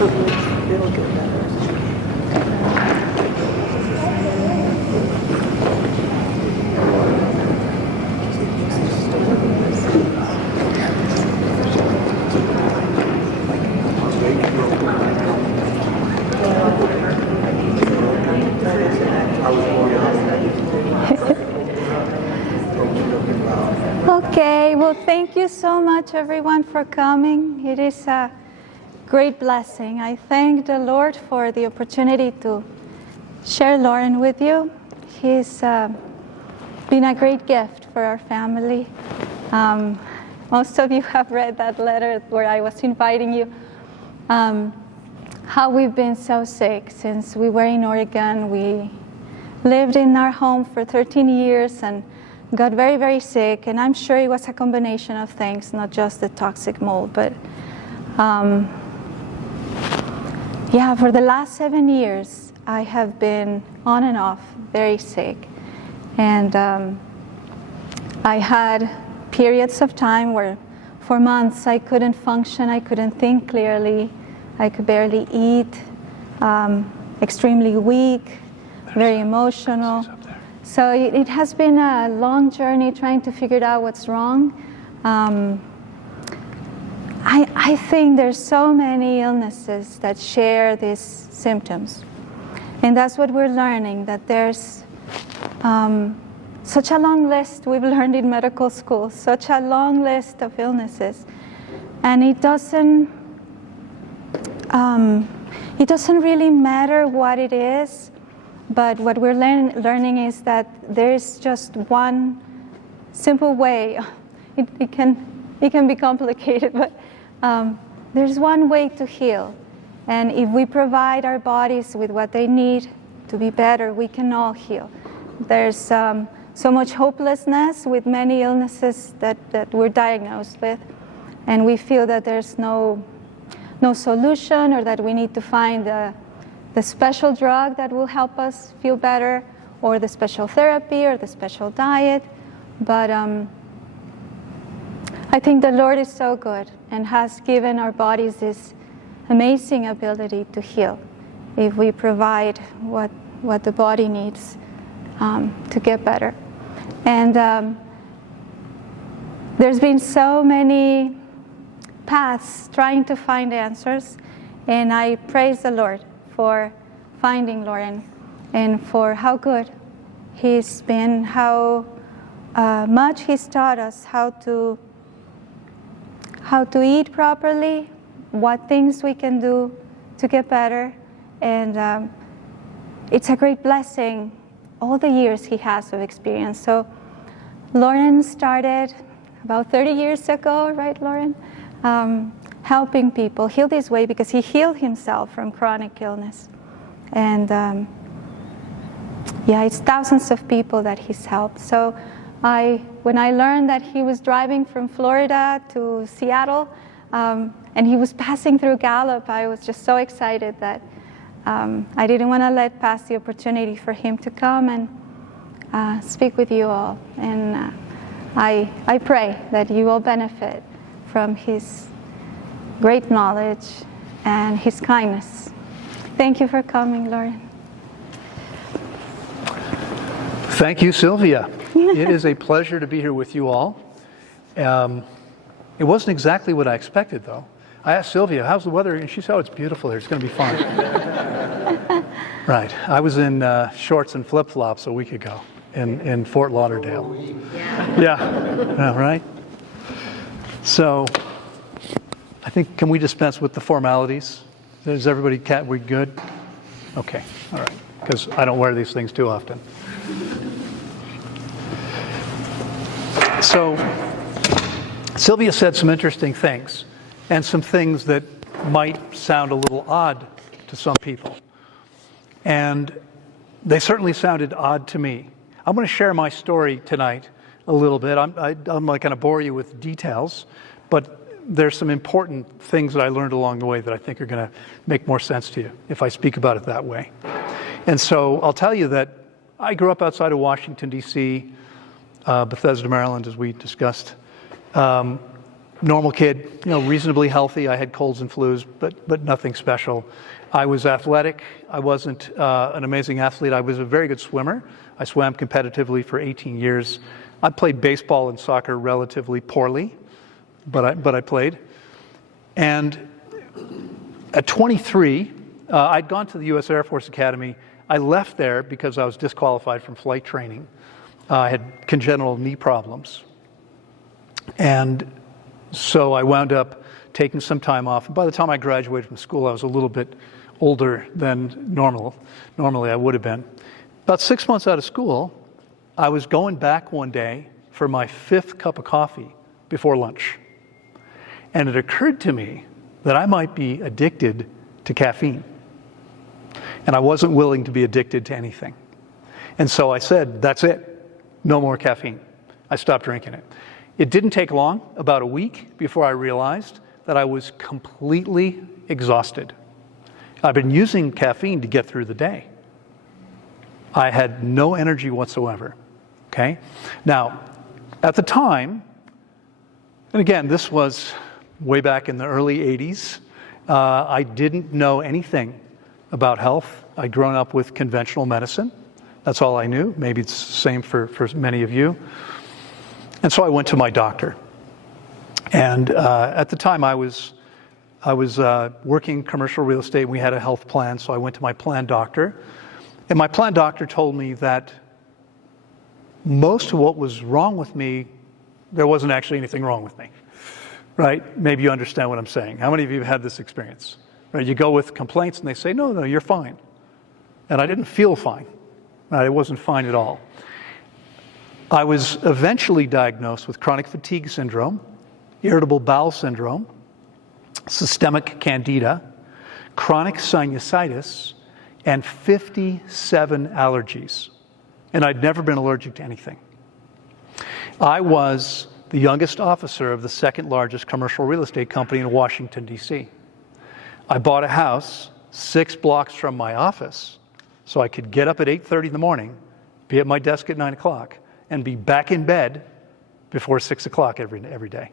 It'll get better. Okay, well, thank you so much, everyone, for coming. It is a great blessing. I thank the Lord for the opportunity to share Loren with you. He's been a great gift for our family. Most of you have read that letter where I was inviting you. How we've been so sick since we were in Oregon. We lived in our home for 13 years and got very, very sick, and I'm sure it was a combination of things, not just the toxic mold, but yeah, for the last 7 years, I have been on and off very sick, and I had periods of time where for months I couldn't function, I couldn't think clearly, I could barely eat, extremely weak, very emotional. So it has been a long journey trying to figure out what's wrong. I think there's so many illnesses that share these symptoms. And that's what we're learning, that there's such a long list we've learned in medical school, such a long list of illnesses. And it doesn't really matter what it is. But what we're learning is that there's just one simple way. It can be complicated, but there's one way to heal. And if we provide our bodies with what they need to be better, we can all heal. There's so much hopelessness with many illnesses that we're diagnosed with, and we feel that there's no solution, or that we need to find the special drug that will help us feel better, or the special therapy, or the special diet. But I think the Lord is so good and has given our bodies this amazing ability to heal if we provide what the body needs to get better. And there's been so many paths trying to find answers, and I praise the Lord for finding Loren, and for how good he's been, how much he's taught us how to eat properly, what things we can do to get better. And it's a great blessing, all the years he has of experience. So Loren started about 30 years ago, right, Loren? Helping people heal this way, because he healed himself from chronic illness. And yeah, it's thousands of people that he's helped. So when I learned that he was driving from Florida to Seattle, and he was passing through Gallup, I was just so excited that I didn't want to let pass the opportunity for him to come and speak with you all. And I pray that you will benefit from his great knowledge and his kindness. Thank you for coming, Loren. Thank you, Silvia. It is a pleasure to be here with you all. It wasn't exactly what I expected, though. I asked Silvia, how's the weather? And she said, oh, it's beautiful here. It's going to be fun. Right. I was in shorts and flip-flops a week ago in Fort Lauderdale. Yeah, right? So I think, can we dispense with the formalities? Is everybody, we good? Okay, all right, because I don't wear these things too often. So Silvia said some interesting things, and some things that might sound a little odd to some people. And they certainly sounded odd to me. I'm going to share my story tonight a little bit. I'm not going to bore you with details, but there's some important things that I learned along the way that I think are going to make more sense to you if I speak about it that way. And so I'll tell you that I grew up outside of Washington, D.C., Bethesda, Maryland, as we discussed. normal kid, reasonably healthy. I had colds and flus, but nothing special. I was athletic. I wasn't an amazing athlete. I was a very good swimmer. I swam competitively for 18 years. I played baseball and soccer relatively poorly, but I played. And at 23, I'd gone to the U.S. Air Force Academy. I left there because I was disqualified from flight training. I had congenital knee problems. And so I wound up taking some time off. And by the time I graduated from school, I was a little bit older than normally I would have been. About 6 months out of school, I was going back one day for my 5th cup of coffee before lunch. And it occurred to me that I might be addicted to caffeine. And I wasn't willing to be addicted to anything. And so I said, that's it. No more caffeine. I stopped drinking it. It didn't take long, about a week, before I realized that I was completely exhausted. I've been using caffeine to get through the day. I had no energy whatsoever. Okay? Now, at the time, and again, this was way back in the early 80s, I didn't know anything about health. I'd grown up with conventional medicine. That's all I knew. Maybe it's the same for many of you. And so I went to my doctor. And at the time I was working commercial real estate. We had a health plan, so I went to my plan doctor. And my plan doctor told me that most of what was wrong with me, there wasn't actually anything wrong with me. Right? Maybe you understand what I'm saying. How many of you have had this experience? Right? You go with complaints and they say, no, you're fine. And I didn't feel fine. Right? I wasn't fine at all. I was eventually diagnosed with chronic fatigue syndrome, irritable bowel syndrome, systemic candida, chronic sinusitis, and 57 allergies. And I'd never been allergic to anything. I was the youngest officer of the second largest commercial real estate company in Washington, D.C. I bought a house 6 blocks from my office so I could get up at 8:30 in the morning, be at my desk at 9 o'clock, and be back in bed before 6 o'clock every day.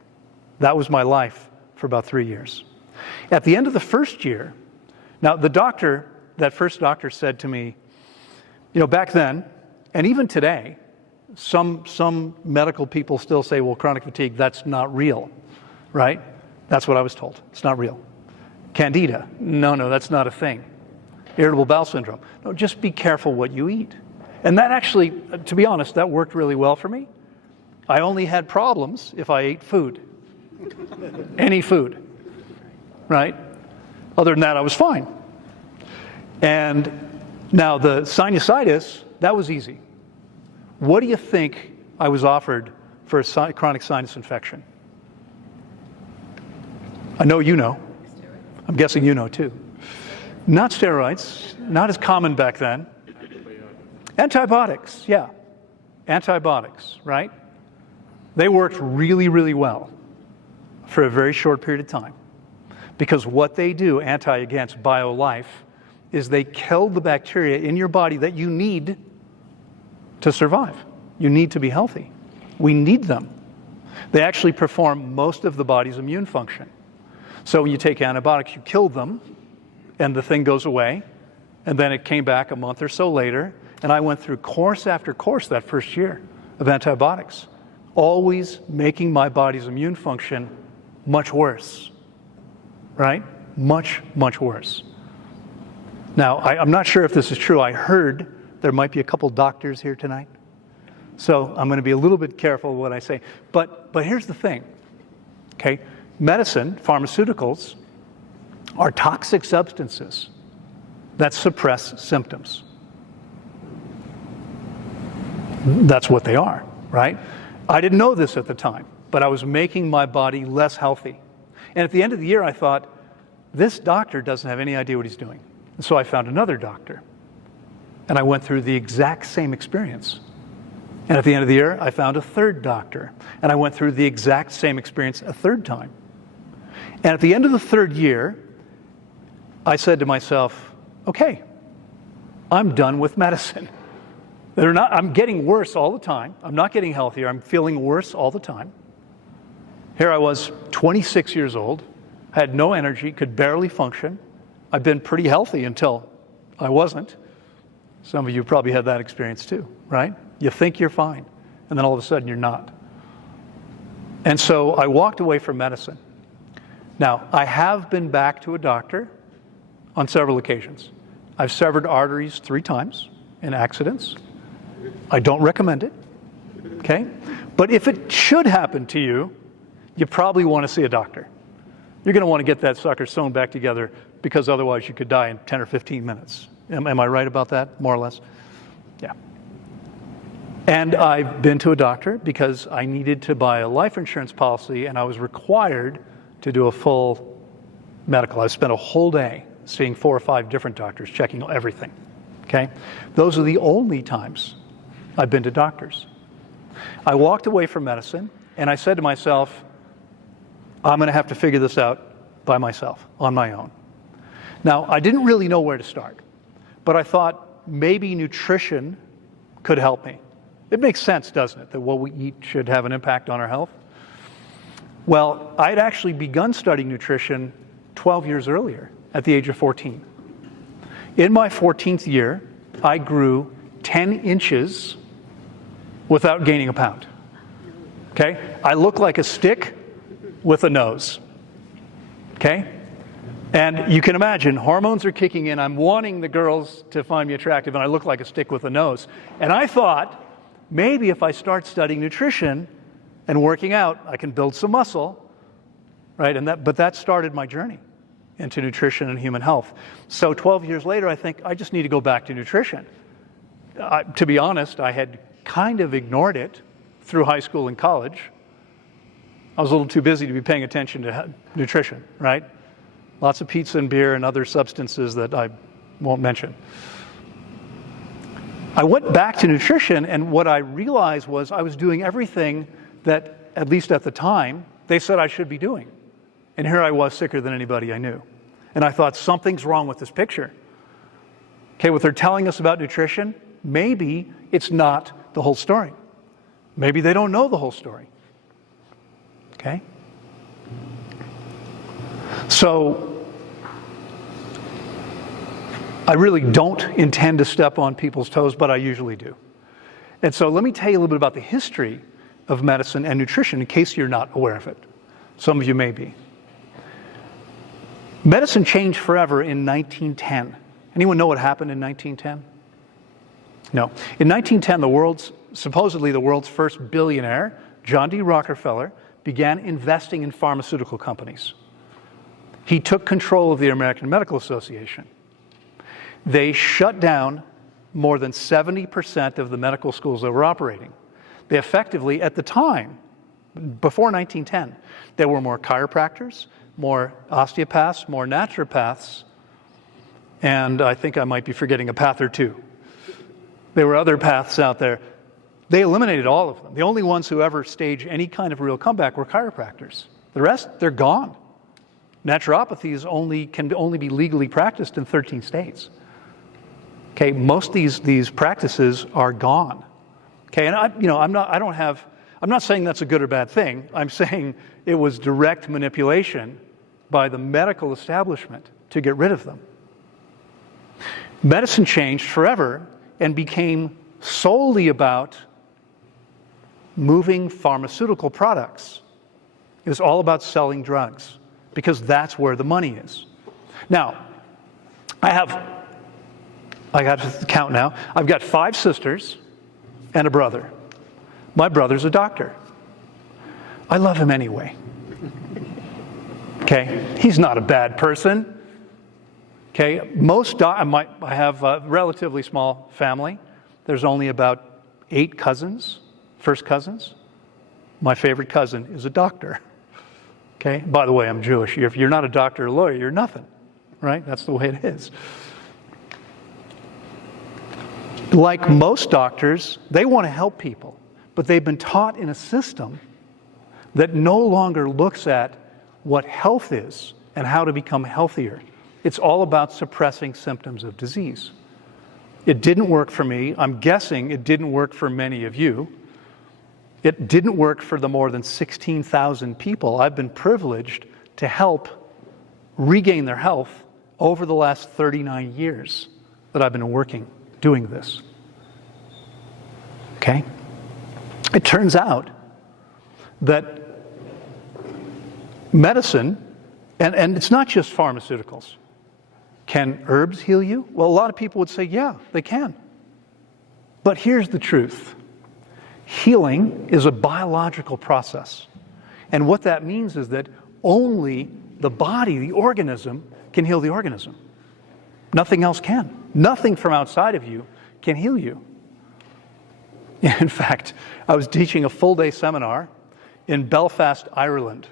That was my life for about 3 years. At the end of the first year, now that first doctor said to me, back then, and even today, some medical people still say, well, chronic fatigue, that's not real, right? That's what I was told. It's not real. Candida, no, that's not a thing. Irritable bowel syndrome, no, just be careful what you eat. And that actually, to be honest, that worked really well for me. I only had problems if I ate food. Any food, right? Other than that, I was fine. And now the sinusitis, that was easy. What do you think I was offered for a chronic sinus infection? I know you know. I'm guessing you know too. Not steroids, not as common back then. Antibiotics, yeah. Antibiotics, right? They worked really, really well for a very short period of time. Because what they do, against BioLife, is they kill the bacteria in your body that you need to survive. You need to be healthy. We need them. They actually perform most of the body's immune function. So when you take antibiotics, you kill them, and the thing goes away, and then it came back a month or so later, and I went through course after course that first year of antibiotics, always making my body's immune function much worse, right? Much, much worse. Now, I'm not sure if this is true. I heard there might be a couple doctors here tonight. So I'm going to be a little bit careful what I say. But here's the thing, okay? Medicine, pharmaceuticals, are toxic substances that suppress symptoms. That's what they are, right? I didn't know this at the time, but I was making my body less healthy. And at the end of the year, I thought, this doctor doesn't have any idea what he's doing. And so I found another doctor, and I went through the exact same experience. And at the end of the year, I found a third doctor, and I went through the exact same experience a third time. And at the end of the third year, I said to myself, okay, I'm done with medicine. I'm getting worse all the time. I'm not getting healthier. I'm feeling worse all the time. Here I was, 26 years old, had no energy, could barely function. I've been pretty healthy until I wasn't. Some of you probably had that experience too, right? You think you're fine, and then all of a sudden you're not. And so I walked away from medicine. Now, I have been back to a doctor on several occasions. I've severed arteries 3 times in accidents. I don't recommend it, okay? But if it should happen to you, you probably want to see a doctor. You're going to want to get that sucker sewn back together because otherwise you could die in 10 or 15 minutes. Am I right about that, more or less? Yeah. And I've been to a doctor because I needed to buy a life insurance policy and I was required to do a full medical. I spent a whole day seeing 4 or 5 different doctors, checking everything, okay? Those are the only times I've been to doctors. I walked away from medicine and I said to myself, I'm going to have to figure this out by myself, on my own. Now, I didn't really know where to start, but I thought maybe nutrition could help me. It makes sense, doesn't it, that what we eat should have an impact on our health? Well, I'd actually begun studying nutrition 12 years earlier, at the age of 14. In my 14th year, I grew 10 inches without gaining a pound. Okay? I look like a stick with a nose. Okay? And you can imagine, hormones are kicking in. I'm wanting the girls to find me attractive, and I look like a stick with a nose. And I thought, maybe if I start studying nutrition and working out, I can build some muscle, right? But that started my journey into nutrition and human health. So 12 years later, I think I just need to go back to nutrition. To be honest, I had kind of ignored it through high school and college. I was a little too busy to be paying attention to nutrition, right? Lots of pizza and beer and other substances that I won't mention. I went back to nutrition, and what I realized was I was doing everything that, at least at the time, they said I should be doing. And here I was, sicker than anybody I knew. And I thought, something's wrong with this picture. Okay, what they're telling us about nutrition, maybe it's not the whole story. Maybe they don't know the whole story. Okay? So, I really don't intend to step on people's toes, but I usually do. And so let me tell you a little bit about the history of medicine and nutrition in case you're not aware of it. Some of you may be. Medicine changed forever in 1910. Anyone know what happened in 1910? No. In 1910, supposedly the world's first billionaire, John D. Rockefeller, began investing in pharmaceutical companies. He took control of the American Medical Association. They shut down more than 70% of the medical schools that were operating. They effectively, at the time, before 1910, there were more chiropractors, more osteopaths, more naturopaths, and I think I might be forgetting a path or two. There were other paths out there. They eliminated all of them. The only ones who ever staged any kind of real comeback were chiropractors. The rest, they're gone. Naturopathy can only be legally practiced in 13 states. Okay, most of these practices are gone. Okay, and I'm not saying that's a good or bad thing. I'm saying it was direct manipulation by the medical establishment to get rid of them. Medicine changed forever and became solely about moving pharmaceutical products. It was all about selling drugs because that's where the money is. Now, I got to count now. I've got 5 sisters and a brother. My brother's a doctor. I love him anyway. Okay? He's not a bad person. Okay? I have a relatively small family. There's only about 8 cousins, first cousins. My favorite cousin is a doctor. Okay? By the way, I'm Jewish. If you're not a doctor or a lawyer, you're nothing. Right? That's the way it is. Like most doctors, they want to help people, but they've been taught in a system that no longer looks at what health is and how to become healthier. It's all about suppressing symptoms of disease. It didn't work for me. I'm guessing it didn't work for many of you. It didn't work for the more than 16,000 people I've been privileged to help regain their health over the last 39 years that I've been working, doing this. Okay? It turns out that medicine, and it's not just pharmaceuticals. Can herbs heal you? Well, a lot of people would say, yeah, they can. But here's the truth. Healing is a biological process. And what that means is that only the body, the organism, can heal the organism. Nothing else can. Nothing from outside of you can heal you. In fact, I was teaching a full-day seminar in Belfast, Ireland,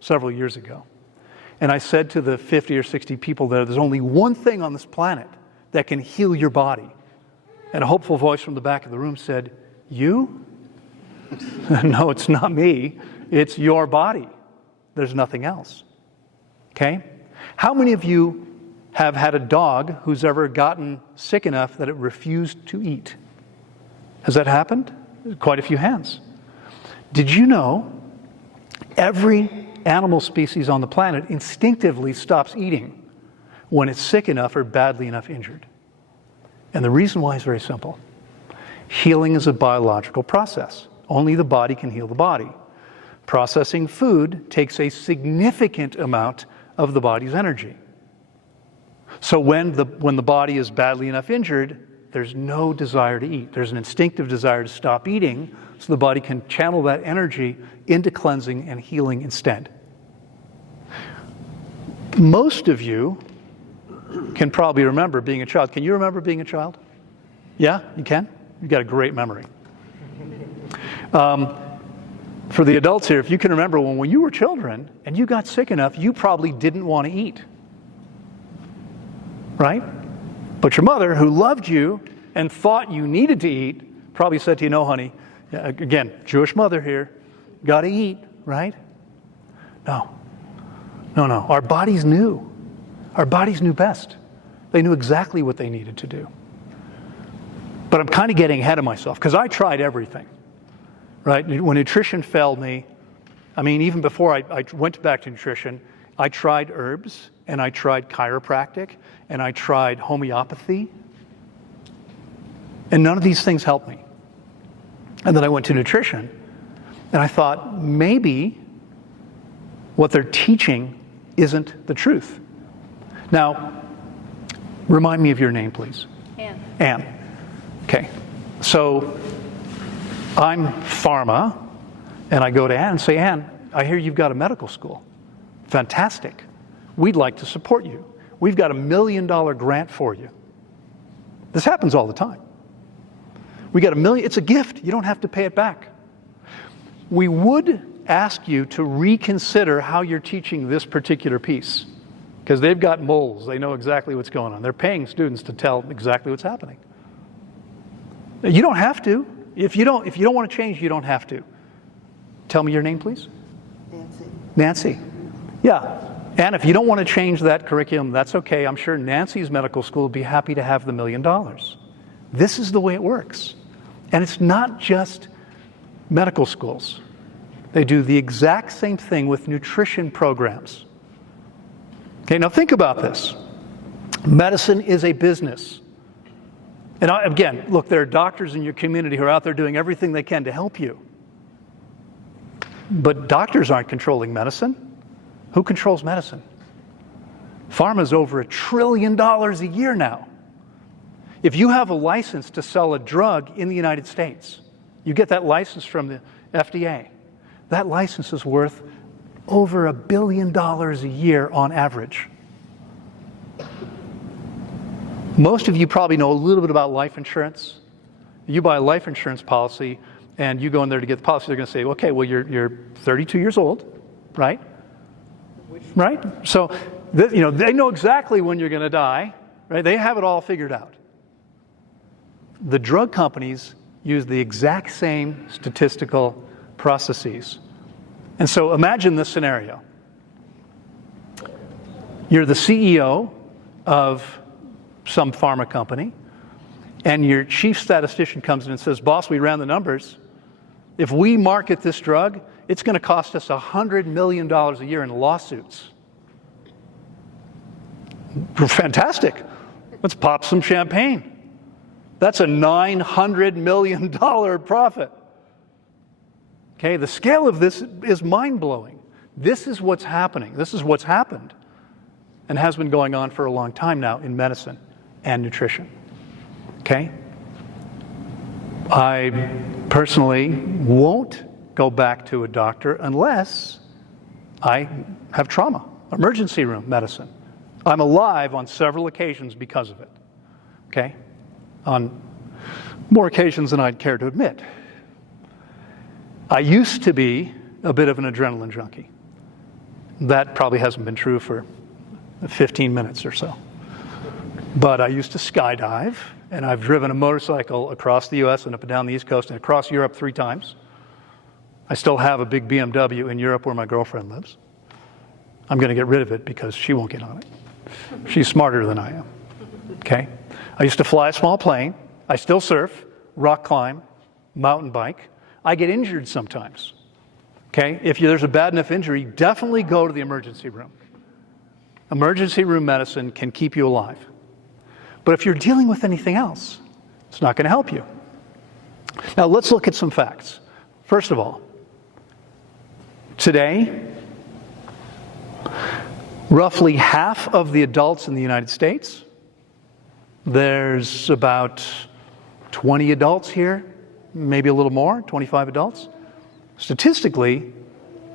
several years ago. And I said to the 50 or 60 people there, there's only one thing on this planet that can heal your body. And a hopeful voice from the back of the room said, you? No, it's not me. It's your body. There's nothing else. Okay? How many of you have had a dog who's ever gotten sick enough that it refused to eat? Has that happened? Quite a few hands. Did you know every animal species on the planet instinctively stops eating when it's sick enough or badly enough injured? And the reason why is very simple. Healing is a biological process. Only the body can heal the body. Processing food takes a significant amount of the body's energy. So when the body is badly enough injured, there's no desire to eat. There's an instinctive desire to stop eating so the body can channel that energy into cleansing and healing instead. Most of you can probably remember being a child. Can you remember being a child? Yeah, you can? You've got a great memory. For the adults here, if you can remember when you were children and you got sick enough, you probably didn't want to eat. Right? But your mother, who loved you and thought you needed to eat, probably said to you, no, honey, again, Jewish mother here, got to eat, right? No. Our bodies knew. Our bodies knew best. They knew exactly what they needed to do. But I'm kind of getting ahead of myself because I tried everything, right? When nutrition failed me, I mean, even before I went back to nutrition, I tried herbs and I tried chiropractic and I tried homeopathy. And none of these things helped me. And then I went to nutrition and I thought maybe what they're teaching isn't the truth. Now, remind me of your name, please. Anne. Anne. Okay. So I'm pharma, and I go to Anne and say, Anne, I hear you've got a medical school. Fantastic. We'd like to support you. We've got $1 million grant for you. This happens all the time. We got $1 million. It's a gift. You don't have to pay it back. We would ask you to reconsider how you're teaching this particular piece, because they've got moles. They know exactly what's going on. They're paying students to tell exactly what's happening. You don't have to. If you don't want to change, you don't have to. Tell me your name, please. Nancy. Yeah. And if you don't want to change that curriculum, that's okay. I'm sure Nancy's medical school will be happy to have the $1 million. This is the way it works. And it's not just medical schools. They do the exact same thing with nutrition programs. Okay, now think about this. Medicine is a business. And again, look, there are doctors in your community who are out there doing everything they can to help you. But doctors aren't controlling medicine. Who controls medicine? Pharma's over $1 trillion a year now. If you have a license to sell a drug in the United States, you get that license from the FDA. That license is worth over $1 billion a year on average. Most of you probably know a little bit about life insurance. You buy a life insurance policy and you go in there to get the policy, they're going to say, okay, well, you're 32 years old, right? Right? So, they know exactly when you're going to die, right? They have it all figured out. The drug companies use the exact same statistical processes. And so imagine this scenario. You're the CEO of some pharma company, and your chief statistician comes in and says, boss, we ran the numbers, If we market this drug, it's going to cost us $100 million a year in lawsuits. Fantastic. Let's pop some champagne. That's a $900 million profit. Okay, the scale of this is mind-blowing. This is what's happening. This is what's happened and has been going on for a long time now in medicine and nutrition. Okay? I personally won't go back to a doctor unless I have trauma, emergency room medicine. I'm alive on several occasions because of it. Okay? On more occasions than I'd care to admit. I used to be a bit of an adrenaline junkie. That probably hasn't been true for 15 minutes or so. But I used to skydive, and I've driven a motorcycle across the U.S. and up and down the East Coast and across Europe 3 times. I still have a big BMW in Europe where my girlfriend lives. I'm going to get rid of it because she won't get on it. She's smarter than I am. Okay? I used to fly a small plane. I still surf, rock climb, mountain bike. I get injured sometimes. Okay? If there's a bad enough injury, definitely go to the emergency room. Emergency room medicine can keep you alive. But if you're dealing with anything else, it's not going to help you. Now, let's look at some facts. First of all, today, roughly half of the adults in the United States, there's about 20 adults here, maybe a little more, 25 adults. Statistically,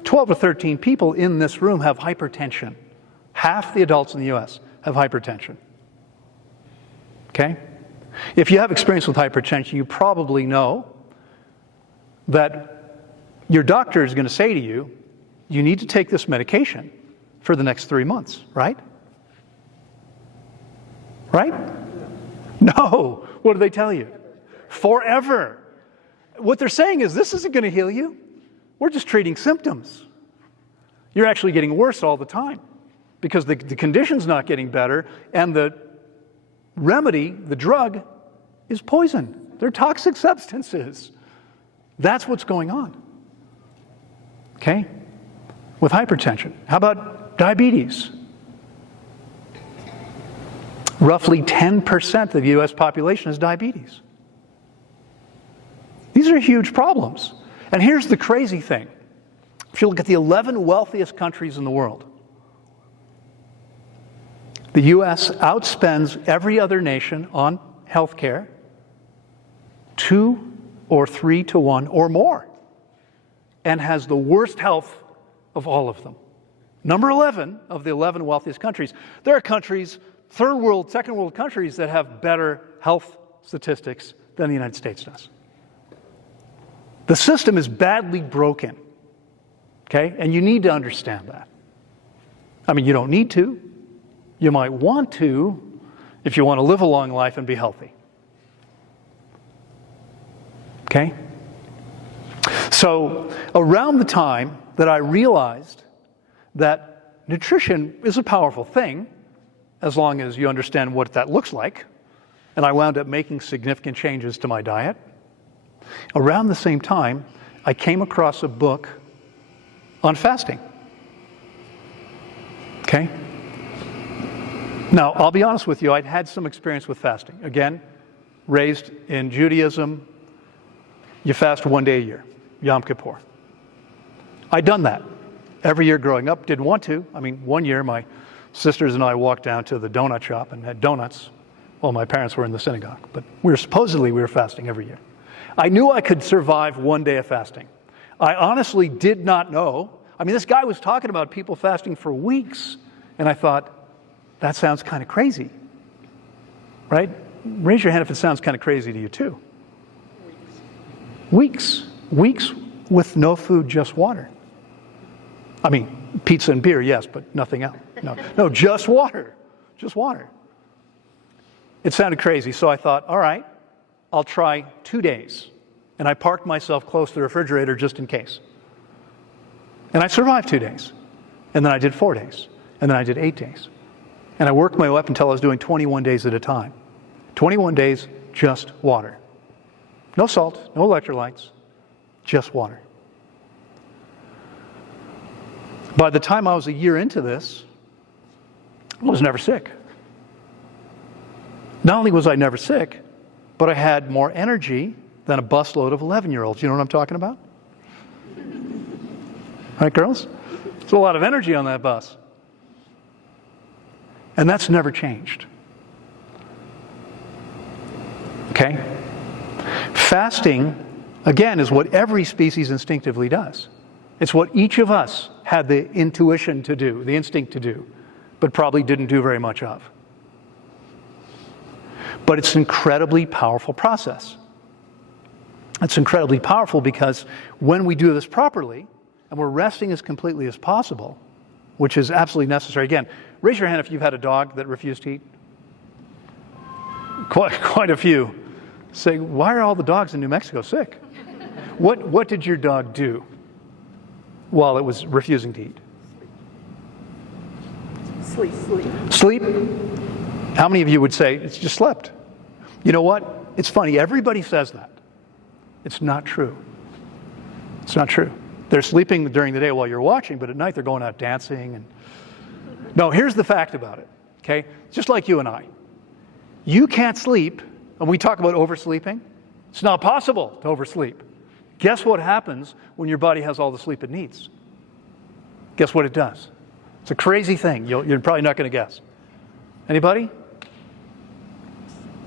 12 to 13 people in this room have hypertension. Half the adults in the U.S. have hypertension. Okay? If you have experience with hypertension, you probably know that your doctor is going to say to you, you need to take this medication for the next 3 months, right? Right? No. What do they tell you? Forever. What they're saying is, this isn't going to heal you. We're just treating symptoms. You're actually getting worse all the time because the condition's not getting better, and the remedy, the drug, is poison. They're toxic substances. That's what's going on. Okay? With hypertension. How about diabetes? Roughly 10% of the U.S. population has diabetes. These are huge problems. And here's the crazy thing. If you look at the 11 wealthiest countries in the world, the U.S. outspends every other nation on health care 2 or 3 to 1 or more, and has the worst health of all of them. Number 11 of the 11 wealthiest countries. There are countries, third world, second world countries, that have better health statistics than the United States does. The system is badly broken, okay? And you need to understand that. I mean, you don't need to. You might want to if you want to live a long life and be healthy. Okay? So, around the time that I realized that nutrition is a powerful thing, as long as you understand what that looks like, and I wound up making significant changes to my diet, around the same time, I came across a book on fasting. Okay? Now, I'll be honest with you, I'd had some experience with fasting. Again, raised in Judaism, you fast 1 day a year, Yom Kippur. I'd done that every year growing up, didn't want to. I mean, one year my sisters and I walked down to the donut shop and had donuts while my parents were in the synagogue. But we were fasting every year. I knew I could survive 1 day of fasting. I honestly did not know. I mean, this guy was talking about people fasting for weeks, and I thought, that sounds kind of crazy, right? Raise your hand if it sounds kind of crazy to you too. Weeks with no food, just water. I mean, pizza and beer, yes, but nothing else. No, just water. Just water. It sounded crazy, so I thought, all right, I'll try 2 days. And I parked myself close to the refrigerator just in case. And I survived 2 days. And then I did 4 days. And then I did 8 days. And I worked my way up until I was doing 21 days at a time. 21 days, just water. No salt, no electrolytes, Just water. By the time I was a year into this, I was never sick. Not only was I never sick, but I had more energy than a busload of 11-year-olds. You know what I'm talking about? Right, girls? There's a lot of energy on that bus. And that's never changed. Okay? Fasting, again, is what every species instinctively does. It's what each of us had the intuition to do, the instinct to do, but probably didn't do very much of. But it's an incredibly powerful process. It's incredibly powerful because when we do this properly, and we're resting as completely as possible, which is absolutely necessary. Again, raise your hand if you've had a dog that refused to eat. Quite a few. Say, why are all the dogs in New Mexico sick? What did your dog do while it was refusing to eat? Sleep? How many of you would say it's just slept? You know what? It's funny. Everybody says that. It's not true. It's not true. They're sleeping during the day while you're watching, but at night they're going out dancing. And no, here's the fact about it. Okay, just like you and I, you can't sleep. And we talk about oversleeping. It's not possible to oversleep. Guess what happens when your body has all the sleep it needs? Guess what it does? It's a crazy thing. You're probably not going to guess. Anybody?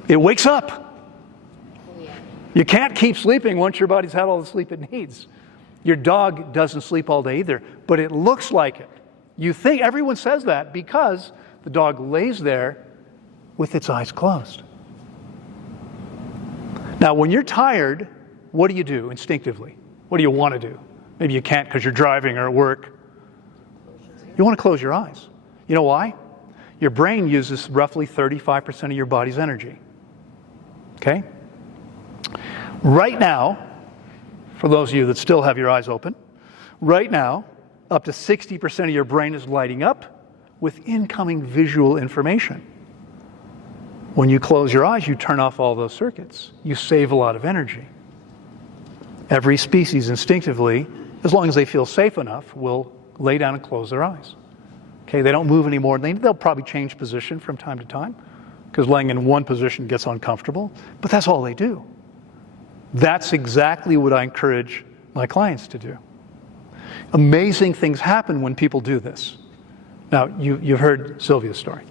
It wakes up. You can't keep sleeping once your body's had all the sleep it needs. Your dog doesn't sleep all day either, but it looks like it. You think everyone says that because the dog lays there with its eyes closed. Now, when you're tired, what do you do instinctively? What do you want to do? Maybe you can't because you're driving or at work. You want to close your eyes. You know why? Your brain uses roughly 35% of your body's energy. Okay? Right now, for those of you that still have your eyes open, right now, up to 60% of your brain is lighting up with incoming visual information. When you close your eyes, you turn off all those circuits. You save a lot of energy. Every species instinctively, as long as they feel safe enough, will lay down and close their eyes. Okay, they don't move anymore. They'll probably change position from time to time because laying in one position gets uncomfortable, but that's all they do. That's exactly what I encourage my clients to do. Amazing things happen when people do this. Now, you've heard Silvia's story.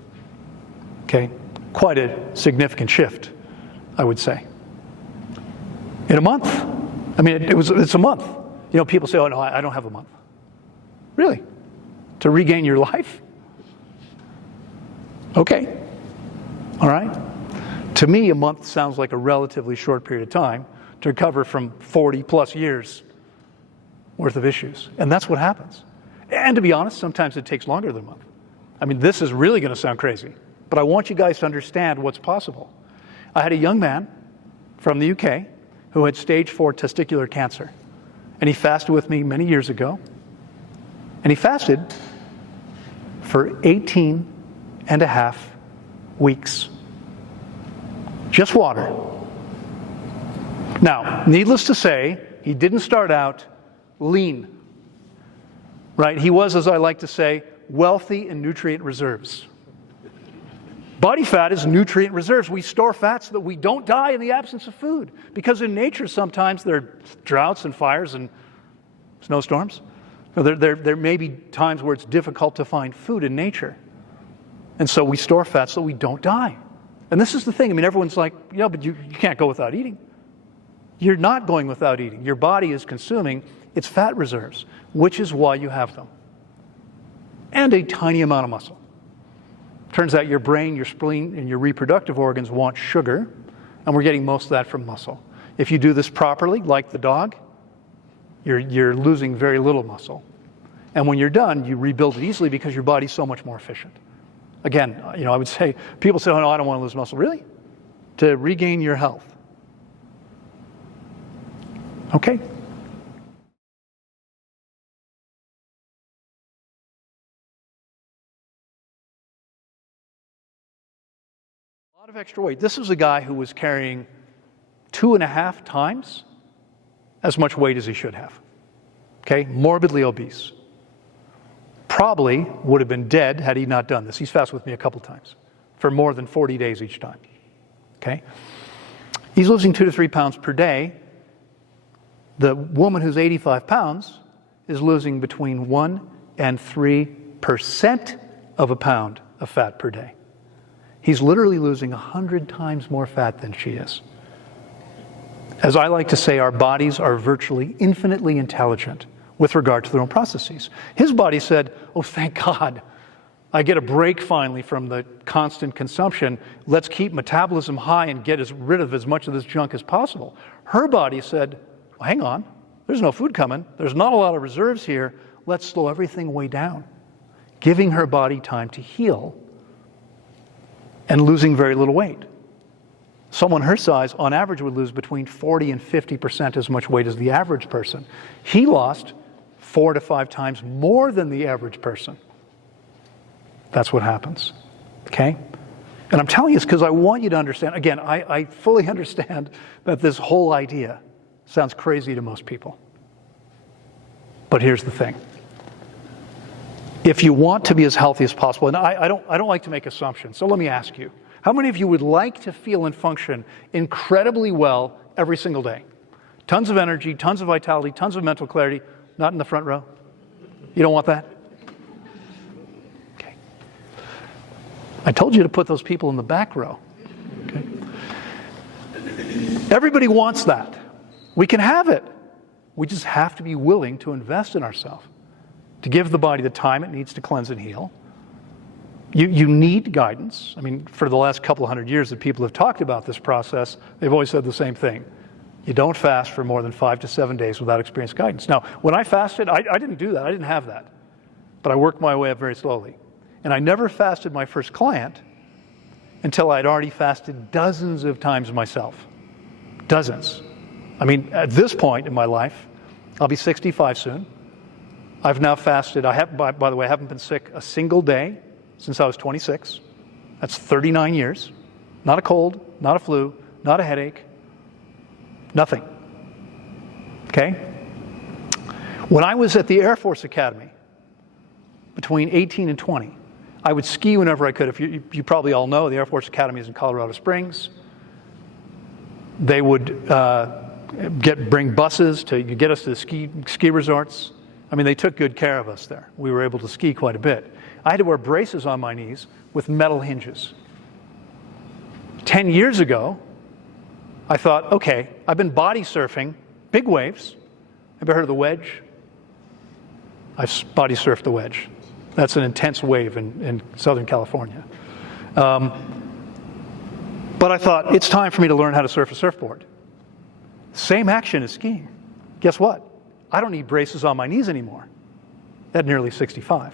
Okay? Quite a significant shift, I would say. In a month. I mean, it's a month. You know, people say, oh, no, I don't have a month. Really? To regain your life? Okay. All right. To me, a month sounds like a relatively short period of time to recover from 40 plus years worth of issues. And that's what happens. And to be honest, sometimes it takes longer than a month. I mean, this is really going to sound crazy, but I want you guys to understand what's possible. I had a young man from the UK who had stage 4 testicular cancer. And he fasted with me many years ago. And he fasted for 18 and a half weeks. Just water. Now, needless to say, he didn't start out lean. Right? He was, as I like to say, wealthy in nutrient reserves. Body fat is nutrient reserves. We store fat so that we don't die in the absence of food. Because in nature, sometimes there are droughts and fires and snowstorms. There may be times where it's difficult to find food in nature. And so we store fat so we don't die. And this is the thing. I mean, everyone's like, yeah, but you can't go without eating. You're not going without eating. Your body is consuming its fat reserves, which is why you have them. And a tiny amount of muscle. Turns out your brain, your spleen, and your reproductive organs want sugar, and we're getting most of that from muscle. If you do this properly, like the dog, you're losing very little muscle. And when you're done, you rebuild it easily because your body's so much more efficient. Again, I would say, people say, oh no, I don't want to lose muscle. Really? To regain your health. Okay. A lot of extra weight. This is a guy who was carrying 2.5 times as much weight as he should have. Okay, morbidly obese. Probably would have been dead had he not done this. He's fasted with me a couple times for more than 40 days each time. Okay? He's losing 2 to 3 pounds per day. The woman who's 85 pounds is losing between 1 and 3% of a pound of fat per day. He's literally losing 100 times more fat than she is. As I like to say, our bodies are virtually infinitely intelligent with regard to their own processes. His body said, oh, thank God, I get a break finally from the constant consumption. Let's keep metabolism high and get rid of as much of this junk as possible. Her body said, well, hang on, there's no food coming. There's not a lot of reserves here. Let's slow everything way down, giving her body time to heal and losing very little weight. Someone her size, on average, would lose between 40 and 50% as much weight as the average person. He lost 4 to 5 times more than the average person. That's what happens. Okay? And I'm telling you this because I want you to understand. Again, I fully understand that this whole idea sounds crazy to most people. But here's the thing. If you want to be as healthy as possible, and I don't like to make assumptions, so let me ask you, how many of you would like to feel and function incredibly well every single day? Tons of energy, tons of vitality, tons of mental clarity. Not in the front row? You don't want that? Okay. I told you to put those people in the back row. Okay. Everybody wants that. We can have it. We just have to be willing to invest in ourselves, to give the body the time it needs to cleanse and heal. You need guidance. I mean, for the last couple of hundred years that people have talked about this process, they've always said the same thing. You don't fast for more than 5 to 7 days without experienced guidance. Now, when I fasted, I didn't do that. I didn't have that. But I worked my way up very slowly. And I never fasted my first client until I'd already fasted dozens of times myself. Dozens. I mean, at this point in my life, I'll be 65 soon. I've now fasted. By the way, I haven't been sick a single day since I was 26. That's 39 years. Not a cold, not a flu, not a headache, nothing. Okay? When I was at the Air Force Academy, between 18 and 20, I would ski whenever I could. If you probably all know, the Air Force Academy is in Colorado Springs. They would bring buses to get us to the ski resorts. I mean, they took good care of us there. We were able to ski quite a bit. I had to wear braces on my knees with metal hinges. 10 years ago, I thought, okay, I've been body surfing, big waves. Have you heard of the wedge? I've body surfed the wedge. That's an intense wave in Southern California. But I thought, it's time for me to learn how to surf a surfboard. Same action as skiing. Guess what? I don't need braces on my knees anymore at nearly 65.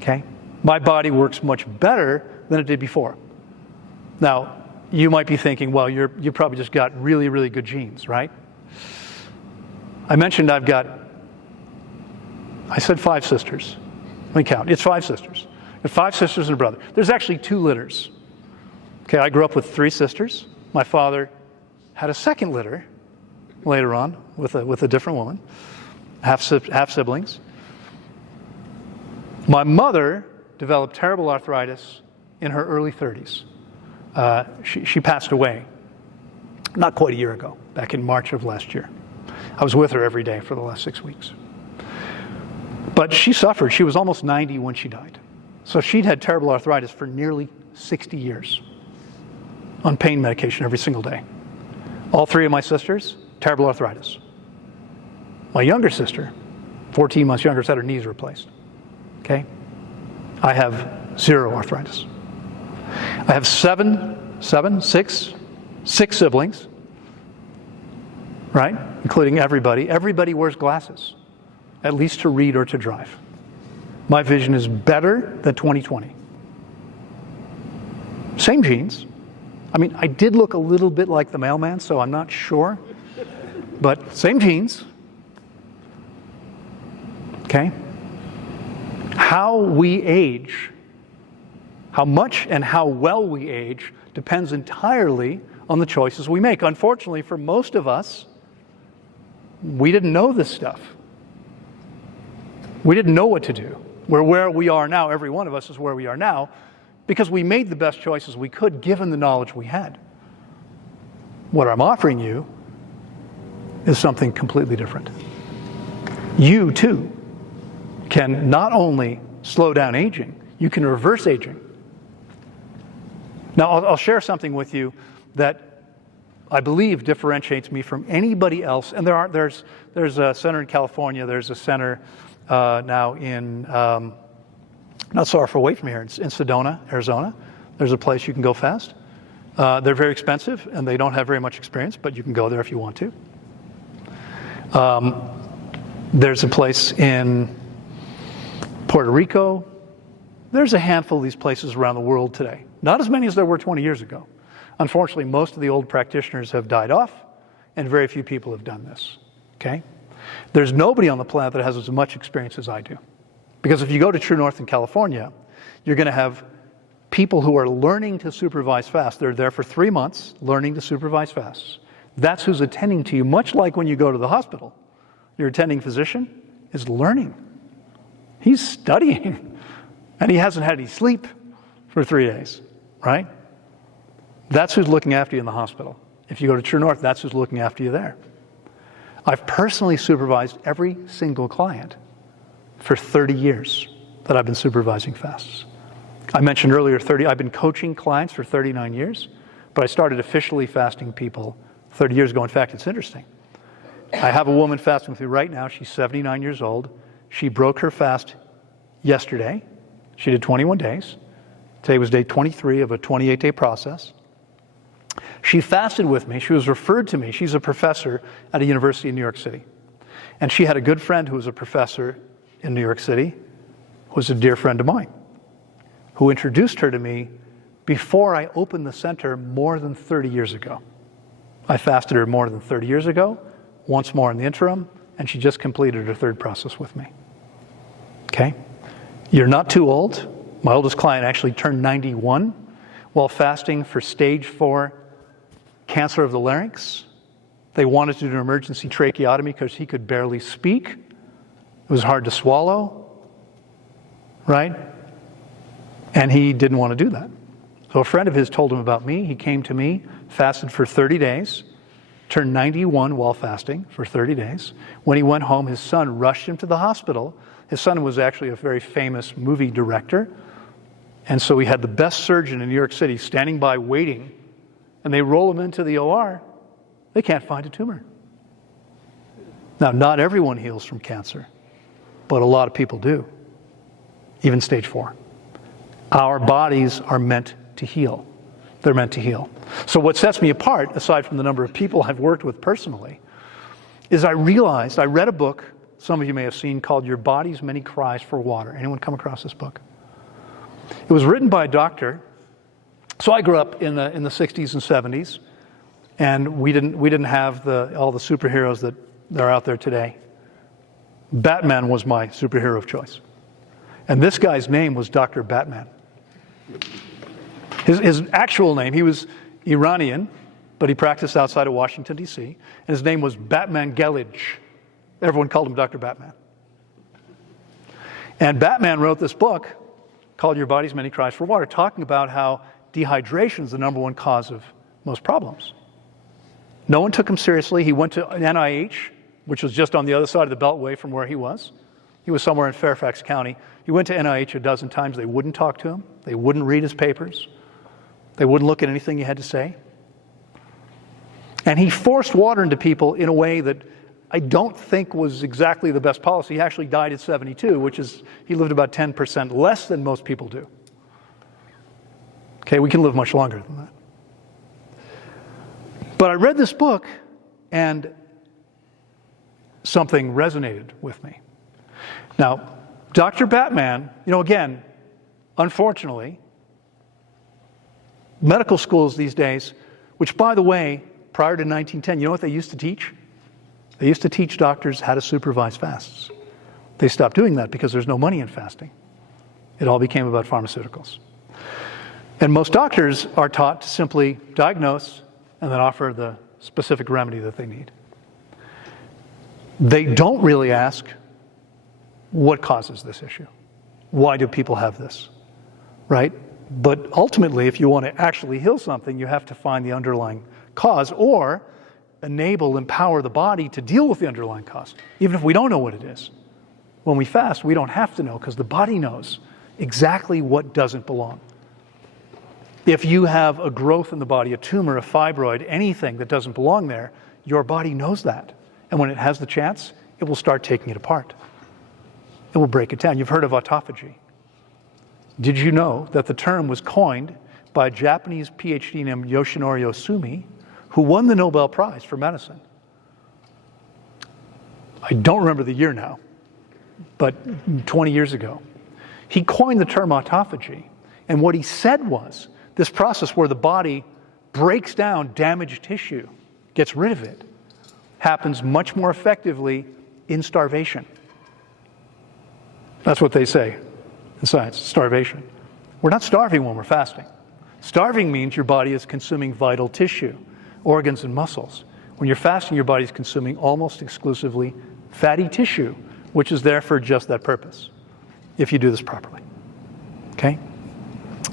Okay? My body works much better than it did before. Now, you might be thinking, well, you probably just got really, really good genes, right? I mentioned I said 5 sisters. Let me count. It's 5 sisters. I have 5 sisters and a brother. There's actually 2 litters. Okay, I grew up with 3 sisters. My father had a second litter later on with a different woman, half siblings. My mother developed terrible arthritis in her early 30s. She passed away not quite a year ago, back in March of last year. I was with her every day for the last 6 weeks. But she suffered. She was almost 90 when she died. So she'd had terrible arthritis for nearly 60 years on pain medication every single day. All 3 of my sisters, terrible arthritis. My younger sister, 14 months younger, has had her knees replaced. Okay? I have 0 arthritis. I have 6 siblings, right? Including everybody. Everybody wears glasses, at least to read or to drive. My vision is better than 20/20. Same genes. I mean, I did look a little bit like the mailman, so I'm not sure. But same genes. Okay? How we age, how much and how well we age, depends entirely on the choices we make. Unfortunately, for most of us, we didn't know this stuff. We didn't know what to do. We're where we are now, every one of us is where we are now, because we made the best choices we could given the knowledge we had. What I'm offering you is something completely different. You, too, can not only slow down aging, you can reverse aging. Now, I'll share something with you that I believe differentiates me from anybody else. And there's a center in California, there's a center now in, not so far away from here, in Sedona, Arizona. There's a place you can go fast. They're very expensive, and they don't have very much experience, but you can go there if you want to. There's a place in Puerto Rico. There's a handful of these places around the world today. Not as many as there were 20 years ago. Unfortunately, most of the old practitioners have died off, and very few people have done this. Okay? There's nobody on the planet that has as much experience as I do. Because if you go to True North in California, you're going to have people who are learning to supervise fast. They're there for 3 months learning to supervise fasts. That's who's attending to you, much like when you go to the hospital. Your attending physician is learning. He's studying. And he hasn't had any sleep for 3 days, right? That's who's looking after you in the hospital. If you go to True North, that's who's looking after you there. I've personally supervised every single client for 30 years that I've been supervising fasts. I mentioned earlier, I've been coaching clients for 39 years, but I started officially fasting people 30 years ago. In fact, it's interesting. I have a woman fasting with me right now. She's 79 years old. She broke her fast yesterday. She did 21 days. Today was day 23 of a 28-day process. She fasted with me. She was referred to me. She's a professor at a university in New York City. And she had a good friend who was a professor in New York City, who was a dear friend of mine, who introduced her to me before I opened the center more than 30 years ago. I fasted her more than 30 years ago, once more in the interim, and she just completed her third process with me. Okay? You're not too old. My oldest client actually turned 91 while fasting for stage 4 cancer of the larynx. They wanted to do an emergency tracheotomy because he could barely speak. It was hard to swallow, right? And he didn't want to do that. So a friend of his told him about me. He came to me, fasted for 30 days, turned 91 while fasting for 30 days. When he went home, his son rushed him to the hospital. His son was actually a very famous movie director. And so he had the best surgeon in New York City standing by waiting. And they roll him into the OR. They can't find a tumor. Now, not everyone heals from cancer, but a lot of people do, even stage 4. Our bodies are meant to heal. They're meant to heal. So what sets me apart, aside from the number of people I've worked with personally, is I read a book, some of you may have seen, called Your Body's Many Cries for Water. Anyone come across this book? It was written by a doctor. So I grew up in the 60s and 70s, and we didn't have all the superheroes that are out there today. Batman was my superhero of choice. And this guy's name was Dr. Batman. His actual name, he was Iranian, but he practiced outside of Washington, D.C., and his name was Batman Gelidge. Everyone called him Dr. Batman. And Batman wrote this book called Your Body's Many Cries for Water, talking about how dehydration is the number one cause of most problems. No one took him seriously. He went to NIH, which was just on the other side of the Beltway from where he was. He was somewhere in Fairfax County. He went to NIH a dozen times. They wouldn't talk to him. They wouldn't read his papers. They wouldn't look at anything he had to say. And he forced water into people in a way that I don't think was exactly the best policy. He actually died at 72, which is, he lived about 10% less than most people do. Okay, we can live much longer than that. But I read this book, and something resonated with me. Now, Dr. Batman, again, unfortunately, medical schools these days, which, by the way, prior to 1910, you know what they used to teach? They used to teach doctors how to supervise fasts. They stopped doing that because there's no money in fasting. It all became about pharmaceuticals. And most doctors are taught to simply diagnose and then offer the specific remedy that they need. They don't really ask, what causes this issue? Why do people have this? Right? But ultimately, if you want to actually heal something, you have to find the underlying cause or empower the body to deal with the underlying cause, even if we don't know what it is. When we fast, we don't have to know because the body knows exactly what doesn't belong. If you have a growth in the body, a tumor, a fibroid, anything that doesn't belong there, your body knows that. And when it has the chance, it will start taking it apart. It will break it down. You've heard of autophagy. Did you know that the term was coined by a Japanese PhD named Yoshinori Osumi, who won the Nobel Prize for medicine? I don't remember the year now, but 20 years ago. He coined the term autophagy, and what he said was, this process where the body breaks down damaged tissue, gets rid of it, happens much more effectively in starvation. That's what they say in science, starvation. We're not starving when we're fasting. Starving means your body is consuming vital tissue, organs and muscles. When you're fasting, your body is consuming almost exclusively fatty tissue, which is there for just that purpose, if you do this properly. Okay?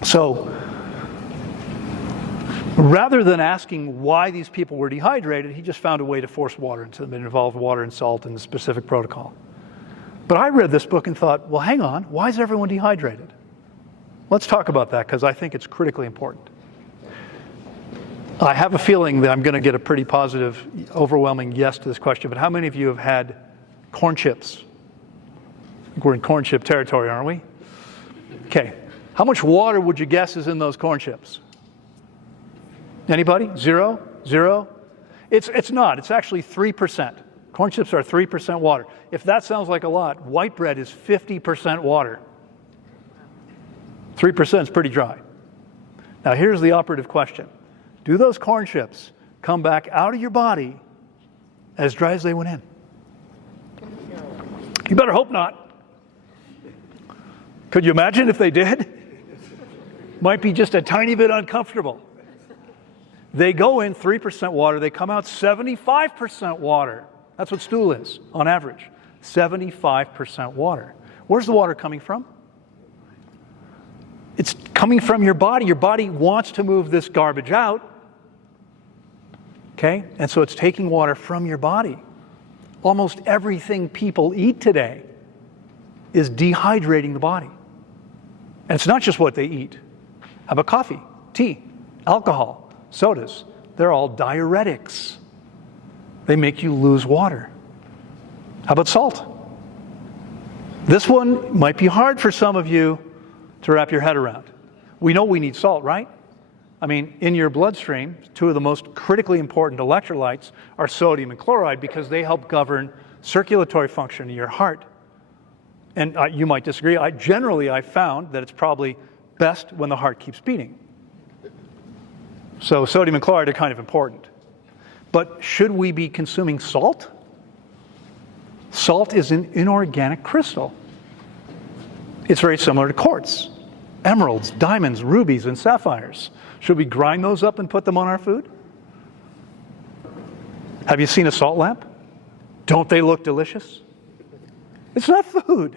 So, rather than asking why these people were dehydrated, he just found a way to force water into them. It involved water and salt in the specific protocol. But I read this book and thought, well, hang on, why is everyone dehydrated? Let's talk about that because I think it's critically important. I have a feeling that I'm going to get a pretty positive, overwhelming yes to this question, but how many of you have had corn chips? I think we're in corn chip territory, aren't we? Okay. How much water would you guess is in those corn chips? Anybody? Zero? Zero? It's not. It's actually 3%. Corn chips are 3% water. If that sounds like a lot, white bread is 50% water. 3% is pretty dry. Now here's the operative question. Do those corn chips come back out of your body as dry as they went in? You better hope not. Could you imagine if they did? Might be just a tiny bit uncomfortable. They go in 3% water, they come out 75% water. That's what stool is, on average. 75% water. Where's the water coming from? It's coming from your body. Your body wants to move this garbage out. Okay? And so it's taking water from your body. Almost everything people eat today is dehydrating the body. And it's not just what they eat. How about coffee, tea, alcohol, sodas? They're all diuretics. They make you lose water. How about salt? This one might be hard for some of you to wrap your head around. We know we need salt, right? I mean, in your bloodstream, two of the most critically important electrolytes are sodium and chloride because they help govern circulatory function in your heart. And you might disagree. I found that it's probably best when the heart keeps beating. So sodium and chloride are kind of important. But should we be consuming salt? Salt is an inorganic crystal. It's very similar to quartz, emeralds, diamonds, rubies, and sapphires. Should we grind those up and put them on our food? Have you seen a salt lamp? Don't they look delicious? It's not food.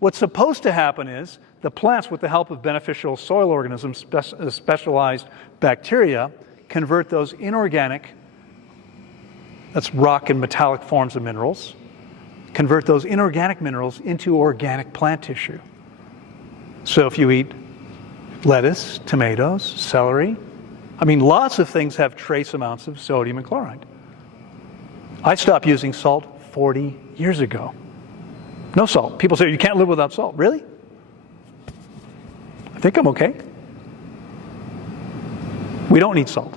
What's supposed to happen is the plants, with the help of beneficial soil organisms, specialized bacteria, convert those inorganic, that's rock and metallic forms of minerals, convert those inorganic minerals into organic plant tissue. So if you eat lettuce, tomatoes, celery, lots of things have trace amounts of sodium and chloride. I stopped using salt 40 years ago. No salt. People say, you can't live without salt. Really? I think I'm okay. We don't need salt.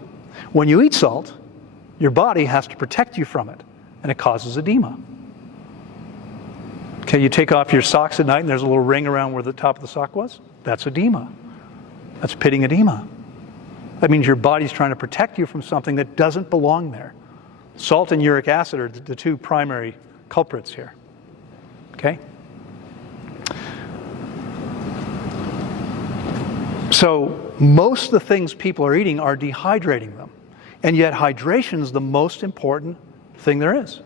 When you eat salt, your body has to protect you from it, and it causes edema. Okay, you take off your socks at night and there's a little ring around where the top of the sock was? That's edema. That's pitting edema. That means your body's trying to protect you from something that doesn't belong there. Salt and uric acid are the two primary culprits here. Okay? So most of the things people are eating are dehydrating them. And yet hydration is the most important thing there is.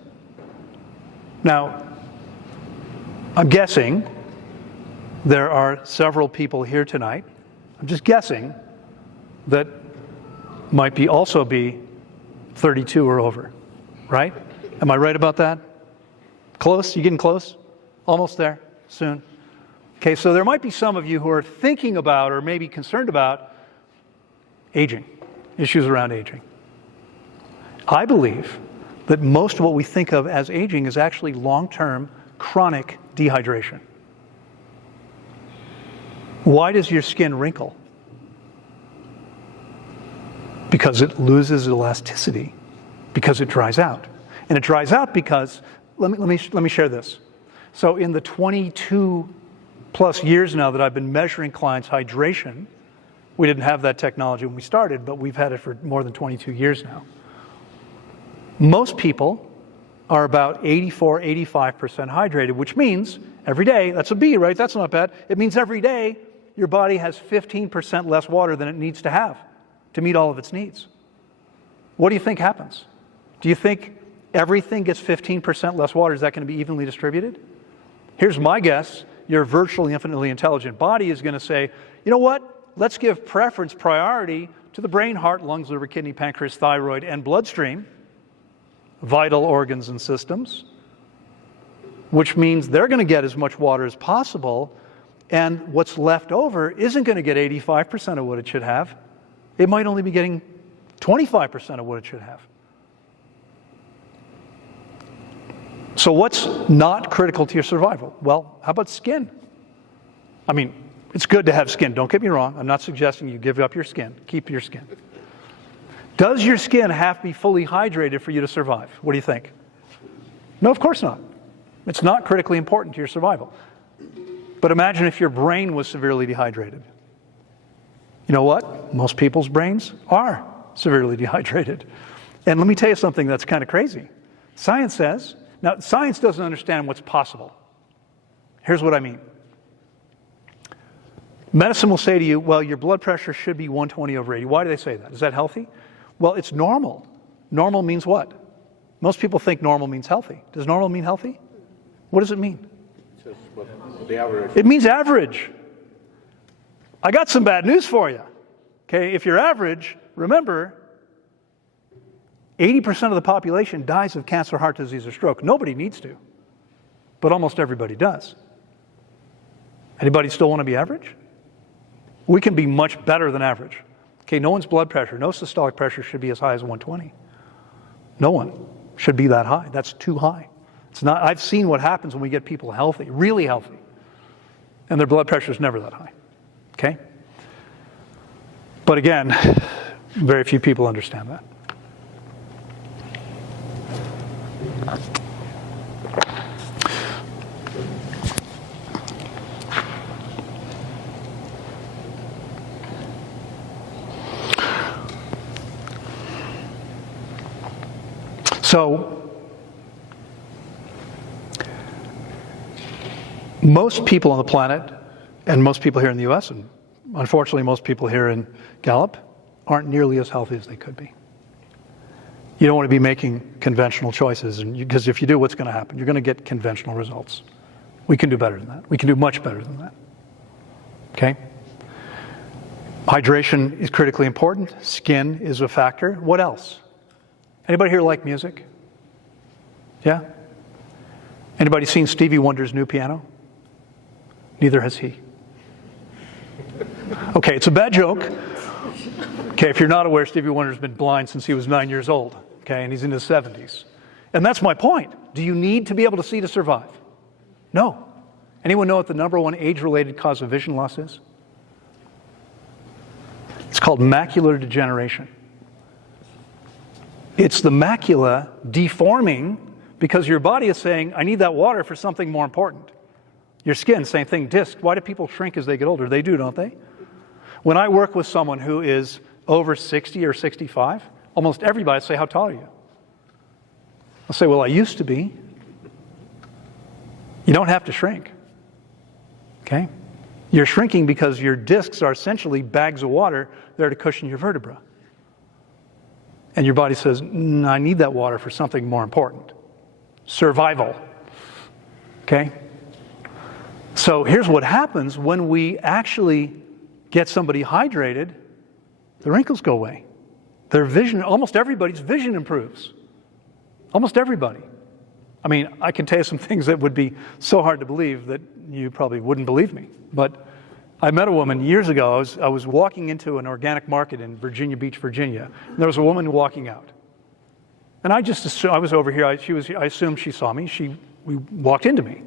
Now, I'm guessing there are several people here tonight, I'm just guessing, that might also be 32 or over, right? Am I right about that? Close? You getting close? Almost there? Soon? Okay, so there might be some of you who are thinking about or maybe concerned about aging, issues around aging. I believe that most of what we think of as aging is actually long-term chronic dehydration. Why does your skin wrinkle? Because it loses elasticity, because it dries out. And it dries out because, let me share this. So in the 22 plus years now that I've been measuring clients' hydration, we didn't have that technology when we started, but we've had it for more than 22 years now. Most people are about 84, 85% hydrated, which means every day, that's a B, right? That's not bad. It means every day your body has 15% less water than it needs to have to meet all of its needs. What do you think happens? Do you think everything gets 15% less water? Is that going to be evenly distributed? Here's my guess. Your virtually infinitely intelligent body is going to say, you know what? Let's give preference, priority to the brain, heart, lungs, liver, kidney, pancreas, thyroid, and bloodstream, vital organs and systems, which means they're going to get as much water as possible, and what's left over isn't going to get 85% of what it should have. It might only be getting 25% of what it should have. So what's not critical to your survival? Well, how about skin? I mean, it's good to have skin. Don't get me wrong. I'm not suggesting you give up your skin. Keep your skin. Does your skin have to be fully hydrated for you to survive? What do you think? No, of course not. It's not critically important to your survival. But imagine if your brain was severely dehydrated. You know what? Most people's brains are severely dehydrated. And let me tell you something that's kind of crazy. Science says, now science doesn't understand what's possible. Here's what I mean. Medicine will say to you, well, your blood pressure should be 120 over 80. Why do they say that? Is that healthy? Well, it's normal. Normal means what? Most people think normal means healthy. Does normal mean healthy? What does it mean? The average. It means average. I got some bad news for you. Okay, if you're average, remember, 80% of the population dies of cancer, heart disease, or stroke. Nobody needs to, but almost everybody does. Anybody still want to be average? We can be much better than average. Okay, no one's blood pressure, no systolic pressure should be as high as 120. No one should be that high. That's too high. It's not. I've seen what happens when we get people healthy, really healthy, and their blood pressure is never that high. Okay? But again, very few people understand that. So, most people on the planet, and most people here in the U.S., and unfortunately most people here in Gallup, aren't nearly as healthy as they could be. You don't want to be making conventional choices, because if you do, what's going to happen? You're going to get conventional results. We can do better than that. We can do much better than that. Okay? Hydration is critically important. Skin is a factor. What else? Anybody here like music? Yeah? Anybody seen Stevie Wonder's new piano? Neither has he. Okay, it's a bad joke. Okay, if you're not aware, Stevie Wonder's been blind since he was 9 years old. Okay, and he's in his 70s. And that's my point. Do you need to be able to see to survive? No. Anyone know what the number one age-related cause of vision loss is? It's called macular degeneration. It's the macula deforming because your body is saying, I need that water for something more important. Your skin, same thing. Disc. Why do people shrink as they get older? They do, don't they? When I work with someone who is over 60 or 65, almost everybody say, how tall are you? I'll say, well, I used to be. You don't have to shrink. Okay? You're shrinking because your discs are essentially bags of water there to cushion your vertebra. And your body says, I need that water for something more important. Survival. Okay? So here's what happens when we actually get somebody hydrated, the wrinkles go away. Their vision, almost everybody's vision improves. Almost everybody. I mean, I can tell you some things that would be so hard to believe that you probably wouldn't believe me. But I met a woman years ago. I was walking into an organic market in Virginia Beach, Virginia, and there was a woman walking out. And I just assumed, I was over here, I assumed she saw me. We walked into me.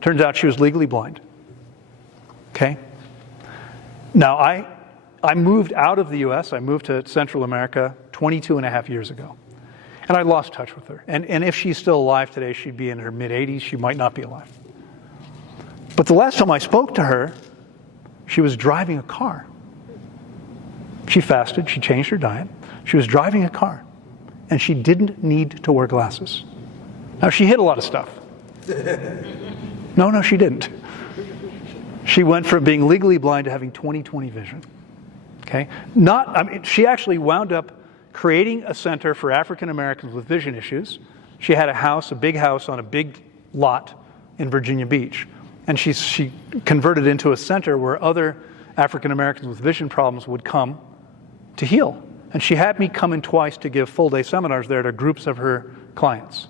Turns out she was legally blind. Okay? Now, I moved out of the U.S., I moved to Central America 22 and a half years ago. And I lost touch with her. And if she's still alive today, she'd be in her mid-80s. She might not be alive. But the last time I spoke to her, she was driving a car. She fasted. She changed her diet. She was driving a car. And she didn't need to wear glasses. Now, she hid a lot of stuff. No, she didn't. She went from being legally blind to having 20/20 vision. Okay? She actually wound up creating a center for African Americans with vision issues. She had a big house on a big lot in Virginia Beach. And she converted it into a center where other African Americans with vision problems would come to heal. And she had me come in twice to give full-day seminars there to groups of her clients.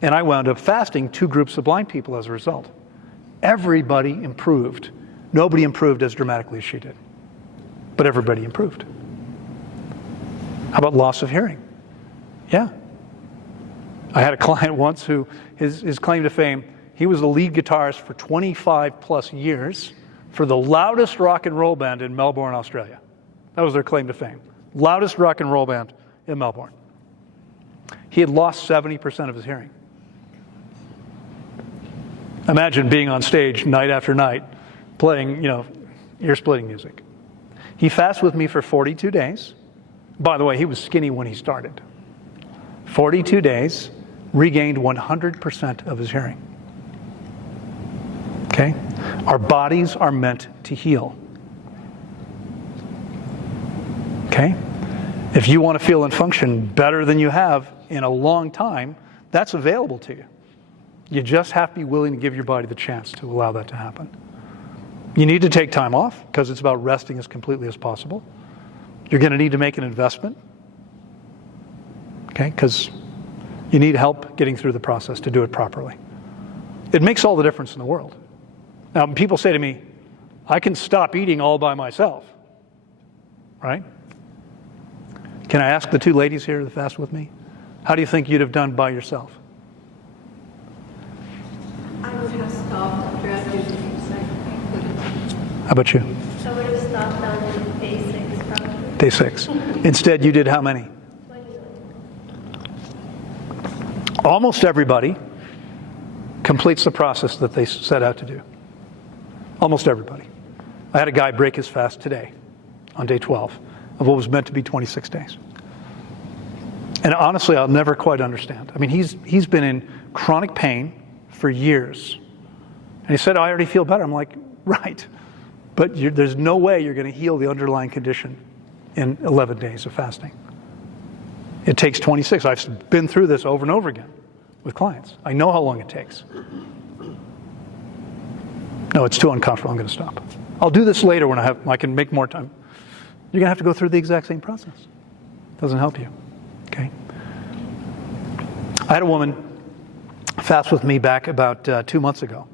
And I wound up fasting 2 groups of blind people as a result. Everybody improved. Nobody improved as dramatically as she did. But everybody improved. How about loss of hearing? Yeah. I had a client once who, his claim to fame, he was the lead guitarist for 25 plus years for the loudest rock and roll band in Melbourne, Australia. That was their claim to fame. Loudest rock and roll band in Melbourne. He had lost 70% of his hearing. Imagine being on stage night after night playing, ear-splitting music. He fasted with me for 42 days. By the way, he was skinny when he started. 42 days, regained 100% of his hearing. Okay? Our bodies are meant to heal. Okay? If you want to feel and function better than you have in a long time, that's available to you. You just have to be willing to give your body the chance to allow that to happen. You need to take time off because it's about resting as completely as possible. You're going to need to make an investment, okay, because you need help getting through the process to do it properly. It makes all the difference in the world. Now, people say to me, I can stop eating all by myself, right? Can I ask the 2 ladies here to fast with me? How do you think you'd have done by yourself? I would have stopped after I did things. How about you? I would have stopped on day 6 probably. Day 6. Instead, you did how many? 20. Almost everybody completes the process that they set out to do. Almost everybody. I had a guy break his fast today on day 12 of what was meant to be 26 days. And honestly, I'll never quite understand. I mean, he's been in chronic pain for years. And he said, I already feel better. I'm like, right. But there's no way you're going to heal the underlying condition in 11 days of fasting. It takes 26. I've been through this over and over again with clients. I know how long it takes. No, it's too uncomfortable. I'm going to stop. I'll do this later when I can make more time. You're going to have to go through the exact same process. Doesn't help you. Okay? I had a woman fast with me back about 2 months ago.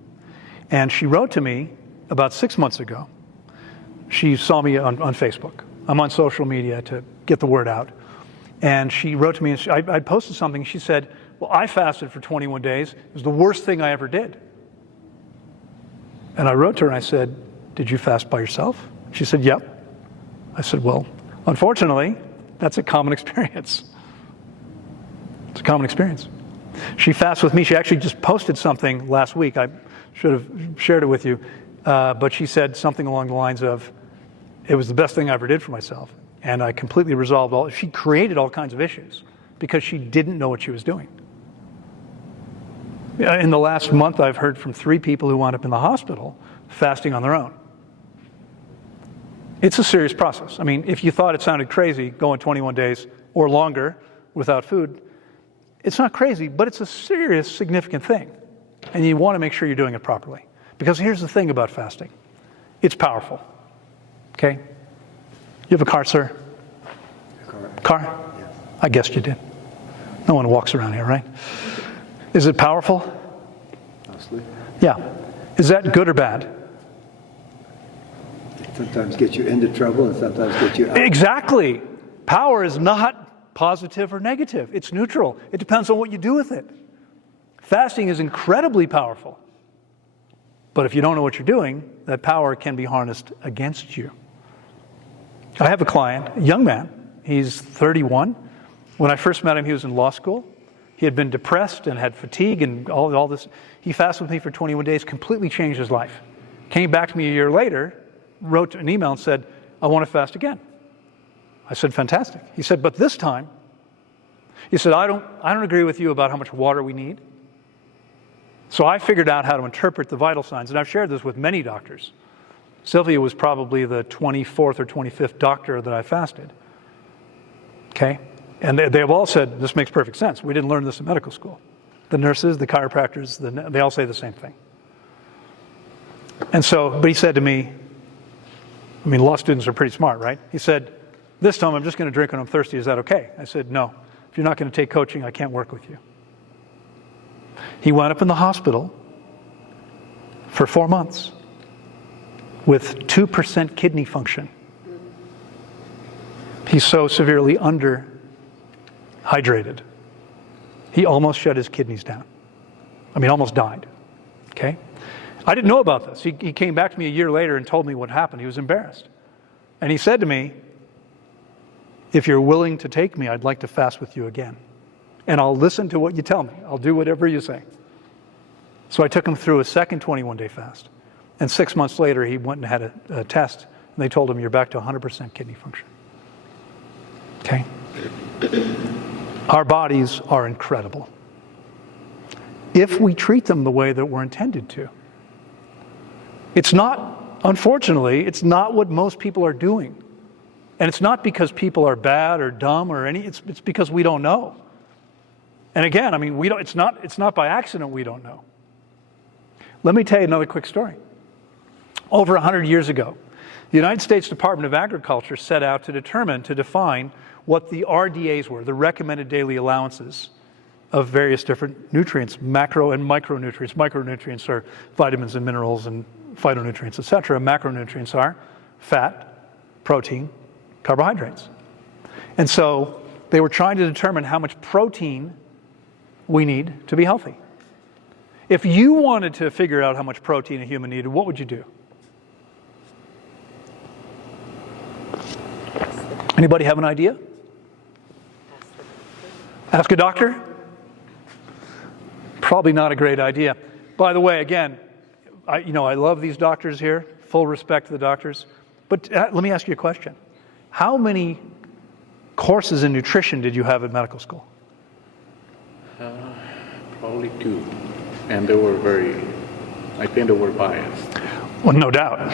And she wrote to me about 6 months ago. She saw me on Facebook. I'm on social media to get the word out. And she wrote to me, and I posted something. She said, well, I fasted for 21 days. It was the worst thing I ever did. And I wrote to her and I said, did you fast by yourself? She said, yep. I said, well, unfortunately, that's a common experience. It's a common experience. She fasts with me. She actually just posted something last week. I should have shared it with you. But she said something along the lines of, it was the best thing I ever did for myself. And I completely resolved she created all kinds of issues because she didn't know what she was doing. In the last month, I've heard from 3 people who wound up in the hospital fasting on their own. It's a serious process. I mean, if you thought it sounded crazy, going 21 days or longer without food, it's not crazy, but it's a serious, significant thing. and you want to make sure you're doing it properly. Because here's the thing about fasting. It's powerful. Okay? You have a car, sir? Car? Yes. I guessed you did. No one walks around here, right? Is it powerful? Mostly. Yeah. Is that good or bad? Sometimes get you into trouble and sometimes get you out. Exactly. Power is not positive or negative. It's neutral. It depends on what you do with it. Fasting is incredibly powerful. But if you don't know what you're doing, that power can be harnessed against you. I have a client, a young man. He's 31. When I first met him, he was in law school. He had been depressed and had fatigue and all this. He fasted with me for 21 days, completely changed his life. Came back to me a year later, wrote an email and said, I want to fast again. I said, fantastic. He said, but this time, he said, I don't agree with you about how much water we need. So I figured out how to interpret the vital signs, and I've shared this with many doctors. Silvia was probably the 24th or 25th doctor that I fasted. Okay? And they have all said, this makes perfect sense. We didn't learn this in medical school. The nurses, the chiropractors, they all say the same thing. And so, but he said to me, I mean, law students are pretty smart, right? He said, this time I'm just going to drink when I'm thirsty. Is that okay? I said, no. If you're not going to take coaching, I can't work with you. He wound up in the hospital for 4 months with 2% kidney function. He's so severely underhydrated. He almost shut his kidneys down. I mean, almost died. Okay? I didn't know about this. He came back to me a year later and told me what happened. He was embarrassed. And he said to me, if you're willing to take me, I'd like to fast with you again. And I'll listen to what you tell me. I'll do whatever you say. So I took him through a second 21-day fast. And 6 months later, he went and had a test. And they told him, you're back to 100% kidney function. Okay? Our bodies are incredible. If we treat them the way that we're intended to. It's not, unfortunately, it's not what most people are doing. And it's not because people are bad or dumb or it's because we don't know. And again, I mean, it's not by accident we don't know. Let me tell you another quick story. Over 100 years ago, the United States Department of Agriculture set out to define what the RDAs were, the recommended daily allowances of various different nutrients, macro and micronutrients. Micronutrients are vitamins and minerals and phytonutrients, etc. Macronutrients are fat, protein, carbohydrates. And so they were trying to determine how much protein we need to be healthy. If you wanted to figure out how much protein a human needed, what would you do? Anybody have an idea? Ask a doctor? Probably not a great idea. By the way, again, I love these doctors here, full respect to the doctors. But let me ask you a question. How many courses in nutrition did you have at medical school? Probably 2. And they were I think they were biased. Well, no doubt.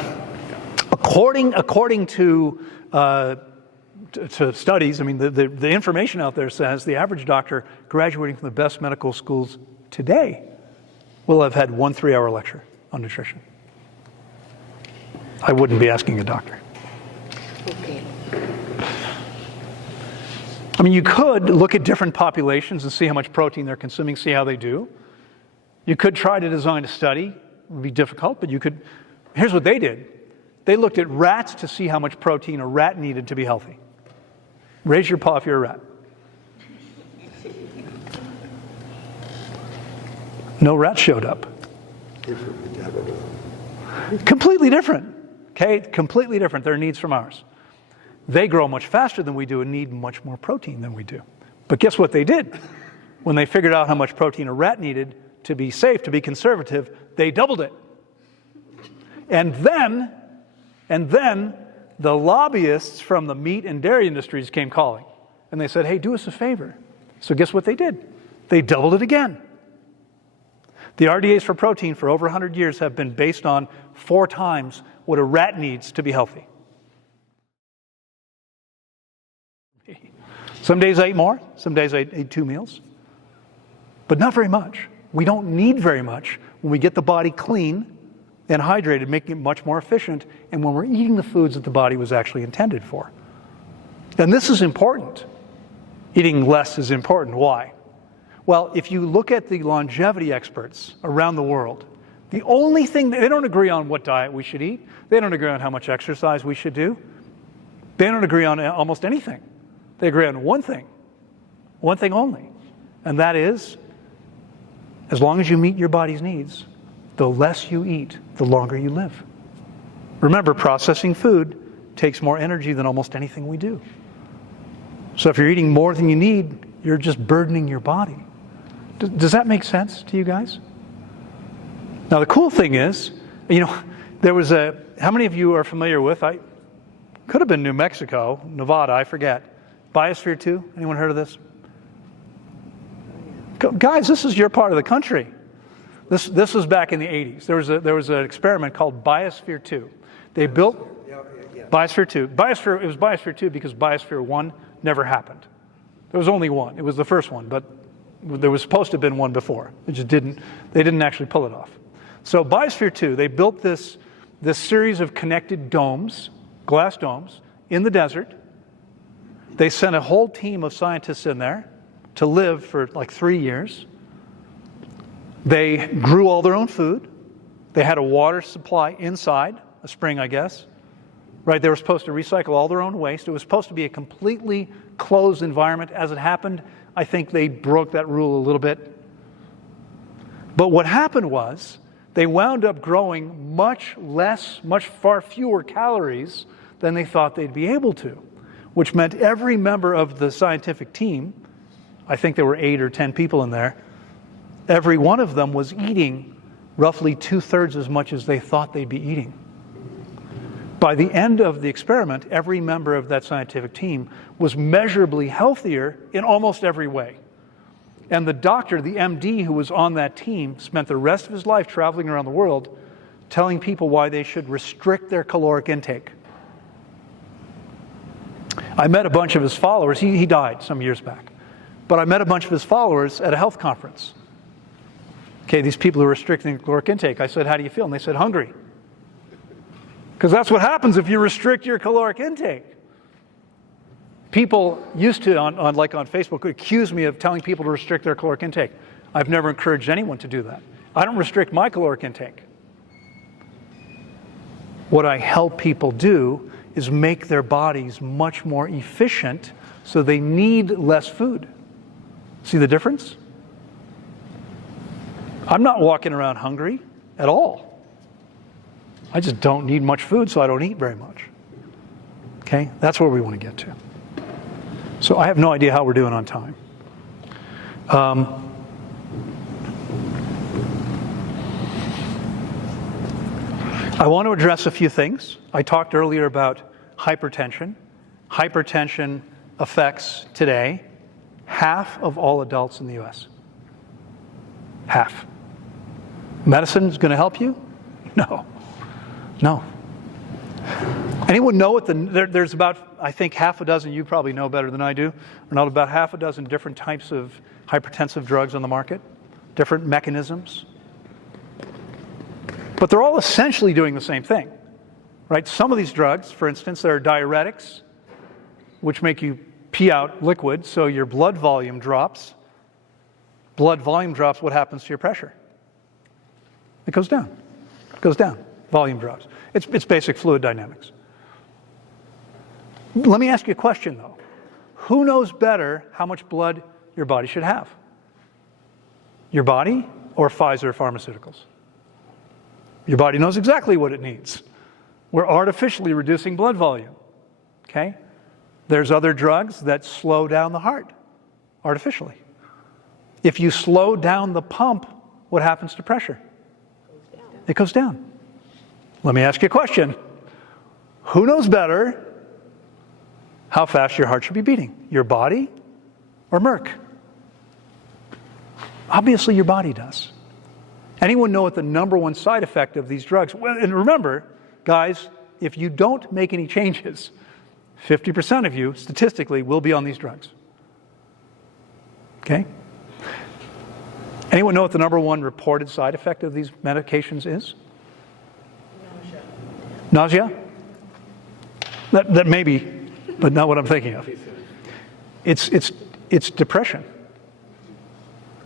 According to studies, I mean, the information out there says the average doctor graduating from the best medical schools today will have had 1 3-hour lecture on nutrition. I wouldn't be asking a doctor. Okay. I mean, you could look at different populations and see how much protein they're consuming, see how they do. You could try to design a study. It would be difficult, but you could. Here's what they did. They looked at rats to see how much protein a rat needed to be healthy. Raise your paw if you're a rat. No rats showed up. Completely different. Okay? Completely different. Their needs from ours. They grow much faster than we do and need much more protein than we do. But guess what they did? When they figured out how much protein a rat needed to be safe, to be conservative, they doubled it. And then the lobbyists from the meat and dairy industries came calling. And they said, hey, do us a favor. So guess what they did? They doubled it again. The RDAs for protein for over 100 years have been based on 4 times what a rat needs to be healthy. Some days I ate more, some days I ate 2 meals, but not very much. We don't need very much when we get the body clean and hydrated, making it much more efficient, and when we're eating the foods that the body was actually intended for. And this is important. Eating less is important. Why? Well, if you look at the longevity experts around the world, the only thing, they don't agree on what diet we should eat. They don't agree on how much exercise we should do. They don't agree on almost anything. They agree on one thing only, and that is, as long as you meet your body's needs, the less you eat, the longer you live. Remember, processing food takes more energy than almost anything we do. So if you're eating more than you need, you're just burdening your body. Does that make sense to you guys? Now the cool thing is, there was how many of you are familiar with, could have been New Mexico, Nevada, I forget, Biosphere 2? Anyone heard of this? Guys, this is your part of the country. This was back in the 80s. There was an experiment called Biosphere 2. They built Biosphere 2. It was Biosphere 2 because Biosphere 1 never happened. There was only one. It was the first one, but there was supposed to have been one before. They didn't actually pull it off. So Biosphere 2, they built this series of connected domes, glass domes, in the desert. They sent a whole team of scientists in there to live for like 3 years. They grew all their own food. They had a water supply inside, a spring, I guess. Right? They were supposed to recycle all their own waste. It was supposed to be a completely closed environment. As it happened, I think they broke that rule a little bit. But what happened was they wound up growing much far fewer calories than they thought they'd be able to, which meant every member of the scientific team, I think there were 8 or 10 people in there, every one of them was eating roughly 2/3 as much as they thought they'd be eating. By the end of the experiment, every member of that scientific team was measurably healthier in almost every way. And the doctor, the MD who was on that team, spent the rest of his life traveling around the world telling people why they should restrict their caloric intake. I met a bunch of his followers. He died some years back. But I met a bunch of his followers at a health conference. Okay, these people who are restricting caloric intake. I said, how do you feel? And they said, hungry. Because that's what happens if you restrict your caloric intake. People used to, on Facebook, accuse me of telling people to restrict their caloric intake. I've never encouraged anyone to do that. I don't restrict my caloric intake. What I help people do is make their bodies much more efficient so they need less food. See the difference? I'm not walking around hungry at all. I just don't need much food, so I don't eat very much. Okay? That's where we want to get to. So I have no idea how we're doing on time. I want to address a few things. I talked earlier about hypertension. Hypertension affects today half of all adults in the U.S. Half. Medicine is going to help you? No. Anyone know what there's about, I think, half a dozen, you probably know better than I do, or not, about half a dozen different types of hypertensive drugs on the market, different mechanisms. But they're all essentially doing the same thing, right? Some of these drugs, for instance, there are diuretics, which make you pee out liquid, so your blood volume drops. Blood volume drops, what happens to your pressure? It goes down. It goes down. Volume drops. It's basic fluid dynamics. Let me ask you a question, though. Who knows better how much blood your body should have? Your body or Pfizer Pharmaceuticals? Your body knows exactly what it needs. We're artificially reducing blood volume. Okay? There's other drugs that slow down the heart artificially. If you slow down the pump, what happens to pressure? It goes down. Let me ask you a question. Who knows better how fast your heart should be beating? Your body or Merck? Obviously your body does. Anyone know what the number one side effect of these drugs? Well, and remember, guys, if you don't make any changes, 50% of you, statistically, will be on these drugs. Okay? Anyone know what the number one reported side effect of these medications is? Nausea? That may be, but not what I'm thinking of. It's depression.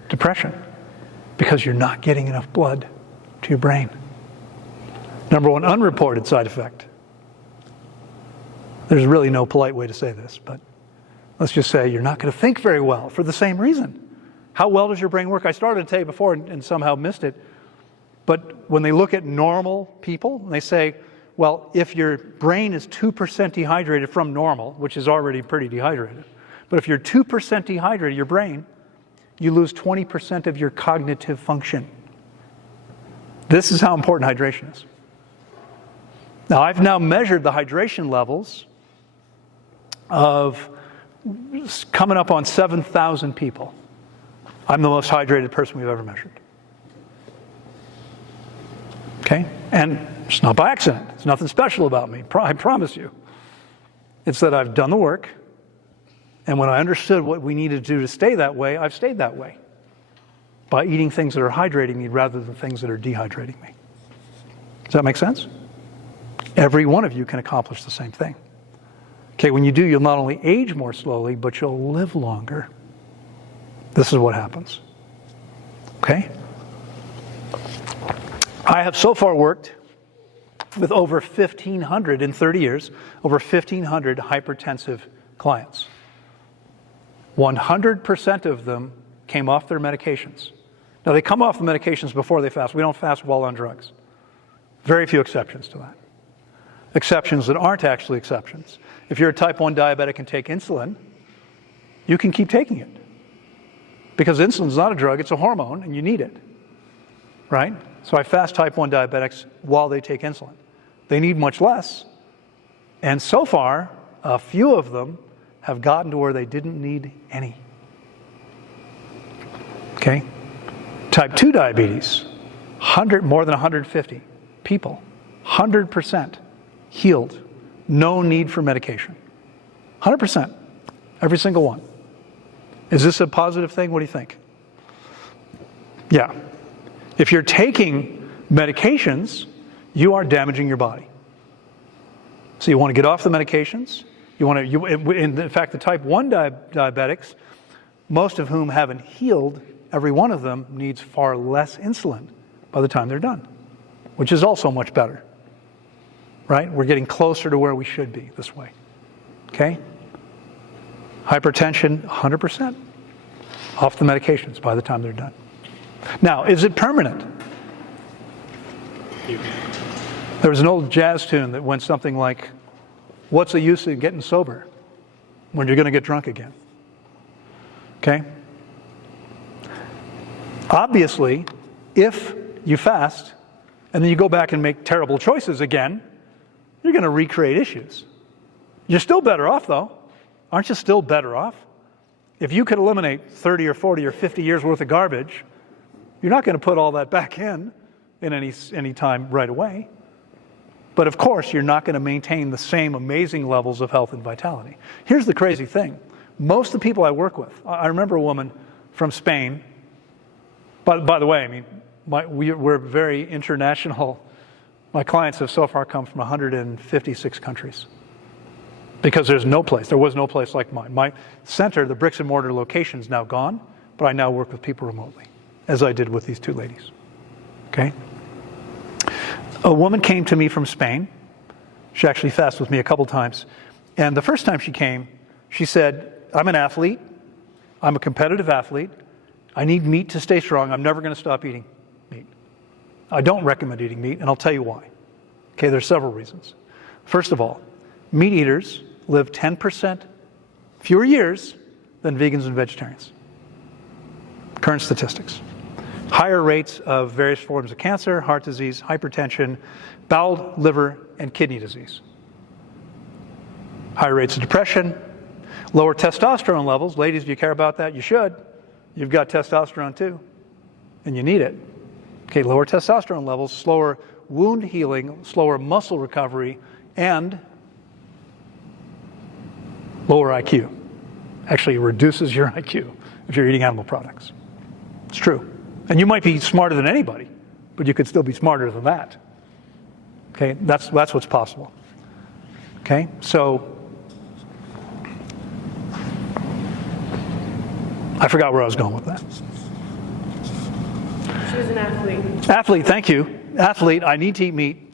Depression. Because you're not getting enough blood to your brain. Number one unreported side effect. There's really no polite way to say this, but let's just say you're not going to think very well for the same reason. How well does your brain work? I started to tell you before and somehow missed it. But when they look at normal people, they say, well, if your brain is 2% dehydrated from normal, which is already pretty dehydrated, but if you're 2% dehydrated, your brain, you lose 20% of your cognitive function. This is how important hydration is. Now, I've now measured the hydration levels of coming up on 7,000 people. I'm the most hydrated person we've ever measured. Okay? And it's not by accident. It's nothing special about me. I promise you. It's that I've done the work, and when I understood what we needed to do to stay that way, I've stayed that way. By eating things that are hydrating me rather than things that are dehydrating me. Does that make sense? Every one of you can accomplish the same thing. Okay, when you do, you'll not only age more slowly, but you'll live longer. This is what happens. Okay? I have so far worked with over 1,500 in 30 years, over 1,500 hypertensive clients. 100% of them came off their medications. Now, they come off the medications before they fast. We don't fast while on drugs. Very few exceptions to that. Exceptions that aren't actually exceptions. If you're a type 1 diabetic and take insulin, you can keep taking it. Because insulin's not a drug, it's a hormone, and you need it. Right? So I fast type 1 diabetics while they take insulin. They need much less. And so far, a few of them have gotten to where they didn't need any. Okay? Type 2 diabetes, more than 150 people, 100% healed, no need for medication. 100%, every single one. Is this a positive thing? What do you think? Yeah. If you're taking medications, you are damaging your body. So you want to get off the medications. In fact, the type 1 diabetics, most of whom haven't healed, every one of them needs far less insulin by the time they're done, which is also much better. Right? We're getting closer to where we should be this way. Okay? Hypertension, 100% off the medications by the time they're done. Now, is it permanent? There was an old jazz tune that went something like, what's the use of getting sober when you're going to get drunk again? Okay? Obviously, if you fast and then you go back and make terrible choices again, you're going to recreate issues. You're still better off, though. Aren't you still better off? If you could eliminate 30 or 40 or 50 years worth of garbage, you're not going to put all that back in any time right away. But of course, you're not going to maintain the same amazing levels of health and vitality. Here's the crazy thing. Most of the people I work with, I remember a woman from Spain. By the way, I mean, we're very international. My clients have so far come from 156 countries. Because there was no place like mine. My center, the bricks and mortar location, is now gone, but I now work with people remotely, as I did with these two ladies. Okay? A woman came to me from Spain. She actually fasted with me a couple times. And the first time she came, she said, I'm an athlete. I'm a competitive athlete. I need meat to stay strong. I'm never going to stop eating meat. I don't recommend eating meat, and I'll tell you why. Okay, there's several reasons. First of all, meat eaters live 10% fewer years than vegans and vegetarians. Current statistics. Higher rates of various forms of cancer, heart disease, hypertension, bowel, liver, and kidney disease. Higher rates of depression, lower testosterone levels. Ladies, if you care about that, you should. You've got testosterone too, and you need it. Okay, lower testosterone levels, slower wound healing, slower muscle recovery, and lower IQ. Actually, it reduces your IQ if you're eating animal products. It's true. And you might be smarter than anybody, but you could still be smarter than that. Okay, that's what's possible. Okay, so I forgot where I was going with that. She was an athlete. Athlete, thank you. Athlete, I need to eat meat.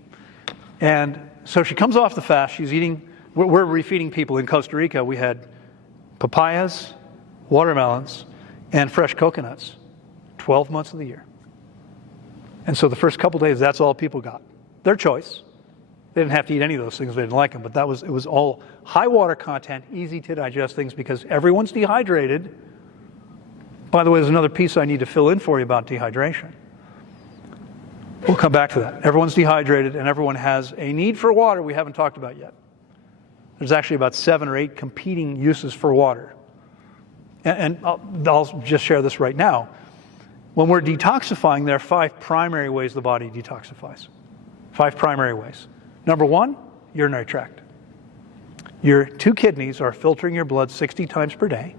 And so she comes off the fast, she's eating, we're refeeding people in Costa Rica. We had papayas, watermelons, and fresh coconuts, 12 months of the year. And so the first couple days, that's all people got. Their choice. They didn't have to eat any of those things if they didn't like them, but it was all high water content, easy to digest things because everyone's dehydrated. By the way, there's another piece I need to fill in for you about dehydration. We'll come back to that. Everyone's dehydrated and everyone has a need for water we haven't talked about yet. There's actually about 7 or 8 competing uses for water. And I'll just share this right now. When we're detoxifying, there are 5 primary ways the body detoxifies. 5 primary ways. Number 1, urinary tract. Your 2 kidneys are filtering your blood 60 times per day.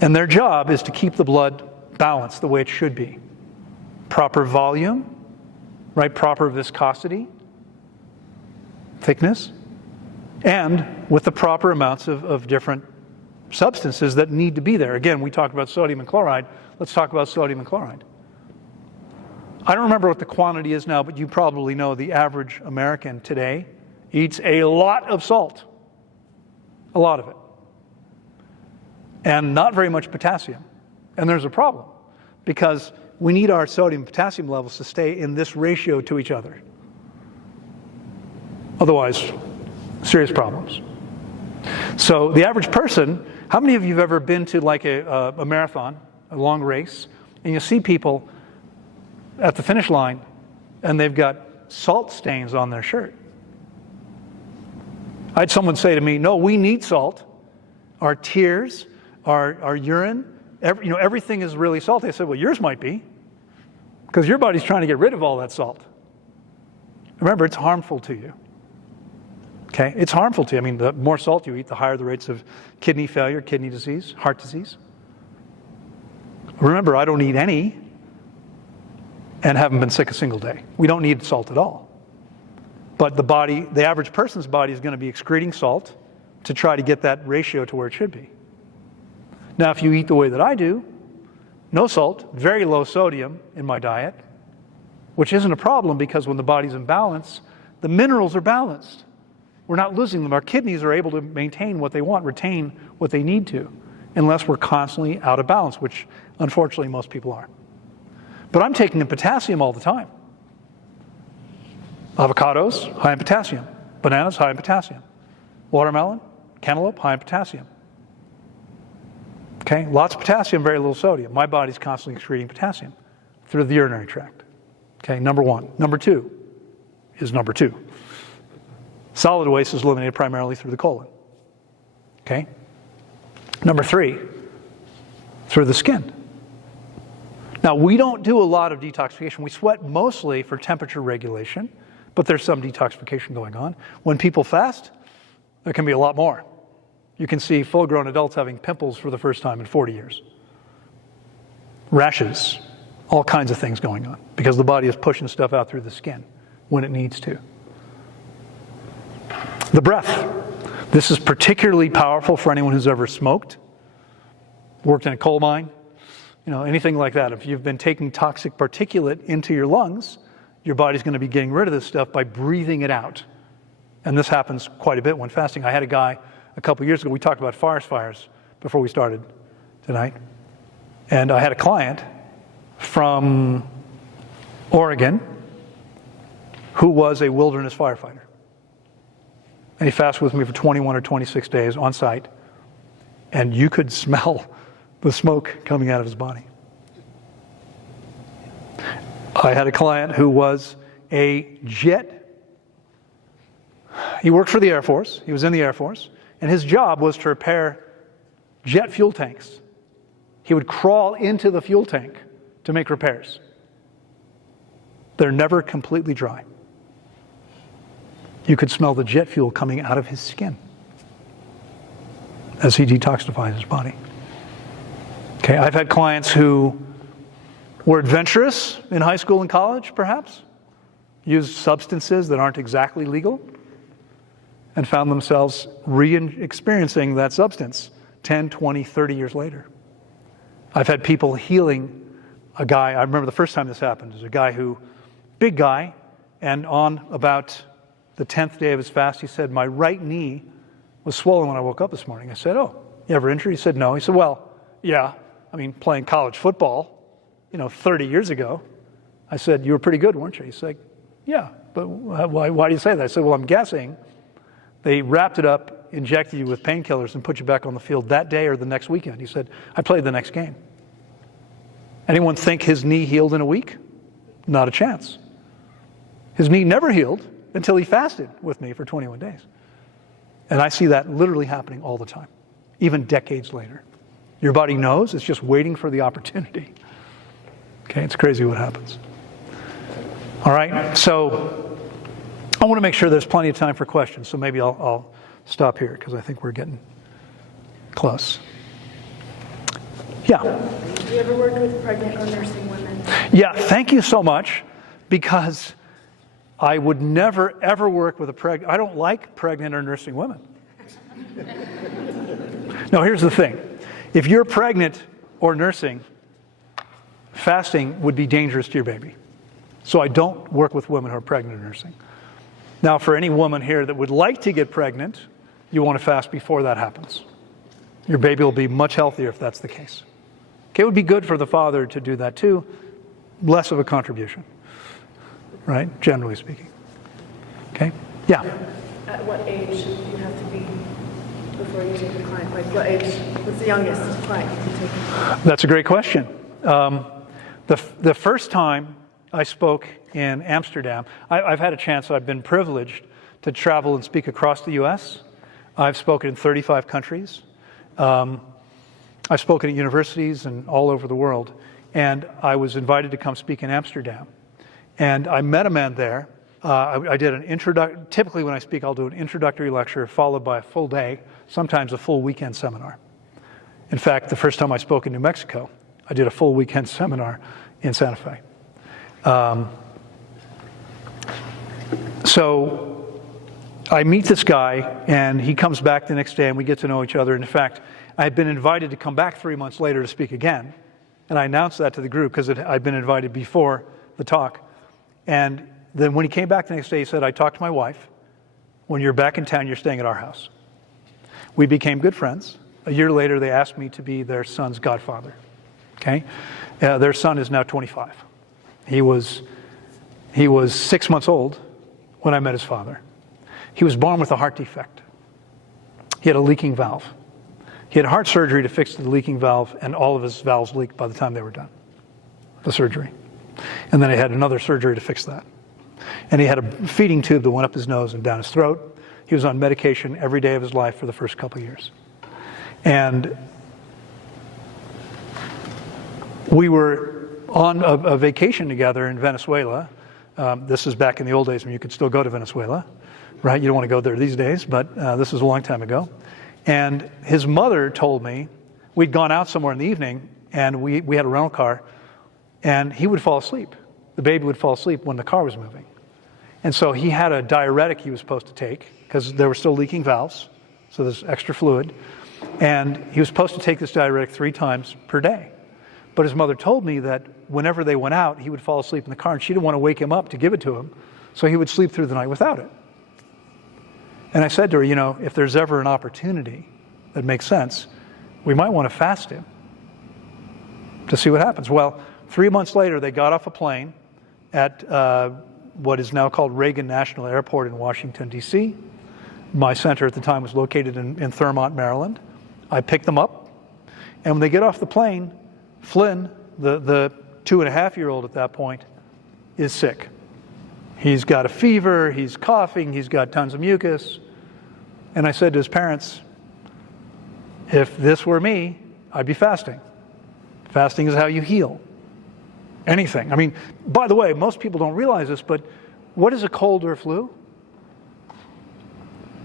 And their job is to keep the blood balanced the way it should be. Proper volume, right? Proper viscosity, thickness, and with the proper amounts of different substances that need to be there. Again, we talked about sodium and chloride. Let's talk about sodium and chloride. I don't remember what the quantity is now, but you probably know the average American today eats a lot of salt. A lot of it. And not very much potassium. And there's a problem because we need our sodium and potassium levels to stay in this ratio to each other. Otherwise, serious problems. So the average person, how many of you have ever been to like a marathon, a long race, and you see people at the finish line and they've got salt stains on their shirt? I had someone say to me, no, we need salt. Our tears, our urine, everything is really salty. I said, well, yours might be, because your body's trying to get rid of all that salt. Remember, it's harmful to you. Okay, it's harmful to you. I mean, the more salt you eat, the higher the rates of kidney failure, kidney disease, heart disease. Remember, I don't eat any and haven't been sick a single day. We don't need salt at all. But the average person's body is going to be excreting salt to try to get that ratio to where it should be. Now, if you eat the way that I do, no salt, very low sodium in my diet, which isn't a problem because when the body's in balance, the minerals are balanced. We're not losing them. Our kidneys are able to maintain what they want, retain what they need to, unless we're constantly out of balance, which unfortunately most people are. But I'm taking in potassium all the time. Avocados, high in potassium. Bananas, high in potassium. Watermelon, cantaloupe, high in potassium. Okay, lots of potassium, very little sodium. My body's constantly excreting potassium through the urinary tract. Okay, number 1. Number 2 is number 2. Solid waste is eliminated primarily through the colon. Okay? Number 3, through the skin. Now, we don't do a lot of detoxification. We sweat mostly for temperature regulation, but there's some detoxification going on. When people fast, there can be a lot more. You can see full-grown adults having pimples for the first time in 40 years. Rashes, all kinds of things going on because the body is pushing stuff out through the skin when it needs to. The breath. This is particularly powerful for anyone who's ever smoked, worked in a coal mine, anything like that. If you've been taking toxic particulate into your lungs, your body's going to be getting rid of this stuff by breathing it out. And this happens quite a bit when fasting. I had a guy a couple years ago, we talked about forest fires before we started tonight. And I had a client from Oregon who was a wilderness firefighter. And he fasted with me for 21 or 26 days on site. And you could smell the smoke coming out of his body. I had a client who was a jet. He worked for the Air Force. He was in the Air Force. And his job was to repair jet fuel tanks. He would crawl into the fuel tank to make repairs. They're never completely dry. You could smell the jet fuel coming out of his skin as he detoxifies his body. Okay, I've had clients who were adventurous in high school and college, perhaps, used substances that aren't exactly legal, and found themselves re-experiencing that substance 10, 20, 30 years later. I've had people healing a guy. I remember the first time this happened. There's a guy who, big guy, and on about the 10th day of his fast, he said, my right knee was swollen when I woke up this morning. I said, oh, you ever injured? He said, no. He said, well, yeah. I mean, playing college football, 30 years ago. I said, you were pretty good, weren't you? He's like, yeah, but why do you say that? I said, well, I'm guessing they wrapped it up, injected you with painkillers, and put you back on the field that day or the next weekend. He said, I played the next game. Anyone think his knee healed in a week? Not a chance. His knee never healed until he fasted with me for 21 days. And I see that literally happening all the time, even decades later. Your body knows, it's just waiting for the opportunity. Okay, it's crazy what happens. All right, so I want to make sure there's plenty of time for questions, so maybe I'll stop here because I think we're getting close. Yeah? Have you ever worked with pregnant or nursing women? Yeah, thank you so much, because I would never, ever work with I don't like pregnant or nursing women. No, here's the thing. If you're pregnant or nursing, fasting would be dangerous to your baby. So I don't work with women who are pregnant or nursing. Now, for any woman here that would like to get pregnant, you want to fast before that happens. Your baby will be much healthier if that's the case. Okay, it would be good for the father to do that too. Less of a contribution, right? Generally speaking. Okay? Yeah? At what age do you have to be before you take a client? Like what age? What's the youngest client you can take? That's a great question. The first time I spoke in Amsterdam, I've had a chance, I've been privileged to travel and speak across the U.S. I've spoken in 35 countries. I've spoken at universities and all over the world. And I was invited to come speak in Amsterdam. And I met a man there. I did an typically when I speak, I'll do an introductory lecture followed by a full day, sometimes a full weekend seminar. In fact, the first time I spoke in New Mexico, I did a full weekend seminar in Santa Fe. So I meet this guy, and he comes back the next day, and we get to know each other. And in fact, I had been invited to come back 3 months later to speak again. And I announced that to the group because I'd been invited before the talk. And then when he came back the next day, he said, I talked to my wife. When you're back in town, you're staying at our house. We became good friends. A year later, they asked me to be their son's godfather. Okay? Their son is now 25. He was 6 months old when I met his father. He was born with a heart defect. He had a leaking valve. He had heart surgery to fix the leaking valve, and all of his valves leaked by the time they were done, the surgery. And then he had another surgery to fix that. And he had a feeding tube that went up his nose and down his throat. He was on medication every day of his life for the first couple of years. And we were on a vacation together in Venezuela. This is back in the old days when you could still go to Venezuela, right? You don't want to go there these days, but this was a long time ago. And his mother told me, we'd gone out somewhere in the evening, and we had a rental car, and he would fall asleep. The baby would fall asleep when the car was moving. And so he had a diuretic he was supposed to take, because there were still leaking valves, so there's extra fluid. And he was supposed to take this diuretic 3 times per day. But his mother told me that whenever they went out, he would fall asleep in the car, and she didn't want to wake him up to give it to him, so he would sleep through the night without it. And I said to her, if there's ever an opportunity that makes sense, we might want to fast him to see what happens. Well, 3 months later, they got off a plane at what is now called Reagan National Airport in Washington, D.C. My center at the time was located in Thurmont, Maryland. I picked them up, and when they get off the plane, Flynn, the 2.5-year-old at that point, is sick. He's got a fever, he's coughing, he's got tons of mucus. And I said to his parents, if this were me, I'd be fasting. Fasting is how you heal anything. I mean, by the way, most people don't realize this, but what is a cold or a flu?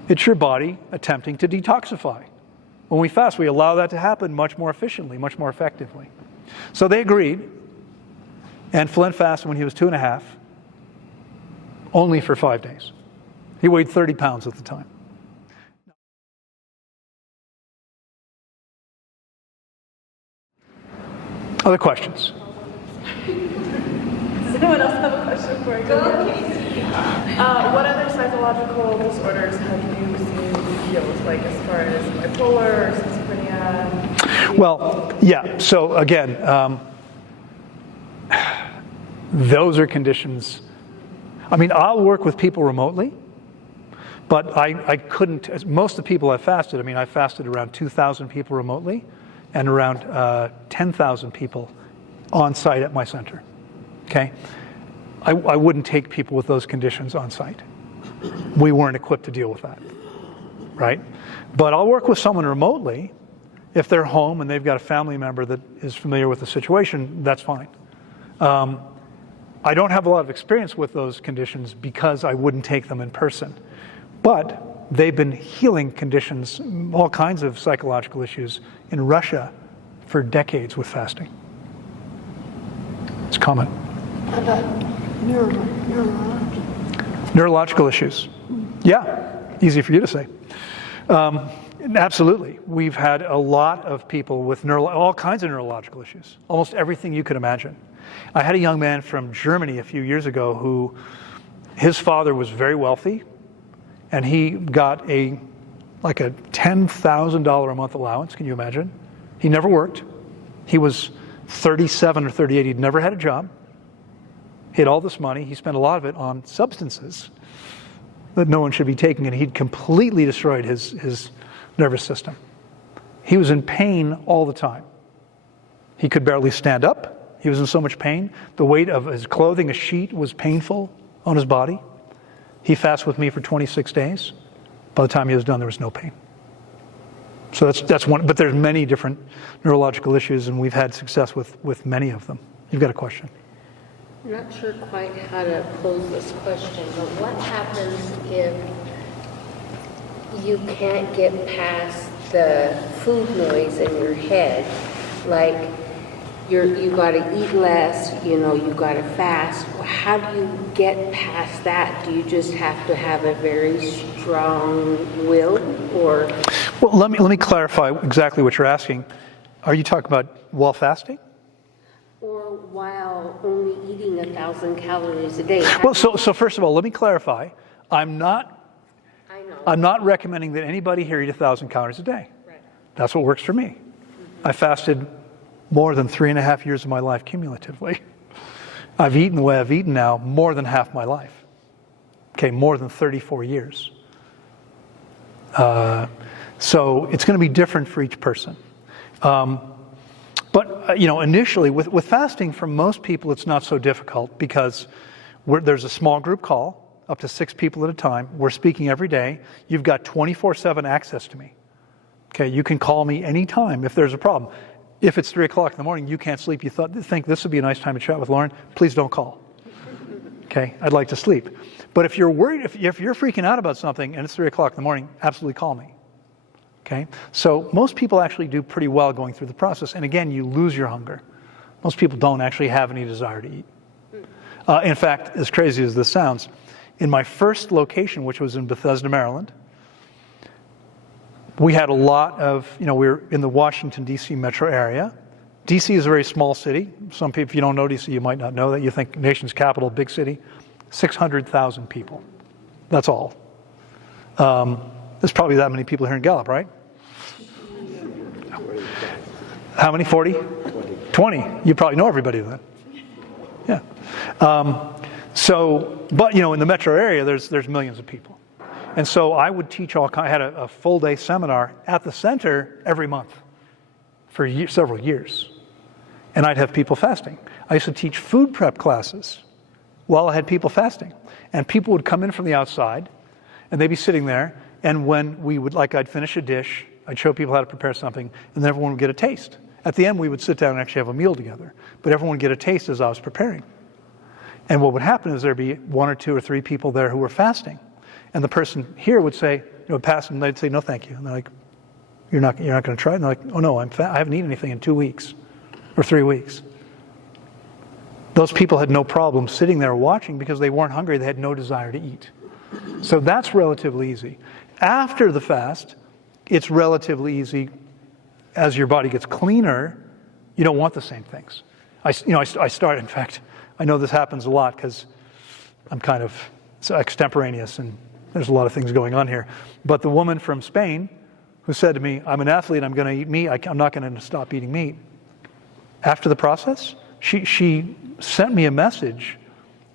It's your body attempting to detoxify. When we fast, we allow that to happen much more efficiently, much more effectively. So they agreed. And Flynn fasted when he was 2.5, only for 5 days. He weighed 30 pounds at the time. Other questions? Does anyone else have a question before I go? What other psychological disorders have you seen healed, like as far as bipolar or schizophrenia? Well, yeah. So again, those are conditions. I mean, I'll work with people remotely, but I couldn't. Most of the people I fasted, I fasted around 2,000 people remotely, and around 10,000 people on site at my center. Okay, I wouldn't take people with those conditions on site. We weren't equipped to deal with that, right? But I'll work with someone remotely if they're home and they've got a family member that is familiar with the situation. That's fine. I don't have a lot of experience with those conditions because I wouldn't take them in person. But they've been healing conditions, all kinds of psychological issues in Russia for decades with fasting. It's common. How about Neurological issues. Yeah, easy for you to say. Absolutely. We've had a lot of people with all kinds of neurological issues, almost everything you could imagine. I had a young man from Germany a few years ago who, his father was very wealthy, and he got like a $10,000 a month allowance. Can you imagine? He never worked. He was 37 or 38. He'd never had a job. He had all this money. He spent a lot of it on substances that no one should be taking, and he'd completely destroyed his nervous system. He was in pain all the time. He could barely stand up. He was in so much pain. The weight of his clothing, a sheet, was painful on his body. He fasted with me for 26 days. By the time he was done, there was no pain. So that's one, but there's many different neurological issues, and we've had success with many of them. You've got a question? I'm not sure quite how to pose this question, but what happens if you can't get past the food noise in your head? Like, you got to eat less, you got to fast. How do you get past that? Do you just have to have a very strong will, or? Well, let me clarify exactly what you're asking. Are you talking about while fasting? Or while only eating 1,000 calories a day? Well, so first of all, let me clarify. I'm not recommending that anybody here eat 1,000 calories a day. Right. That's what works for me. I fasted more than 3.5 years of my life cumulatively. I've eaten the way I've eaten now more than half my life. Okay, more than 34 years. So it's going to be different for each person. But initially with fasting, for most people, it's not so difficult because there's a small group call, up to 6 people at a time. We're speaking every day. You've got 24/7 access to me. Okay, you can call me anytime if there's a problem. If it's 3 o'clock in the morning, you can't sleep, you think this would be a nice time to chat with Loren, please don't call. Okay, I'd like to sleep. But if you're worried, if you're freaking out about something and it's 3 o'clock in the morning, absolutely call me. Okay, so most people actually do pretty well going through the process. And again, you lose your hunger. Most people don't actually have any desire to eat. In fact, as crazy as this sounds, in my first location, which was in Bethesda, Maryland, we had a lot of, we were in the Washington, D.C. metro area. D.C. is a very small city. Some people, if you don't know D.C., you might not know that. You think nation's capital, big city. 600,000 people. That's all. There's probably that many people here in Gallup, right? How many? 40? 20. You probably know everybody then. Yeah. But in the metro area, there's millions of people. And so I would teach I had a full day seminar at the center every month for several years. And I'd have people fasting. I used to teach food prep classes while I had people fasting. And people would come in from the outside, and they'd be sitting there, and when I'd finish a dish, I'd show people how to prepare something, and then everyone would get a taste. At the end, we would sit down and actually have a meal together. But everyone would get a taste as I was preparing. And what would happen is there'd be 1 or 2 or 3 people there who were fasting. And the person here would say, pass, and they'd say, no, thank you. And they're like, you're not going to try it? And they're like, oh no, I haven't eaten anything in 2 weeks or 3 weeks. those people had no problem sitting there watching because they weren't hungry, they had no desire to eat. So that's relatively easy. After the fast, it's relatively easy. As your body gets cleaner, you don't want the same things. I start, in fact, I know this happens a lot because I'm kind of extemporaneous and there's a lot of things going on here. But the woman from Spain who said to me, I'm an athlete, I'm going to eat meat, I'm not going to stop eating meat. After the process, she sent me a message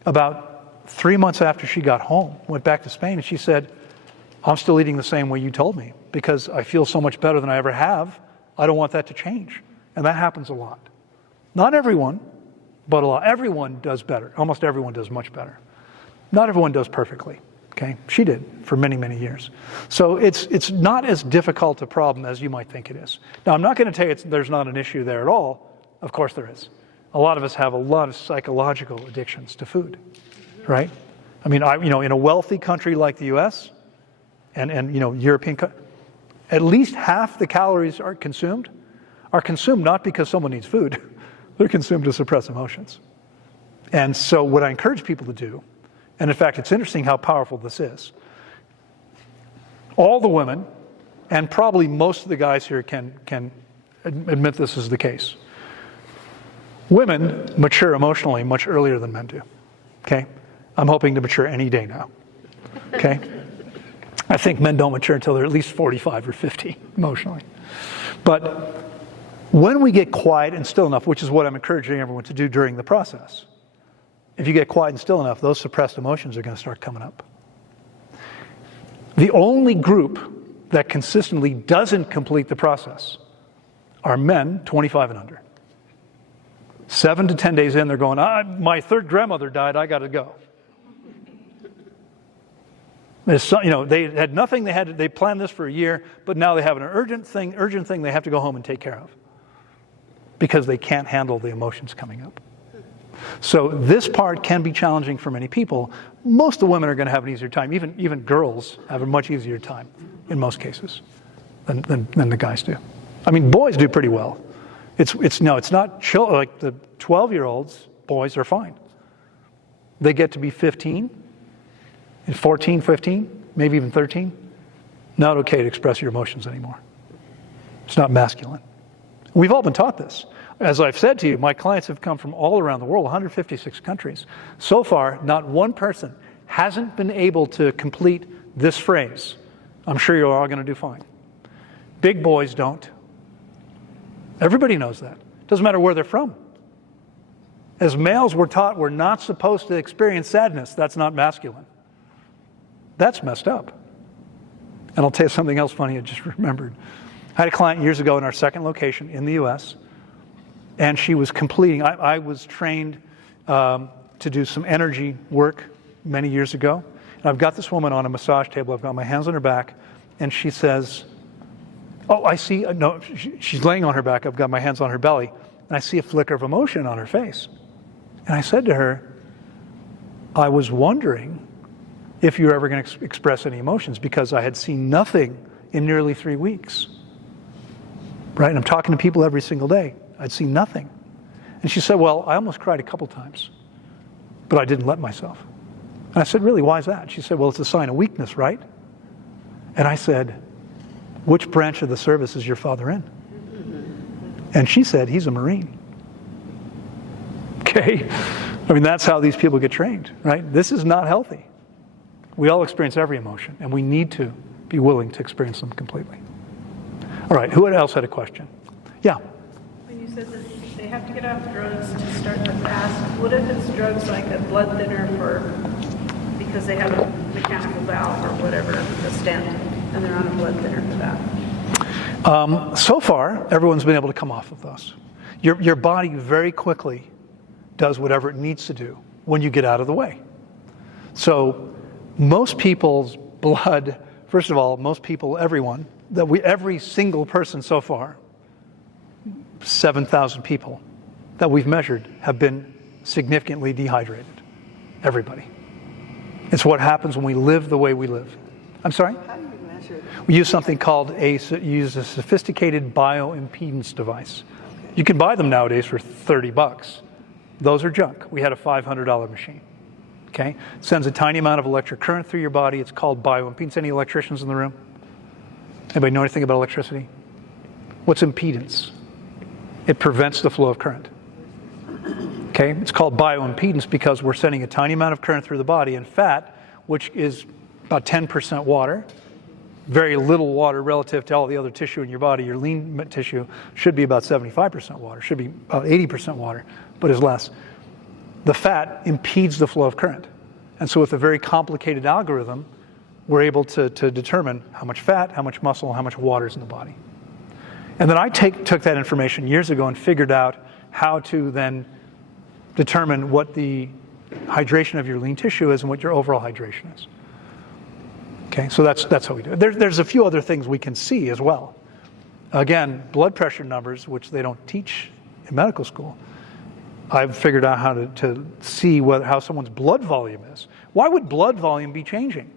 about 3 months after she got home, went back to Spain, and she said, I'm still eating the same way you told me because I feel so much better than I ever have. I don't want that to change. And that happens a lot. Not everyone, but a lot. Everyone does better. Almost everyone does much better. Not everyone does perfectly. Okay? She did for many, many years. So it's not as difficult a problem as you might think it is. Now, I'm not going to tell you there's not an issue there at all. Of course there is. A lot of us have a lot of psychological addictions to food, right? I mean, in a wealthy country like the U.S. and European, at least half the calories are consumed not because someone needs food. They're consumed to suppress emotions. And so what I encourage people to do, and in fact, it's interesting how powerful this is. All the women, and probably most of the guys here can admit this is the case. Women mature emotionally much earlier than men do. Okay? I'm hoping to mature any day now. Okay? I think men don't mature until they're at least 45 or 50 emotionally. But when we get quiet and still enough, which is what I'm encouraging everyone to do during the process, if you get quiet and still enough, those suppressed emotions are going to start coming up. The only group that consistently doesn't complete the process are men 25 and under. 7 to 10 days in, they're going, my third grandmother died, I got to go. They had nothing, they planned this for a year, but now they have an urgent thing they have to go home and take care of because they can't handle the emotions coming up. So this part can be challenging for many people. Most of the women are going to have an easier time. Even girls have a much easier time in most cases than the guys do. I mean, boys do pretty well. It's not like the 12-year-olds, boys are fine. They get to be 15, and 14, 15, maybe even 13. Not okay to express your emotions anymore. It's not masculine. We've all been taught this. As I've said to you, my clients have come from all around the world, 156 countries. So far, not one person hasn't been able to complete this phrase. I'm sure you're all going to do fine. Big boys don't. Everybody knows that. Doesn't matter where they're from. As males, we're taught we're not supposed to experience sadness. That's not masculine. That's messed up. And I'll tell you something else funny I just remembered. I had a client years ago in our second location in the U.S., and she was completing, I was trained to do some energy work many years ago. And I've got this woman on a massage table. I've got my hands on her back, and she says, I see, no, she's laying on her back. I've got my hands on her belly, and I see a flicker of emotion on her face. And I said to her, I was wondering if you were ever going to express any emotions because I had seen nothing in nearly 3 weeks. Right? And I'm talking to people every single day. I'd seen nothing. And she said, well, I almost cried a couple times, but I didn't let myself. And I said, really, why is that? She said, well, it's a sign of weakness, right? And I said, which branch of the service is your father in? And she said, he's a Marine. Okay? I mean, that's how these people get trained, right? This is not healthy. We all experience every emotion, and we need to be willing to experience them completely. All right, who else had a question? Yeah. When you said that they have to get off drugs to start the fast, what if it's drugs like a blood thinner because they have a mechanical valve or whatever, a stent, and they're on a blood thinner for that? So far, everyone's been able to come off of those. Your body very quickly does whatever it needs to do when you get out of the way. So most people's blood, first of all, everyone, every single person so far, 7,000 people that we've measured have been significantly dehydrated. Everybody. It's what happens when we live the way we live. I'm sorry? How do you measure it? We use something called a sophisticated bioimpedance device. You can buy them nowadays for $30. Those are junk. We had a $500 machine. Okay? Sends a tiny amount of electric current through your body. It's called bioimpedance. Any electricians in the room? Anybody know anything about electricity? What's impedance? It prevents the flow of current. Okay? It's called bioimpedance because we're sending a tiny amount of current through the body, and fat, which is about 10% water, very little water relative to all the other tissue in your body. Your lean tissue should be about 75% water, should be about 80% water, but is less. The fat impedes the flow of current. And so with a very complicated algorithm, we're able to determine how much fat, how much muscle, how much water is in the body. And then I took that information years ago and figured out how to then determine what the hydration of your lean tissue is and what your overall hydration is. Okay, so that's how we do it. There's a few other things we can see as well. Again, blood pressure numbers, which they don't teach in medical school. I've figured out how to see how someone's blood volume is. Why would blood volume be changing?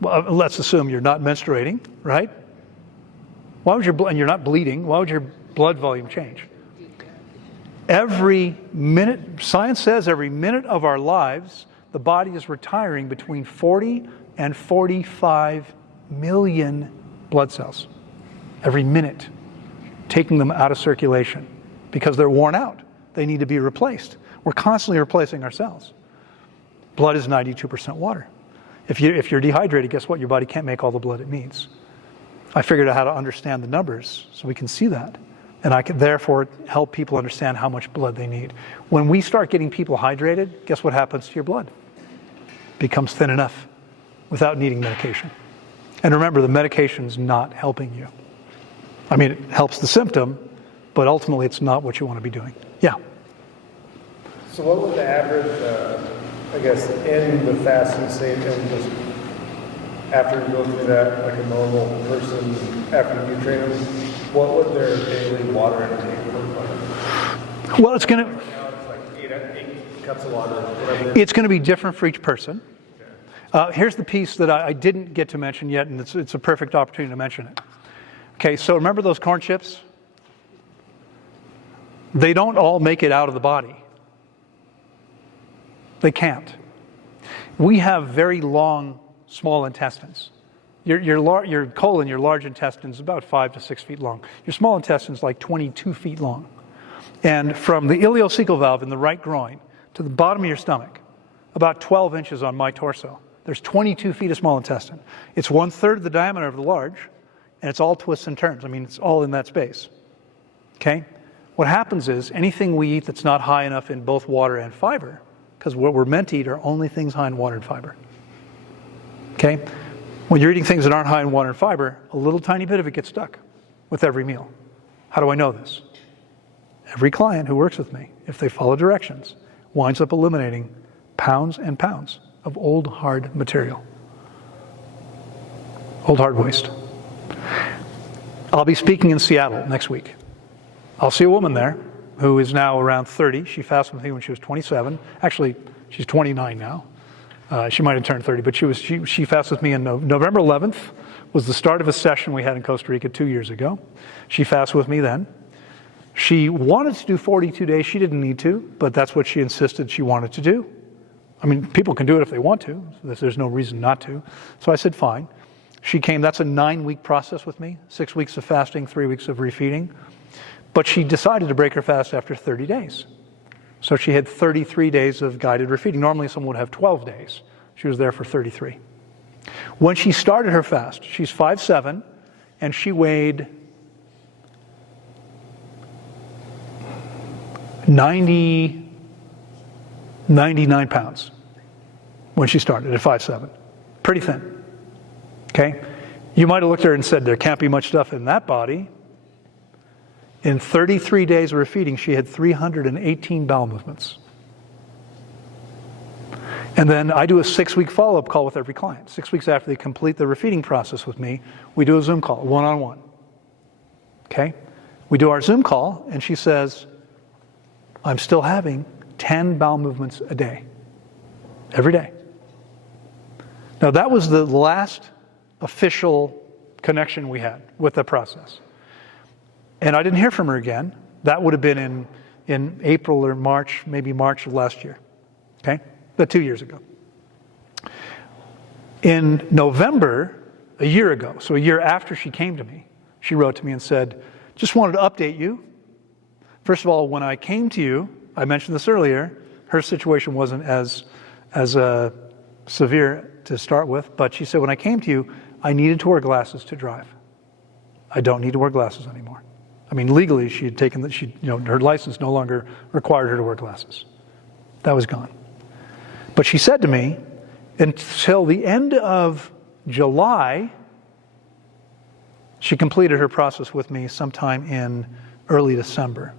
Well, let's assume you're not menstruating, right? Why would and you're not bleeding, why would your blood volume change? Every minute, science says every minute of our lives, the body is retiring between 40 and 45 million blood cells. Every minute, taking them out of circulation because they're worn out. They need to be replaced. We're constantly replacing our cells. Blood is 92% water. If you're dehydrated, guess what? Your body can't make all the blood it needs. I figured out how to understand the numbers so we can see that. And I can therefore help people understand how much blood they need. When we start getting people hydrated, guess what happens to your blood? It becomes thin enough without needing medication. And remember, the medication's not helping you. I mean, it helps the symptom, but ultimately it's not what you want to be doing. Yeah. So what would the average, I guess, in the fasting state and just after you go through that, like a normal person, after you train them, what would their daily water intake look like? Well, it's going to... Now it's like 8 cups of water, whatever. It's going to be different for each person. Here's the piece that I didn't get to mention yet, and it's a perfect opportunity to mention it. Okay, so remember those corn chips? They don't all make it out of the body. They can't. We have very long, small intestines. Your colon, your large intestine, is about 5 to 6 feet long. Your small intestine is like 22 feet long. And from the ileocecal valve in the right groin to the bottom of your stomach, about 12 inches on my torso, there's 22 feet of small intestine. It's 1/3 the diameter of the large, and it's all twists and turns. I mean, it's all in that space. Okay? What happens is anything we eat that's not high enough in both water and fiber, because what we're meant to eat are only things high in water and fiber. Okay? When you're eating things that aren't high in water and fiber, a little tiny bit of it gets stuck with every meal. How do I know this? Every client who works with me, if they follow directions, winds up eliminating pounds and pounds of old, hard material. Old, hard waste. I'll be speaking in Seattle next week. I'll see a woman there who is now around 30. She fasted with me when she was 27. Actually, she's 29 now. She might have turned 30, but she fasted with me on November 11th was the start of a session we had in Costa Rica 2 years ago. She fasted with me then. She wanted to do 42 days. She didn't need to, but that's what she insisted she wanted to do. I mean, people can do it if they want to. There's no reason not to. So I said, fine. She came. That's a 9-week process with me. 6 weeks of fasting, 3 weeks of refeeding. But she decided to break her fast after 30 days. So she had 33 days of guided refeeding. Normally someone would have 12 days. She was there for 33. When she started her fast, she's 5'7", and she weighed 99 pounds when she started at 5'7". Pretty thin. Okay? You might have looked at her and said, there can't be much stuff in that body. In 33 days of refeeding, she had 318 bowel movements. And then I do a 6-week follow-up call with every client. 6 weeks after they complete the refeeding process with me, we do a Zoom call, one-on-one. Okay? We do our Zoom call, and she says, I'm still having 10 bowel movements a day. Every day. Now, that was the last official connection we had with the process. And I didn't hear from her again. That would have been in in April or March, maybe March of last year. Okay? But 2 years ago. In November, a year ago, so a year after she came to me, she wrote to me and said, just wanted to update you. First of all, when I came to you, I mentioned this earlier, her situation wasn't as severe to start with, but she said, when I came to you, I needed to wear glasses to drive. I don't need to wear glasses anymore. I mean, legally, she had taken her license no longer required her to wear glasses. That was gone. But she said to me, until the end of July, she completed her process with me sometime in early December.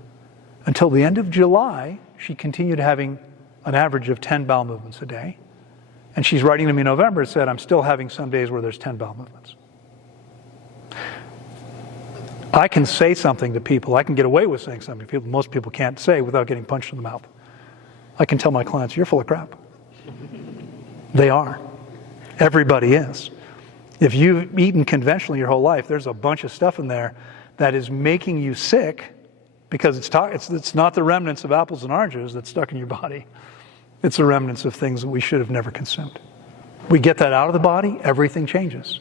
Until the end of July, she continued having an average of 10 bowel movements a day. And she's writing to me in November and said, I'm still having some days where there's 10 bowel movements. I can say something to people. I can get away with saying something to people most people can't say without getting punched in the mouth. I can tell my clients, you're full of crap. They are. Everybody is. If you've eaten conventionally your whole life, there's a bunch of stuff in there that is making you sick because it's not the remnants of apples and oranges that's stuck in your body. It's the remnants of things that we should have never consumed. We get that out of the body, everything changes.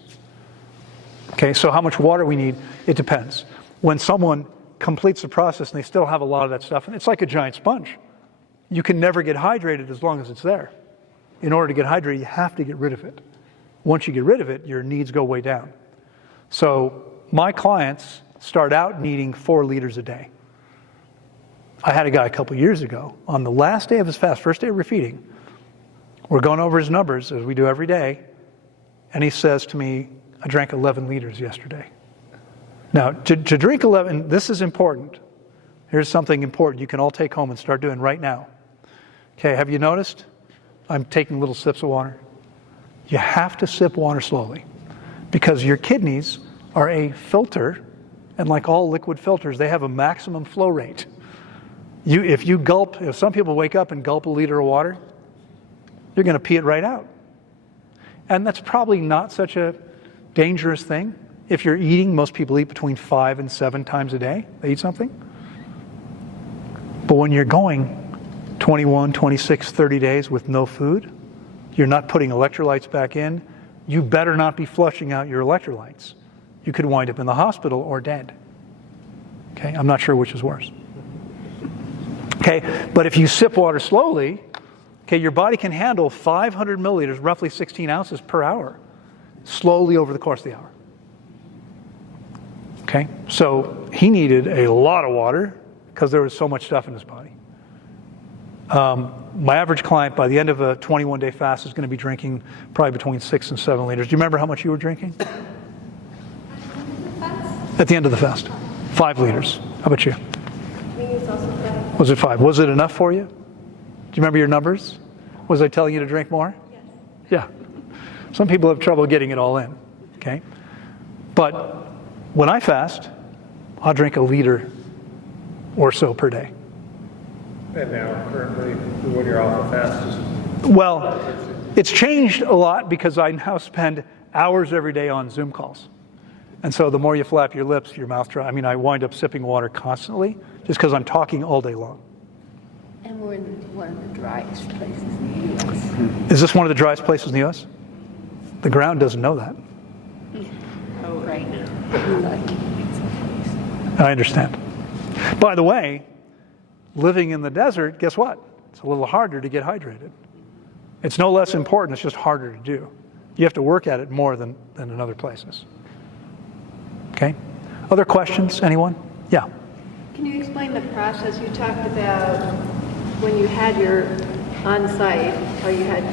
Okay, so how much water we need, it depends. When someone completes the process and they still have a lot of that stuff, and it's like a giant sponge. You can never get hydrated as long as it's there. In order to get hydrated, you have to get rid of it. Once you get rid of it, your needs go way down. So my clients start out needing 4 liters a day. I had a guy a couple years ago, on the last day of his fast, first day of refeeding, we're going over his numbers, as we do every day, and he says to me, I drank 11 liters yesterday. Now, to drink 11, this is important. Here's something important you can all take home and start doing right now. Okay, have you noticed? I'm taking little sips of water. You have to sip water slowly because your kidneys are a filter, and like all liquid filters, they have a maximum flow rate. If some people wake up and gulp a liter of water, you're going to pee it right out. And that's probably not such a dangerous thing. If you're eating, most people eat between 5 and 7 times a day. They eat something. But when you're going 21, 26, 30 days with no food, you're not putting electrolytes back in, you better not be flushing out your electrolytes. You could wind up in the hospital or dead. Okay, I'm not sure which is worse. Okay, but if you sip water slowly, okay, your body can handle 500 milliliters, roughly 16 ounces per hour, slowly over the course of the hour. Okay, so he needed a lot of water because there was so much stuff in his body. My average client, by the end of a 21-day fast, is going to be drinking probably between 6 and 7 liters. Do you remember how much you were drinking? At the end of the fast. 5 liters. How about you? Was it 5? Was it enough for you? Do you remember your numbers? Was I telling you to drink more? Yes. Yeah. Some people have trouble getting it all in. Okay? But when I fast, I'll drink a liter or so per day. And now, currently, when you're off the fast, well, it's changed a lot because I now spend hours every day on Zoom calls. And so the more you flap your lips, your mouth dry. I mean, I wind up sipping water constantly just because I'm talking all day long. And we're in one of the driest places in the U.S. Is this one of the driest places in the U.S.? The ground doesn't know that. Oh, right. Lucky. I understand. By the way, living in the desert, guess what? It's a little harder to get hydrated. It's no less important, it's just harder to do. You have to work at it more than in other places. Okay? Other questions? Anyone? Yeah. Can you explain the process? You talked about when you had your on-site, or you had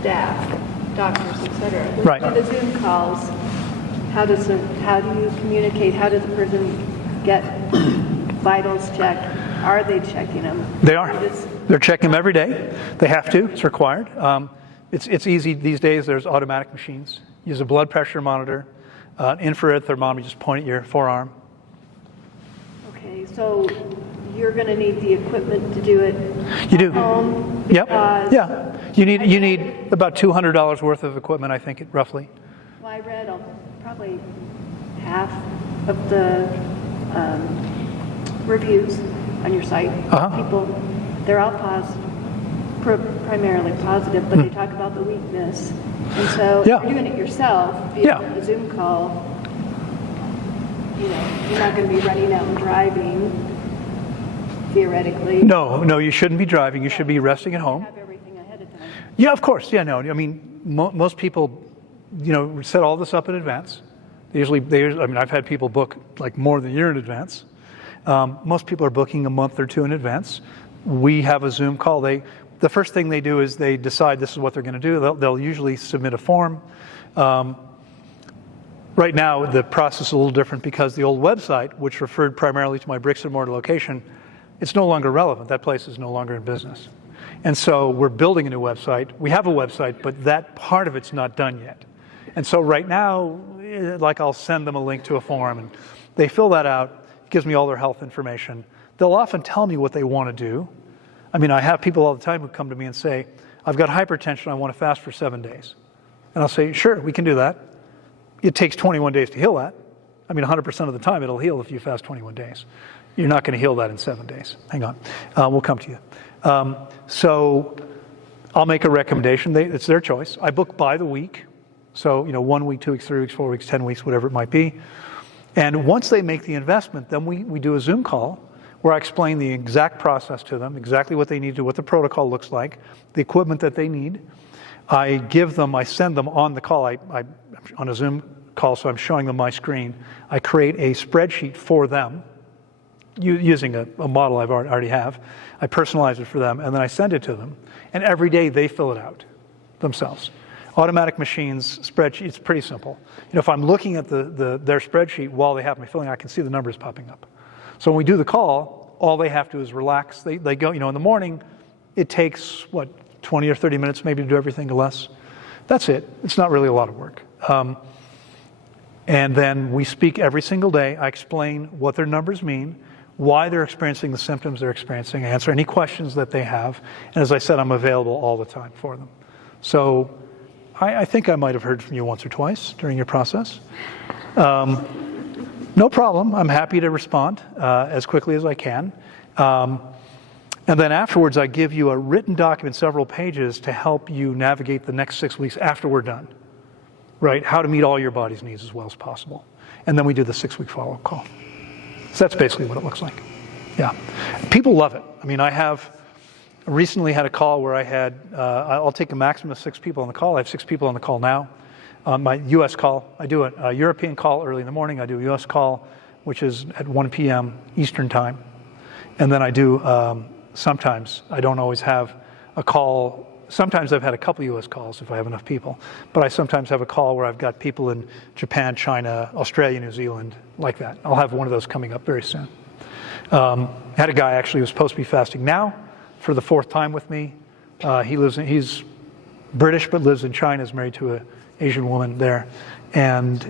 staff, doctors, etc. When Right. you do the Zoom calls, how do you communicate? How does the person get vitals checked? Are they checking them? They are. They're checking them every day. They have to. It's required. It's easy these days. There's automatic machines. Use a blood pressure monitor, infrared thermometer. Just point at your forearm. Okay, so you're going to need the equipment to do it. You do. At home. Yep. Because Yeah. You need about $200 worth of equipment, I think, roughly. Well, I read probably half of the reviews on your site. Uh-huh. People, they're all primarily positive, but they talk about the weakness. And so Yeah. if you're doing it yourself via Yeah. a Zoom call, you know, you're not going to be running out and driving, theoretically. No, you shouldn't be driving. You should be resting at home. Have everything ahead of time. Yeah, of course. Yeah, no. I mean, most people, set all this up in advance. I've had people book like more than a year in advance. Most people are booking a month or two in advance. We have a Zoom call. The first thing they do is they decide this is what they're going to do. They'll usually submit a form. Right now, the process is a little different because the old website, which referred primarily to my bricks and mortar location, it's no longer relevant. That place is no longer in business. And so we're building a new website. We have a website, but that part of it's not done yet. And so right now, like I'll send them a link to a form, and they fill that out. It gives me all their health information. They'll often tell me what they want to do. I mean, I have people all the time who come to me and say, I've got hypertension, I want to fast for 7 days. And I'll say, sure, we can do that. It takes 21 days to heal that. I mean, 100% of the time it'll heal if you fast 21 days. You're not going to heal that in 7 days. Hang on. We'll come to you. So I'll make a recommendation. It's their choice. I book by the week. So, 1 week, 2 weeks, 3 weeks, 4 weeks, 10 weeks, whatever it might be. And once they make the investment, then we do a Zoom call where I explain the exact process to them, exactly what they need to do, what the protocol looks like, the equipment that they need. I send them on the call, on a Zoom call, so I'm showing them my screen. I create a spreadsheet for them using a model I already have. I personalize it for them, and then I send it to them. And every day they fill it out themselves. Automatic machines, spreadsheet, it's pretty simple. If I'm looking at their spreadsheet while they have me filling, I can see the numbers popping up. So when we do the call, all they have to do is relax. They go, in the morning, it takes, 20 or 30 minutes maybe to do everything or less. That's it. It's not really a lot of work. And then we speak every single day. I explain what their numbers mean, why they're experiencing the symptoms they're experiencing, answer any questions that they have. And as I said, I'm available all the time for them. So I think I might have heard from you once or twice during your process. No problem. I'm happy to respond as quickly as I can. And then afterwards, I give you a written document, several pages, to help you navigate the next 6 weeks after we're done, right? How to meet all your body's needs as well as possible. And then we do the 6-week follow-up call. So that's basically what it looks like. Yeah. People love it. I mean, I have recently had a call where I had, I'll take a maximum of 6 people on the call. I have 6 people on the call now. My U.S. call, I do a European call early in the morning. I do a U.S. call, which is at 1 p.m. Eastern time. And then I do, sometimes, I don't always have a call. Sometimes I've had a couple U.S. calls if I have enough people. But I sometimes have a call where I've got people in Japan, China, Australia, New Zealand, like that. I'll have one of those coming up very soon. I had a guy actually who's supposed to be fasting now for the 4th time with me. He's British but lives in China, is married to an Asian woman there. And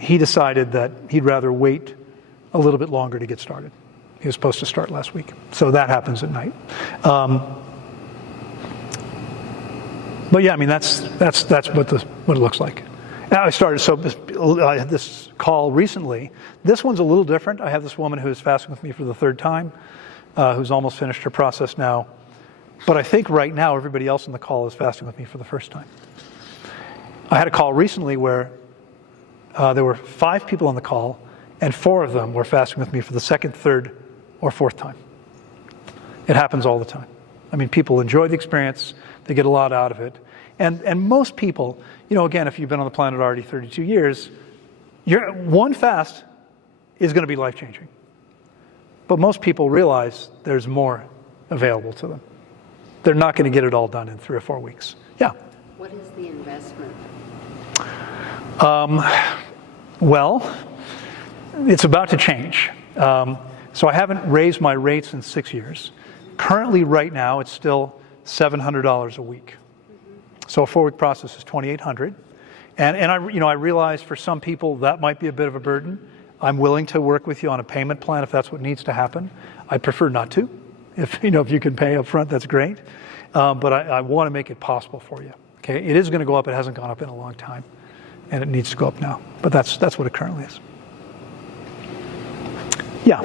he decided that he'd rather wait a little bit longer to get started. He was supposed to start last week. So that happens at night. But yeah, I mean, that's what it looks like. Now I had this call recently. This one's a little different. I have this woman who is fasting with me for the 3rd time, who's almost finished her process now. But I think right now everybody else in the call is fasting with me for the 1st time. I had a call recently where there were 5 people on the call, and 4 of them were fasting with me for the 2nd, 3rd, or 4th time. It happens all the time. I mean, people enjoy the experience. They get a lot out of it. And most people, again, if you've been on the planet already 32 years, one fast is going to be life-changing. But most people realize there's more available to them. They're not going to get it all done in 3 or 4 weeks. Yeah? What is the investment? Well, it's about to change. So I haven't raised my rates in 6 years. Currently, right now, it's still $700 a week. So a 4-week process is $2,800. And I realize for some people that might be a bit of a burden. I'm willing to work with you on a payment plan if that's what needs to happen. I prefer not to. If you can pay up front, that's great. But I want to make it possible for you. Okay, it is going to go up. It hasn't gone up in a long time, and it needs to go up now. But that's what it currently is. Yeah,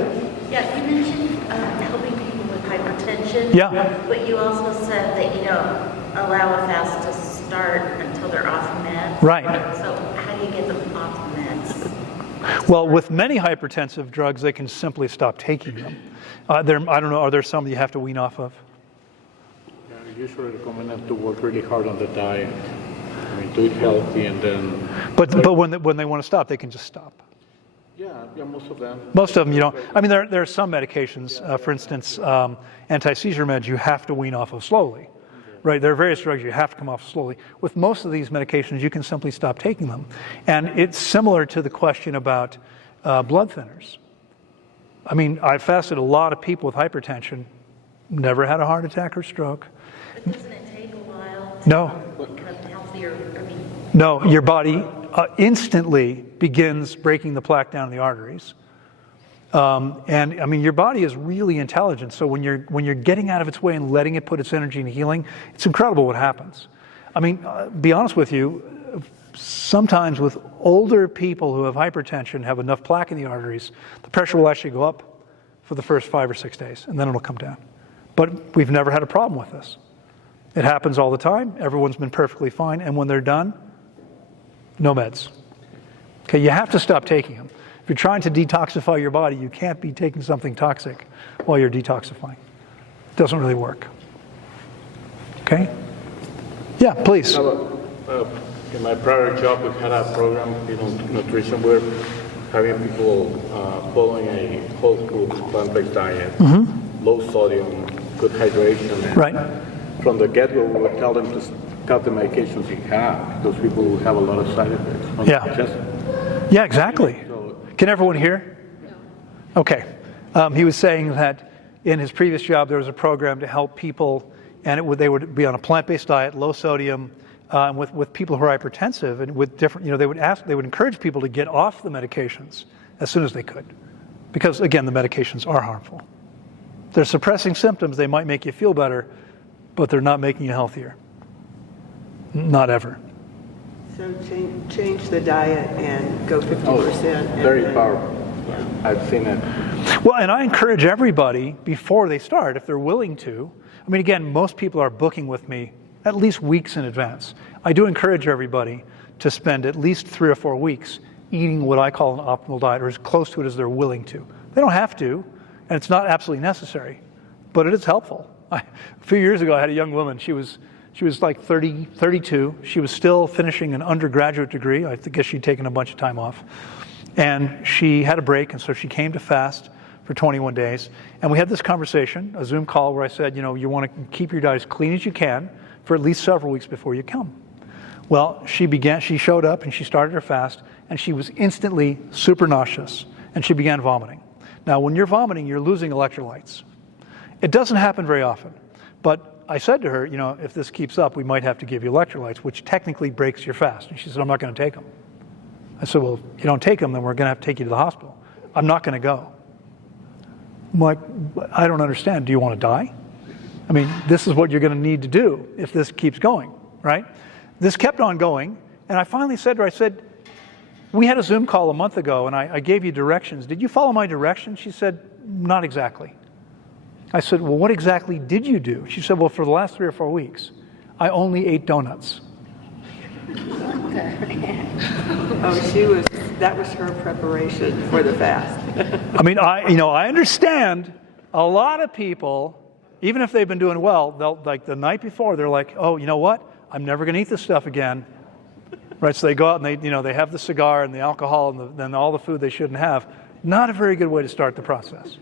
Yeah, you mentioned helping people with hypertension. Yeah. But you also said that you don't allow a fast to start until they're off meds. Right. So how do you get them off meds? Well, with many hypertensive drugs, they can simply stop taking them. I don't know, are there some that you have to wean off of? Yeah, I usually recommend them to work really hard on the diet. I mean, to eat healthy and then. But when they want to stop, they can just stop. Yeah, most of them. Most of them, you know. I mean, there are some medications, for instance, anti-seizure meds you have to wean off of slowly, right? There are various drugs you have to come off slowly. With most of these medications, you can simply stop taking them. And it's similar to the question about blood thinners. I mean, I've fasted a lot of people with hypertension, never had a heart attack or stroke. But doesn't it take a while to become healthier? I mean, No, your body instantly begins breaking the plaque down in the arteries. And I mean, your body is really intelligent. So when you're getting out of its way and letting it put its energy into healing, it's incredible what happens. I mean, be honest with you, sometimes with older people who have hypertension, have enough plaque in the arteries, the pressure will actually go up for the first 5 or 6 days, and then it'll come down. But we've never had a problem with this. It happens all the time. Everyone's been perfectly fine. And when they're done, no meds. Okay, you have to stop taking them. If you're trying to detoxify your body, you can't be taking something toxic while you're detoxifying. It doesn't really work. Okay? Yeah, please. In my prior job, we had a program in nutrition where having people following a whole food, plant-based diet, low sodium, good hydration. And Right. From the get-go, we would tell them to cut the medications they have. Those people who have a lot of side effects. Yeah, exactly. Can everyone hear? No. Okay. He was saying that in his previous job, there was a program to help people, and they would be on a plant-based diet, low sodium, with people who are hypertensive, and with different, they would encourage people to get off the medications as soon as they could, because again, the medications are harmful. They're suppressing symptoms. They might make you feel better, but they're not making you healthier. Not ever. So change the diet and go 50%. Very powerful. Yeah. I've seen it. Well, and I encourage everybody before they start, if they're willing to. I mean, again, most people are booking with me at least weeks in advance. I do encourage everybody to spend at least 3 or 4 weeks eating what I call an optimal diet, or as close to it as they're willing to. They don't have to, and it's not absolutely necessary, but it is helpful. A few years ago, I had a young woman. She was like 32. She was still finishing an undergraduate degree. I guess she'd taken a bunch of time off. And she had a break, and so she came to fast for 21 days. And we had this conversation, a Zoom call, where I said, you want to keep your diet as clean as you can for at least several weeks before you come. Well, she showed up, and she started her fast, and she was instantly super nauseous, and she began vomiting. Now, when you're vomiting, you're losing electrolytes. It doesn't happen very often, but I said to her, if this keeps up, we might have to give you electrolytes, which technically breaks your fast. And she said, I'm not going to take them. I said, well, if you don't take them, then we're going to have to take you to the hospital. I'm not going to go. I'm like, I don't understand. Do you want to die? I mean, this is what you're going to need to do if this keeps going, right? This kept on going, and I finally said to her, we had a Zoom call a month ago, and I gave you directions. Did you follow my directions? She said, not exactly. I said, well, what exactly did you do? She said, well, for the last 3 or 4 weeks, I only ate donuts. Oh, that was her preparation for the fast. I mean, I understand a lot of people, even if they've been doing well, they'll, like the night before, they're like, oh, you know what? I'm never going to eat this stuff again. Right, so they go out and they have the cigar and the alcohol and then all the food they shouldn't have. Not a very good way to start the process.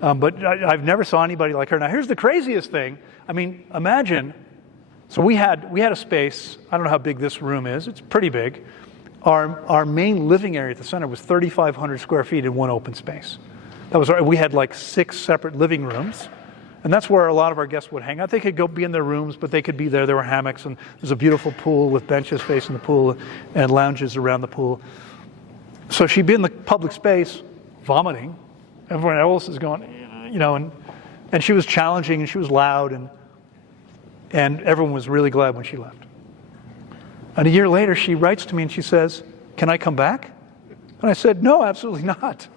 But I've never saw anybody like her. Now, here's the craziest thing. I mean, imagine, so we had a space, I don't know how big this room is, it's pretty big. Our main living area at the center was 3,500 square feet in one open space. We had like 6 separate living rooms, and that's where a lot of our guests would hang out. They could go be in their rooms, but they could be there. There were hammocks, and there's a beautiful pool with benches facing the pool and lounges around the pool. So she'd be in the public space, vomiting. Everyone else is going, and she was challenging, and she was loud, and everyone was really glad when she left. And a year later, she writes to me and she says, can I come back? And I said, no, absolutely not.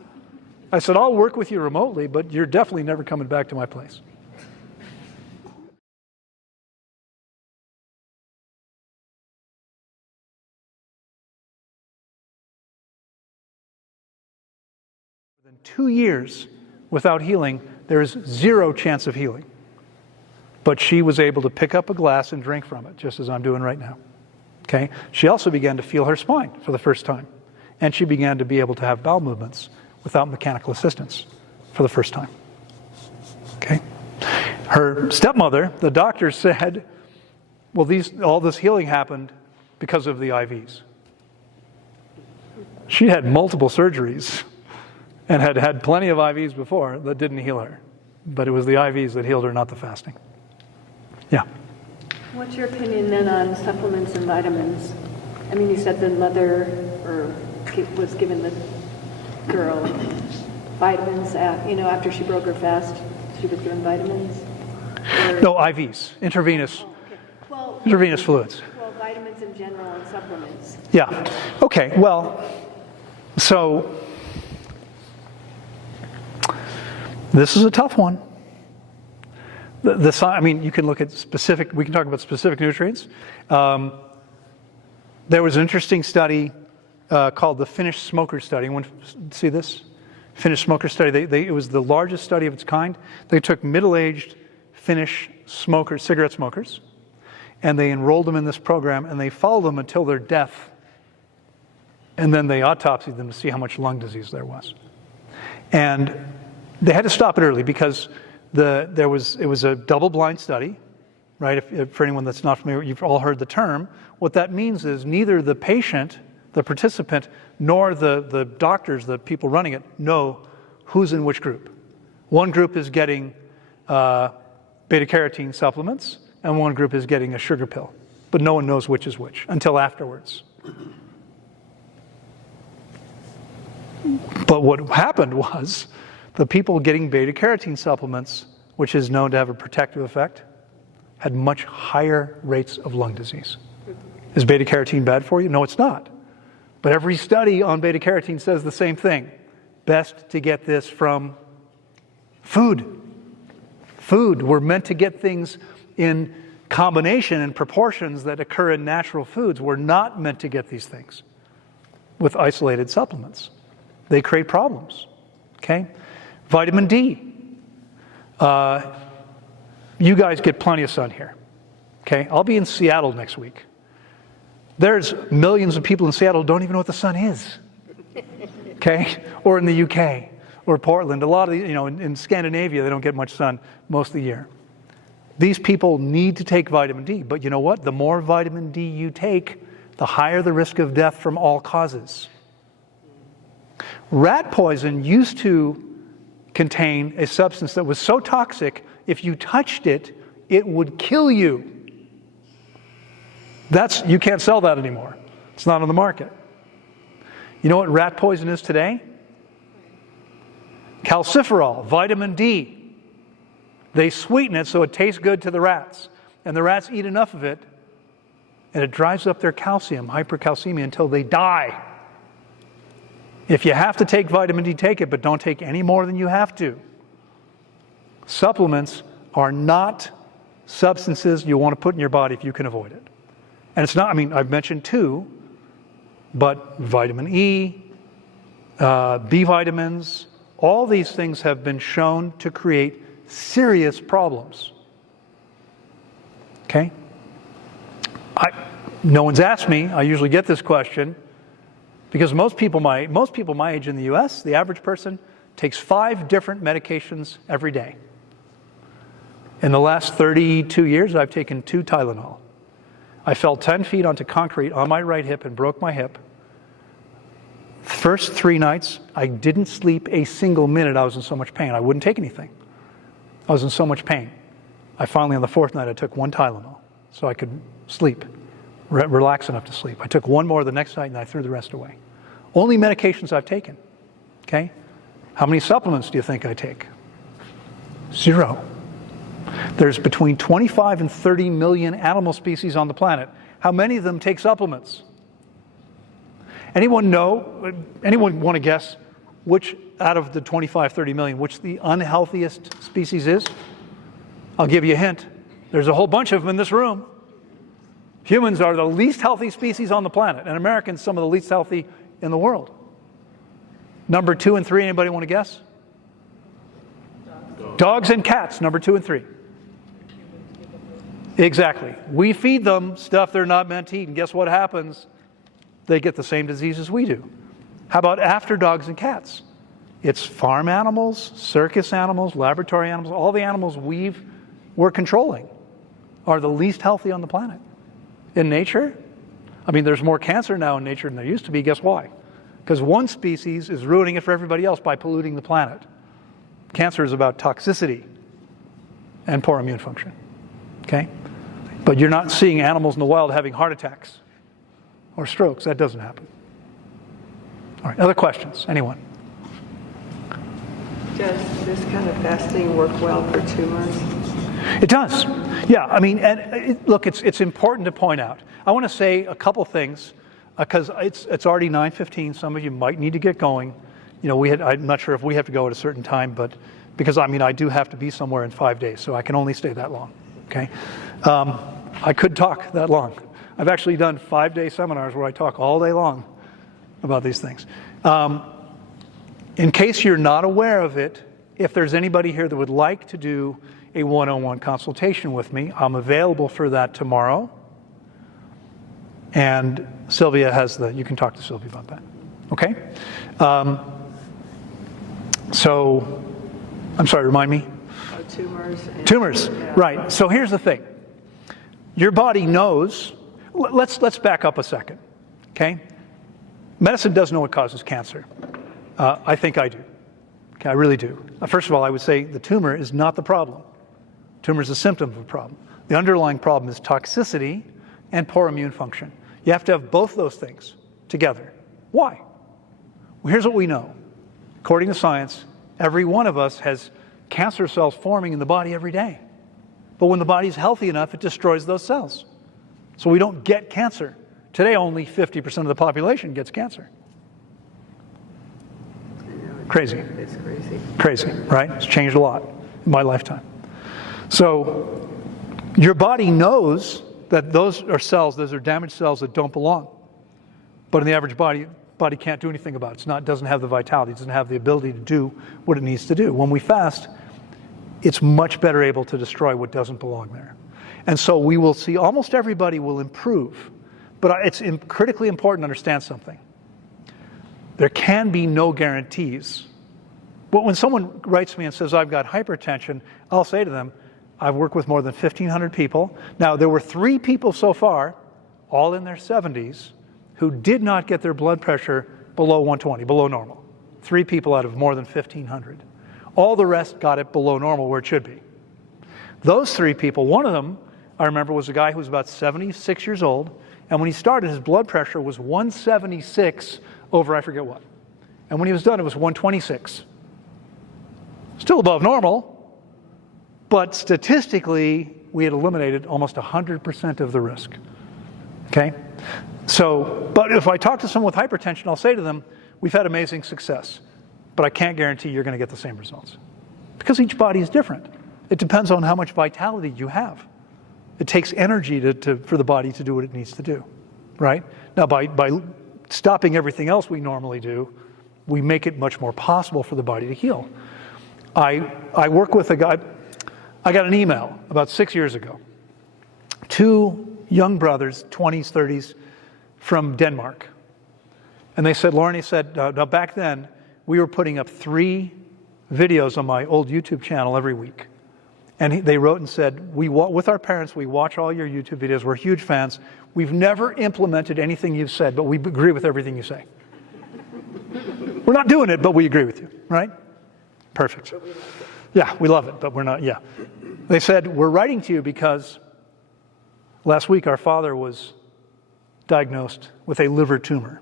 I said, I'll work with you remotely, but you're definitely never coming back to my place. Within 2 years without healing, there is 0 chance of healing. But she was able to pick up a glass and drink from it, just as I'm doing right now. Okay? She also began to feel her spine for the first time. And she began to be able to have bowel movements without mechanical assistance for the first time. Okay? Her stepmother, the doctor said, well, all this healing happened because of the IVs. She had multiple surgeries and had had plenty of IVs before that didn't heal her. But it was the IVs that healed her, not the fasting. Yeah. What's your opinion then on supplements and vitamins? I mean, you said the mother was given the girl vitamins, after she broke her fast, she was given vitamins? No, IVs, intravenous, Well, intravenous fluids. Well, vitamins in general and supplements. Yeah. Okay, well, so this is a tough one. You can look at specific, we can talk about specific nutrients. There was an interesting study called the Finnish Smoker Study. Anyone see this? Finnish Smoker Study. It was the largest study of its kind. They took middle-aged Finnish smokers, cigarette smokers, and they enrolled them in this program, and they followed them until their death. And then they autopsied them to see how much lung disease there was. And they had to stop it early because it was a double-blind study, right? For anyone that's not familiar, you've all heard the term. What that means is neither the patient, the participant, nor the doctors, the people running it, know who's in which group. One group is getting beta-carotene supplements, and one group is getting a sugar pill. But no one knows which is which until afterwards. But what happened was the people getting beta-carotene supplements, which is known to have a protective effect, had much higher rates of lung disease. Is beta-carotene bad for you? No, it's not. But every study on beta-carotene says the same thing. Best to get this from food. Food. We're meant to get things in combination and proportions that occur in natural foods. We're not meant to get these things with isolated supplements. They create problems. Okay? Vitamin D. You guys get plenty of sun here. Okay? I'll be in Seattle next week. There's millions of people in Seattle who don't even know what the sun is. Okay? Or in the UK or Portland. A lot of in Scandinavia, they don't get much sun most of the year. These people need to take vitamin D. But you know what? The more vitamin D you take, the higher the risk of death from all causes. Rat poison used to contain a substance that was so toxic, if you touched it, it would kill you. You can't sell that anymore. It's not on the market. You know what rat poison is today? Calciferol, vitamin D. They sweeten it so it tastes good to the rats. And the rats eat enough of it, and it drives up their calcium, hypercalcemia, until they die. If you have to take vitamin D, take it, but don't take any more than you have to. Supplements are not substances you want to put in your body if you can avoid it. And it's not, I've mentioned 2, but vitamin E, B vitamins, all these things have been shown to create serious problems. Okay? No one's asked me. I usually get this question because most people my age in the U.S., the average person takes 5 different medications every day. In the last 32 years, I've taken 2 Tylenol. I fell 10 feet onto concrete on my right hip and broke my hip. First 3 nights, I didn't sleep a single minute. I was in so much pain. I wouldn't take anything. I was in so much pain. Finally, on the 4th night, I took 1 Tylenol so I could sleep, relax enough to sleep. I took 1 more the next night, and I threw the rest away. Only medications I've taken. Okay? How many supplements do you think I take? 0. There's between 25 and 30 million animal species on the planet. How many of them take supplements? Anyone want to guess which out of the 25, 30 million, which the unhealthiest species is? I'll give you a hint. There's a whole bunch of them in this room. Humans are the least healthy species on the planet, and Americans some of the least healthy in the world. Number 2 and 3, anybody want to guess? Dogs and cats, number 2 and 3. Exactly. We feed them stuff they're not meant to eat, and guess what happens? They get the same diseases we do. How about after dogs and cats? It's farm animals, circus animals, laboratory animals, all the animals we're controlling are the least healthy on the planet. In nature, I mean, there's more cancer now in nature than there used to be. Guess why? Because one species is ruining it for everybody else by polluting the planet. Cancer is about toxicity and poor immune function. Okay? But you're not seeing animals in the wild having heart attacks or strokes. That doesn't happen. All right, other questions? Anyone? Does this kind of fasting work well for tumors? It does. Yeah, I mean, look, it's important to point out. I want to say a couple things because it's already 9:15. Some of you might need to get going. You know, I'm not sure if we have to go at a certain time, but because I do have to be somewhere in 5 days, so I can only stay that long. Okay, I could talk that long. I've actually done 5-day seminars where I talk all day long about these things. In case you're not aware of it, if there's anybody here that would like to do a one-on-one consultation with me, I'm available for that tomorrow. And Sylvia you can talk to Sylvia about that. Okay? So, I'm sorry, remind me? Tumors. Tumors, yeah. Right. So here's the thing. Your body knows, let's back up a second, okay? Medicine does know what causes cancer. I think I do. Okay, I really do. First of all, I would say the tumor is not the problem. Tumor is a symptom of a problem. The underlying problem is toxicity and poor immune function. You have to have both those things together. Why? Well, here's what we know. According to science, every one of us has cancer cells forming in the body every day. But when the body's healthy enough, it destroys those cells. So we don't get cancer. Today, only 50% of the population gets cancer. Crazy. It's crazy. Crazy, right? It's changed a lot in my lifetime. So your body knows that those are cells, those are damaged cells that don't belong. But in the average body can't do anything about it. It doesn't have the vitality, it doesn't have the ability to do what it needs to do. When we fast, it's much better able to destroy what doesn't belong there. And so we will see almost everybody will improve. But it's critically important to understand something. There can be no guarantees. But when someone writes me and says, I've got hypertension, I'll say to them, I've worked with more than 1,500 people. Now, there were 3 people so far, all in their 70s, who did not get their blood pressure below 120, below normal. 3 people out of more than 1,500. All the rest got it below normal where it should be. Those 3 people, one of them, I remember, was a guy who was about 76 years old, and when he started, his blood pressure was 176 over I forget what. And when he was done, it was 126. Still above normal, but statistically, we had eliminated almost 100% of the risk. Okay? So, but if I talk to someone with hypertension, I'll say to them, we've had amazing success, but I can't guarantee you're going to get the same results. Because each body is different. It depends on how much vitality you have. It takes energy for the body to do what it needs to do, right? Now, by stopping everything else we normally do, we make it much more possible for the body to heal. I work with a guy, I got an email about 6 years ago. 2 young brothers, 20s, 30s, from Denmark. And they said, Loren, he said, now back then, we were putting up 3 videos on my old YouTube channel every week. And they wrote and said, with our parents, we watch all your YouTube videos. We're huge fans. We've never implemented anything you've said, but we agree with everything you say. We're not doing it, but we agree with you, right? Perfect. Yeah, we love it, but we're not, yeah. They said, we're writing to you because last week our father was diagnosed with a liver tumor.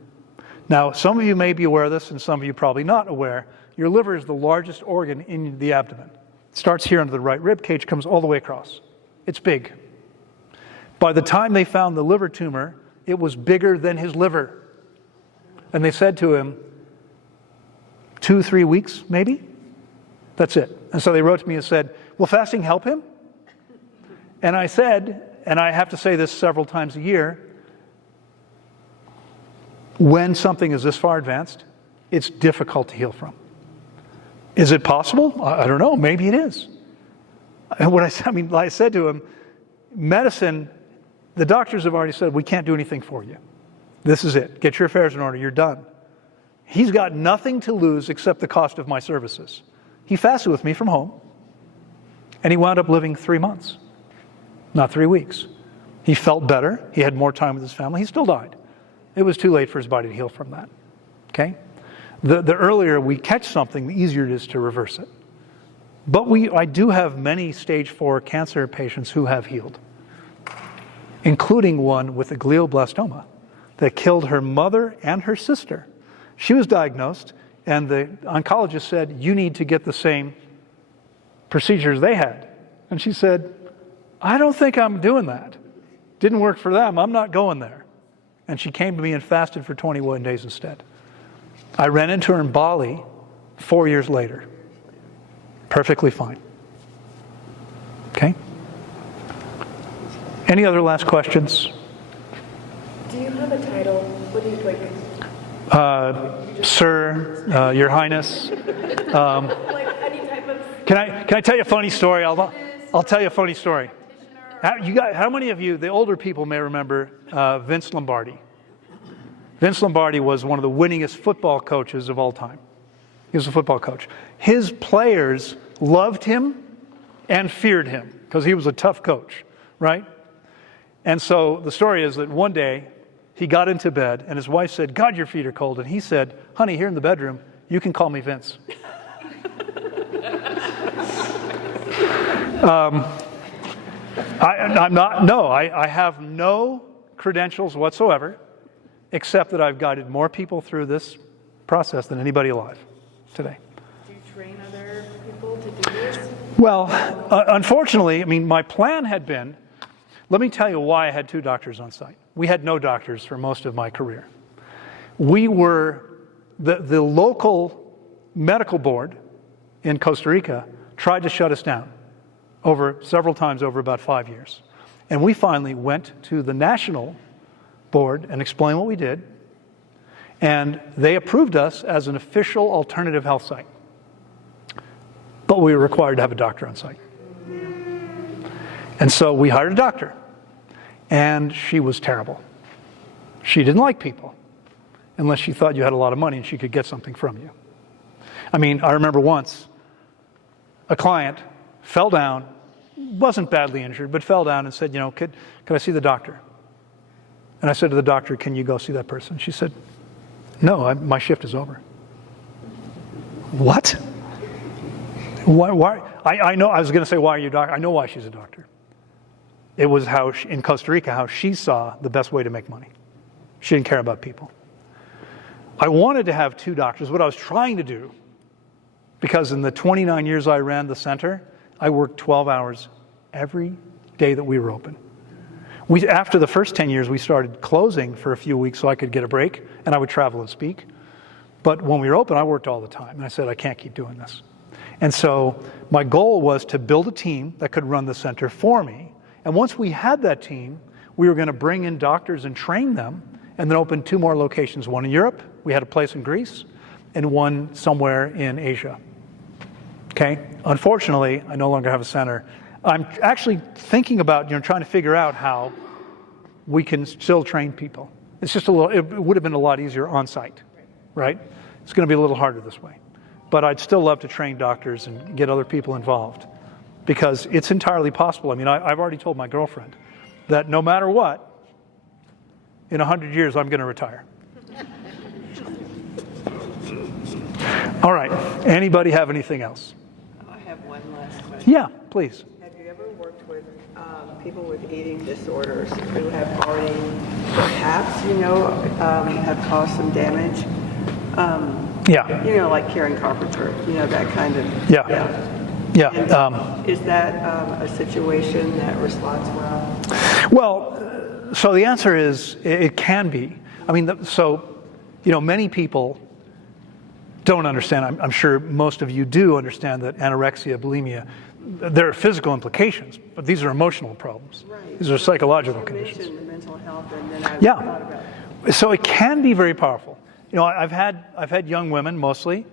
Now, some of you may be aware of this, and some of you probably not aware. Your liver is the largest organ in the abdomen. It starts here under the right rib cage, comes all the way across. It's big. By the time they found the liver tumor, it was bigger than his liver. And they said to him, 2-3 weeks, maybe. That's it. And so they wrote to me and said, will fasting help him? And I said, and I have to say this several times a year, when something is this far advanced, it's difficult to heal from. Is it possible? I don't know. Maybe it is. And what I said to him, medicine, the doctors have already said, we can't do anything for you. This is it. Get your affairs in order. You're done. He's got nothing to lose except the cost of my services. He fasted with me from home, and he wound up living 3 months, not 3 weeks. He felt better. He had more time with his family. He still died. It was too late for his body to heal from that. Okay? The earlier we catch something, the easier it is to reverse it. But I do have many stage 4 cancer patients who have healed, including one with a glioblastoma that killed her mother and her sister. She was diagnosed, and the oncologist said, you need to get the same procedures they had. And she said, I don't think I'm doing that. Didn't work for them. I'm not going there. And she came to me and fasted for 21 days instead. I ran into her in Bali 4 years later. Perfectly fine. Okay? Any other last questions? Do you have a title? What do you like? Sir, Your Highness. Like any type of... Can I tell you a funny story? I'll tell you a funny story. How many of you, the older people, may remember Vince Lombardi? Vince Lombardi was one of the winningest football coaches of all time. He was a football coach. His players loved him and feared him because he was a tough coach, right? And so the story is that one day he got into bed and his wife said, God, your feet are cold. And he said, honey, here in the bedroom, you can call me Vince. I have no credentials whatsoever, except that I've guided more people through this process than anybody alive today. Do you train other people to do this? Well, unfortunately, my plan had been, let me tell you why I had 2 doctors on site. We had no doctors for most of my career. We were, the local medical board in Costa Rica tried to shut us down several times over about 5 years. And we finally went to the national board and explained what we did. And they approved us as an official alternative health site. But we were required to have a doctor on site. And so we hired a doctor. And she was terrible. She didn't like people unless she thought you had a lot of money and she could get something from you. I remember once a client fell down, wasn't badly injured, but fell down and said, could I see the doctor? And I said to the doctor, can you go see that person? She said, no, my shift is over. What? Why? I know, I was going to say, why are you a doctor? I know why she's a doctor. It was in Costa Rica, how she saw the best way to make money. She didn't care about people. I wanted to have 2 doctors. What I was trying to do, because in the 29 years I ran the center, I worked 12 hours every day that we were open. After the first 10 years, we started closing for a few weeks so I could get a break, and I would travel and speak. But when we were open, I worked all the time. And I said, I can't keep doing this. And so my goal was to build a team that could run the center for me. And once we had that team, we were going to bring in doctors and train them, and then open 2 more locations, one in Europe, we had a place in Greece, and one somewhere in Asia. Okay? Unfortunately, I no longer have a center. I'm actually thinking about, trying to figure out how we can still train people. It's just it would have been a lot easier on site, right? It's going to be a little harder this way. But I'd still love to train doctors and get other people involved because it's entirely possible. I've already told my girlfriend that no matter what, in 100 years, I'm going to retire. All right. Anybody have anything else? I have one last question. Yeah, please. Have you ever worked with people with eating disorders who have already, perhaps, have caused some damage? Yeah. Like Karen Carpenter, that kind of. Yeah. Yeah. And, is that a situation that responds well? Well, so the answer is it can be. Many people don't understand, I'm sure most of you do understand that anorexia, bulimia, there are physical implications, but these are emotional problems. Right. These are psychological You conditions. mentioned mental health, and then I Yeah. thought about it. So it can be very powerful. You know, I've had young women mostly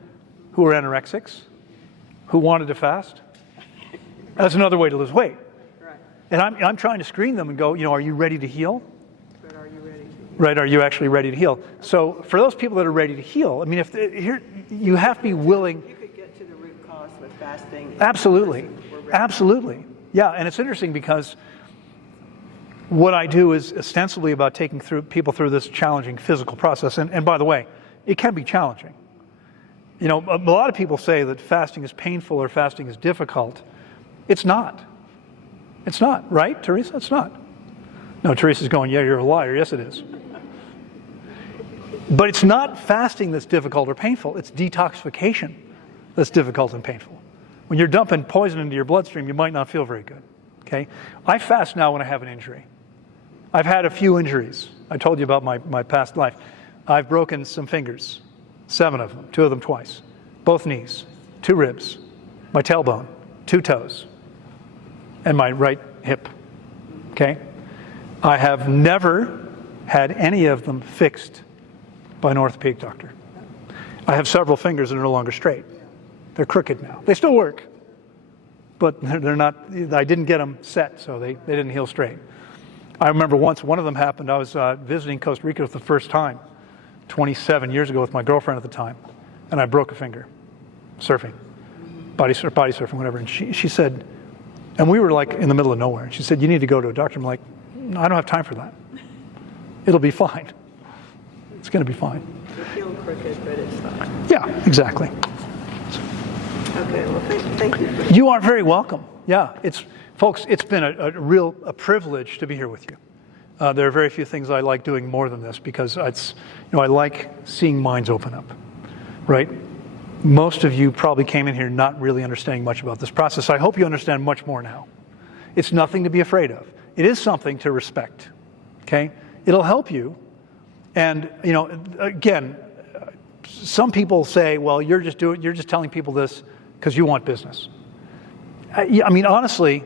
who are anorexics, who wanted to fast. That's another way to lose weight. Right. And I'm trying to screen them and go, you know, are you ready to heal? But are you ready to? Right? Are you actually ready to heal? So for those people that are ready to heal, I mean, here you have to be willing. You could get to the root cause with fasting. Absolutely. Absolutely. Yeah, and it's interesting because what I do is ostensibly about taking people through this challenging physical process. And by the way, it can be challenging. You know, a lot of people say that fasting is painful or fasting is difficult. It's not. It's not, right, Teresa? It's not. No, Teresa's going, yeah, you're a liar. Yes, it is. But it's not fasting that's difficult or painful. It's detoxification that's difficult and painful. When you're dumping poison into your bloodstream, you might not feel very good. Okay? I fast now when I have an injury. I've had a few injuries. I told you about my past life. I've broken some fingers, 7 of them, 2 of them twice, both knees, 2 ribs, my tailbone, 2 toes, and my right hip. Okay? I have never had any of them fixed by an orthopedic doctor. I have several fingers that are no longer straight. They're crooked now. They still work, but they're not. I didn't get them set, so they didn't heal straight. I remember once one of them happened. I was visiting Costa Rica for the first time, 27 years ago with my girlfriend at the time, and I broke a finger, surfing, body surfing, whatever. And she said, and we were like in the middle of nowhere. And she said, "You need to go to a doctor." I'm like, "No, I don't have time for that. It'll be fine. It's going to be fine." You feel crooked, but it's fine. Yeah, exactly. Okay, well, thank you. You are very welcome. Yeah, folks, it's been a real privilege to be here with you. There are very few things I like doing more than this because I like seeing minds open up, right? Most of you probably came in here not really understanding much about this process. I hope you understand much more now. It's nothing to be afraid of. It is something to respect, okay? It'll help you. And, you know, again, some people say, well, you're just telling people this because you want business. I mean, honestly,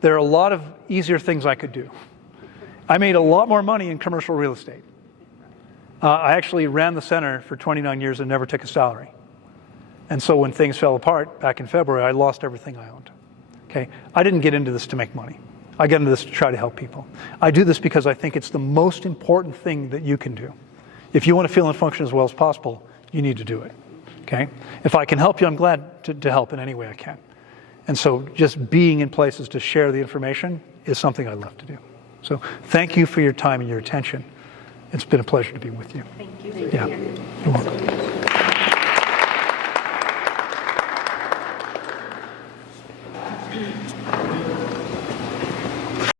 there are a lot of easier things I could do. I made a lot more money in commercial real estate. I actually ran the center for 29 years and never took a salary. And so when things fell apart back in February, I lost everything I owned. Okay? I didn't get into this to make money. I get into this to try to help people. I do this because I think it's the most important thing that you can do. If you want to feel and function as well as possible, you need to do it. Okay? If I can help you, I'm glad to help in any way I can. And so just being in places to share the information is something I love to do. So thank you for your time and your attention. It's been a pleasure to be with you. Thank you. Yeah. You're welcome.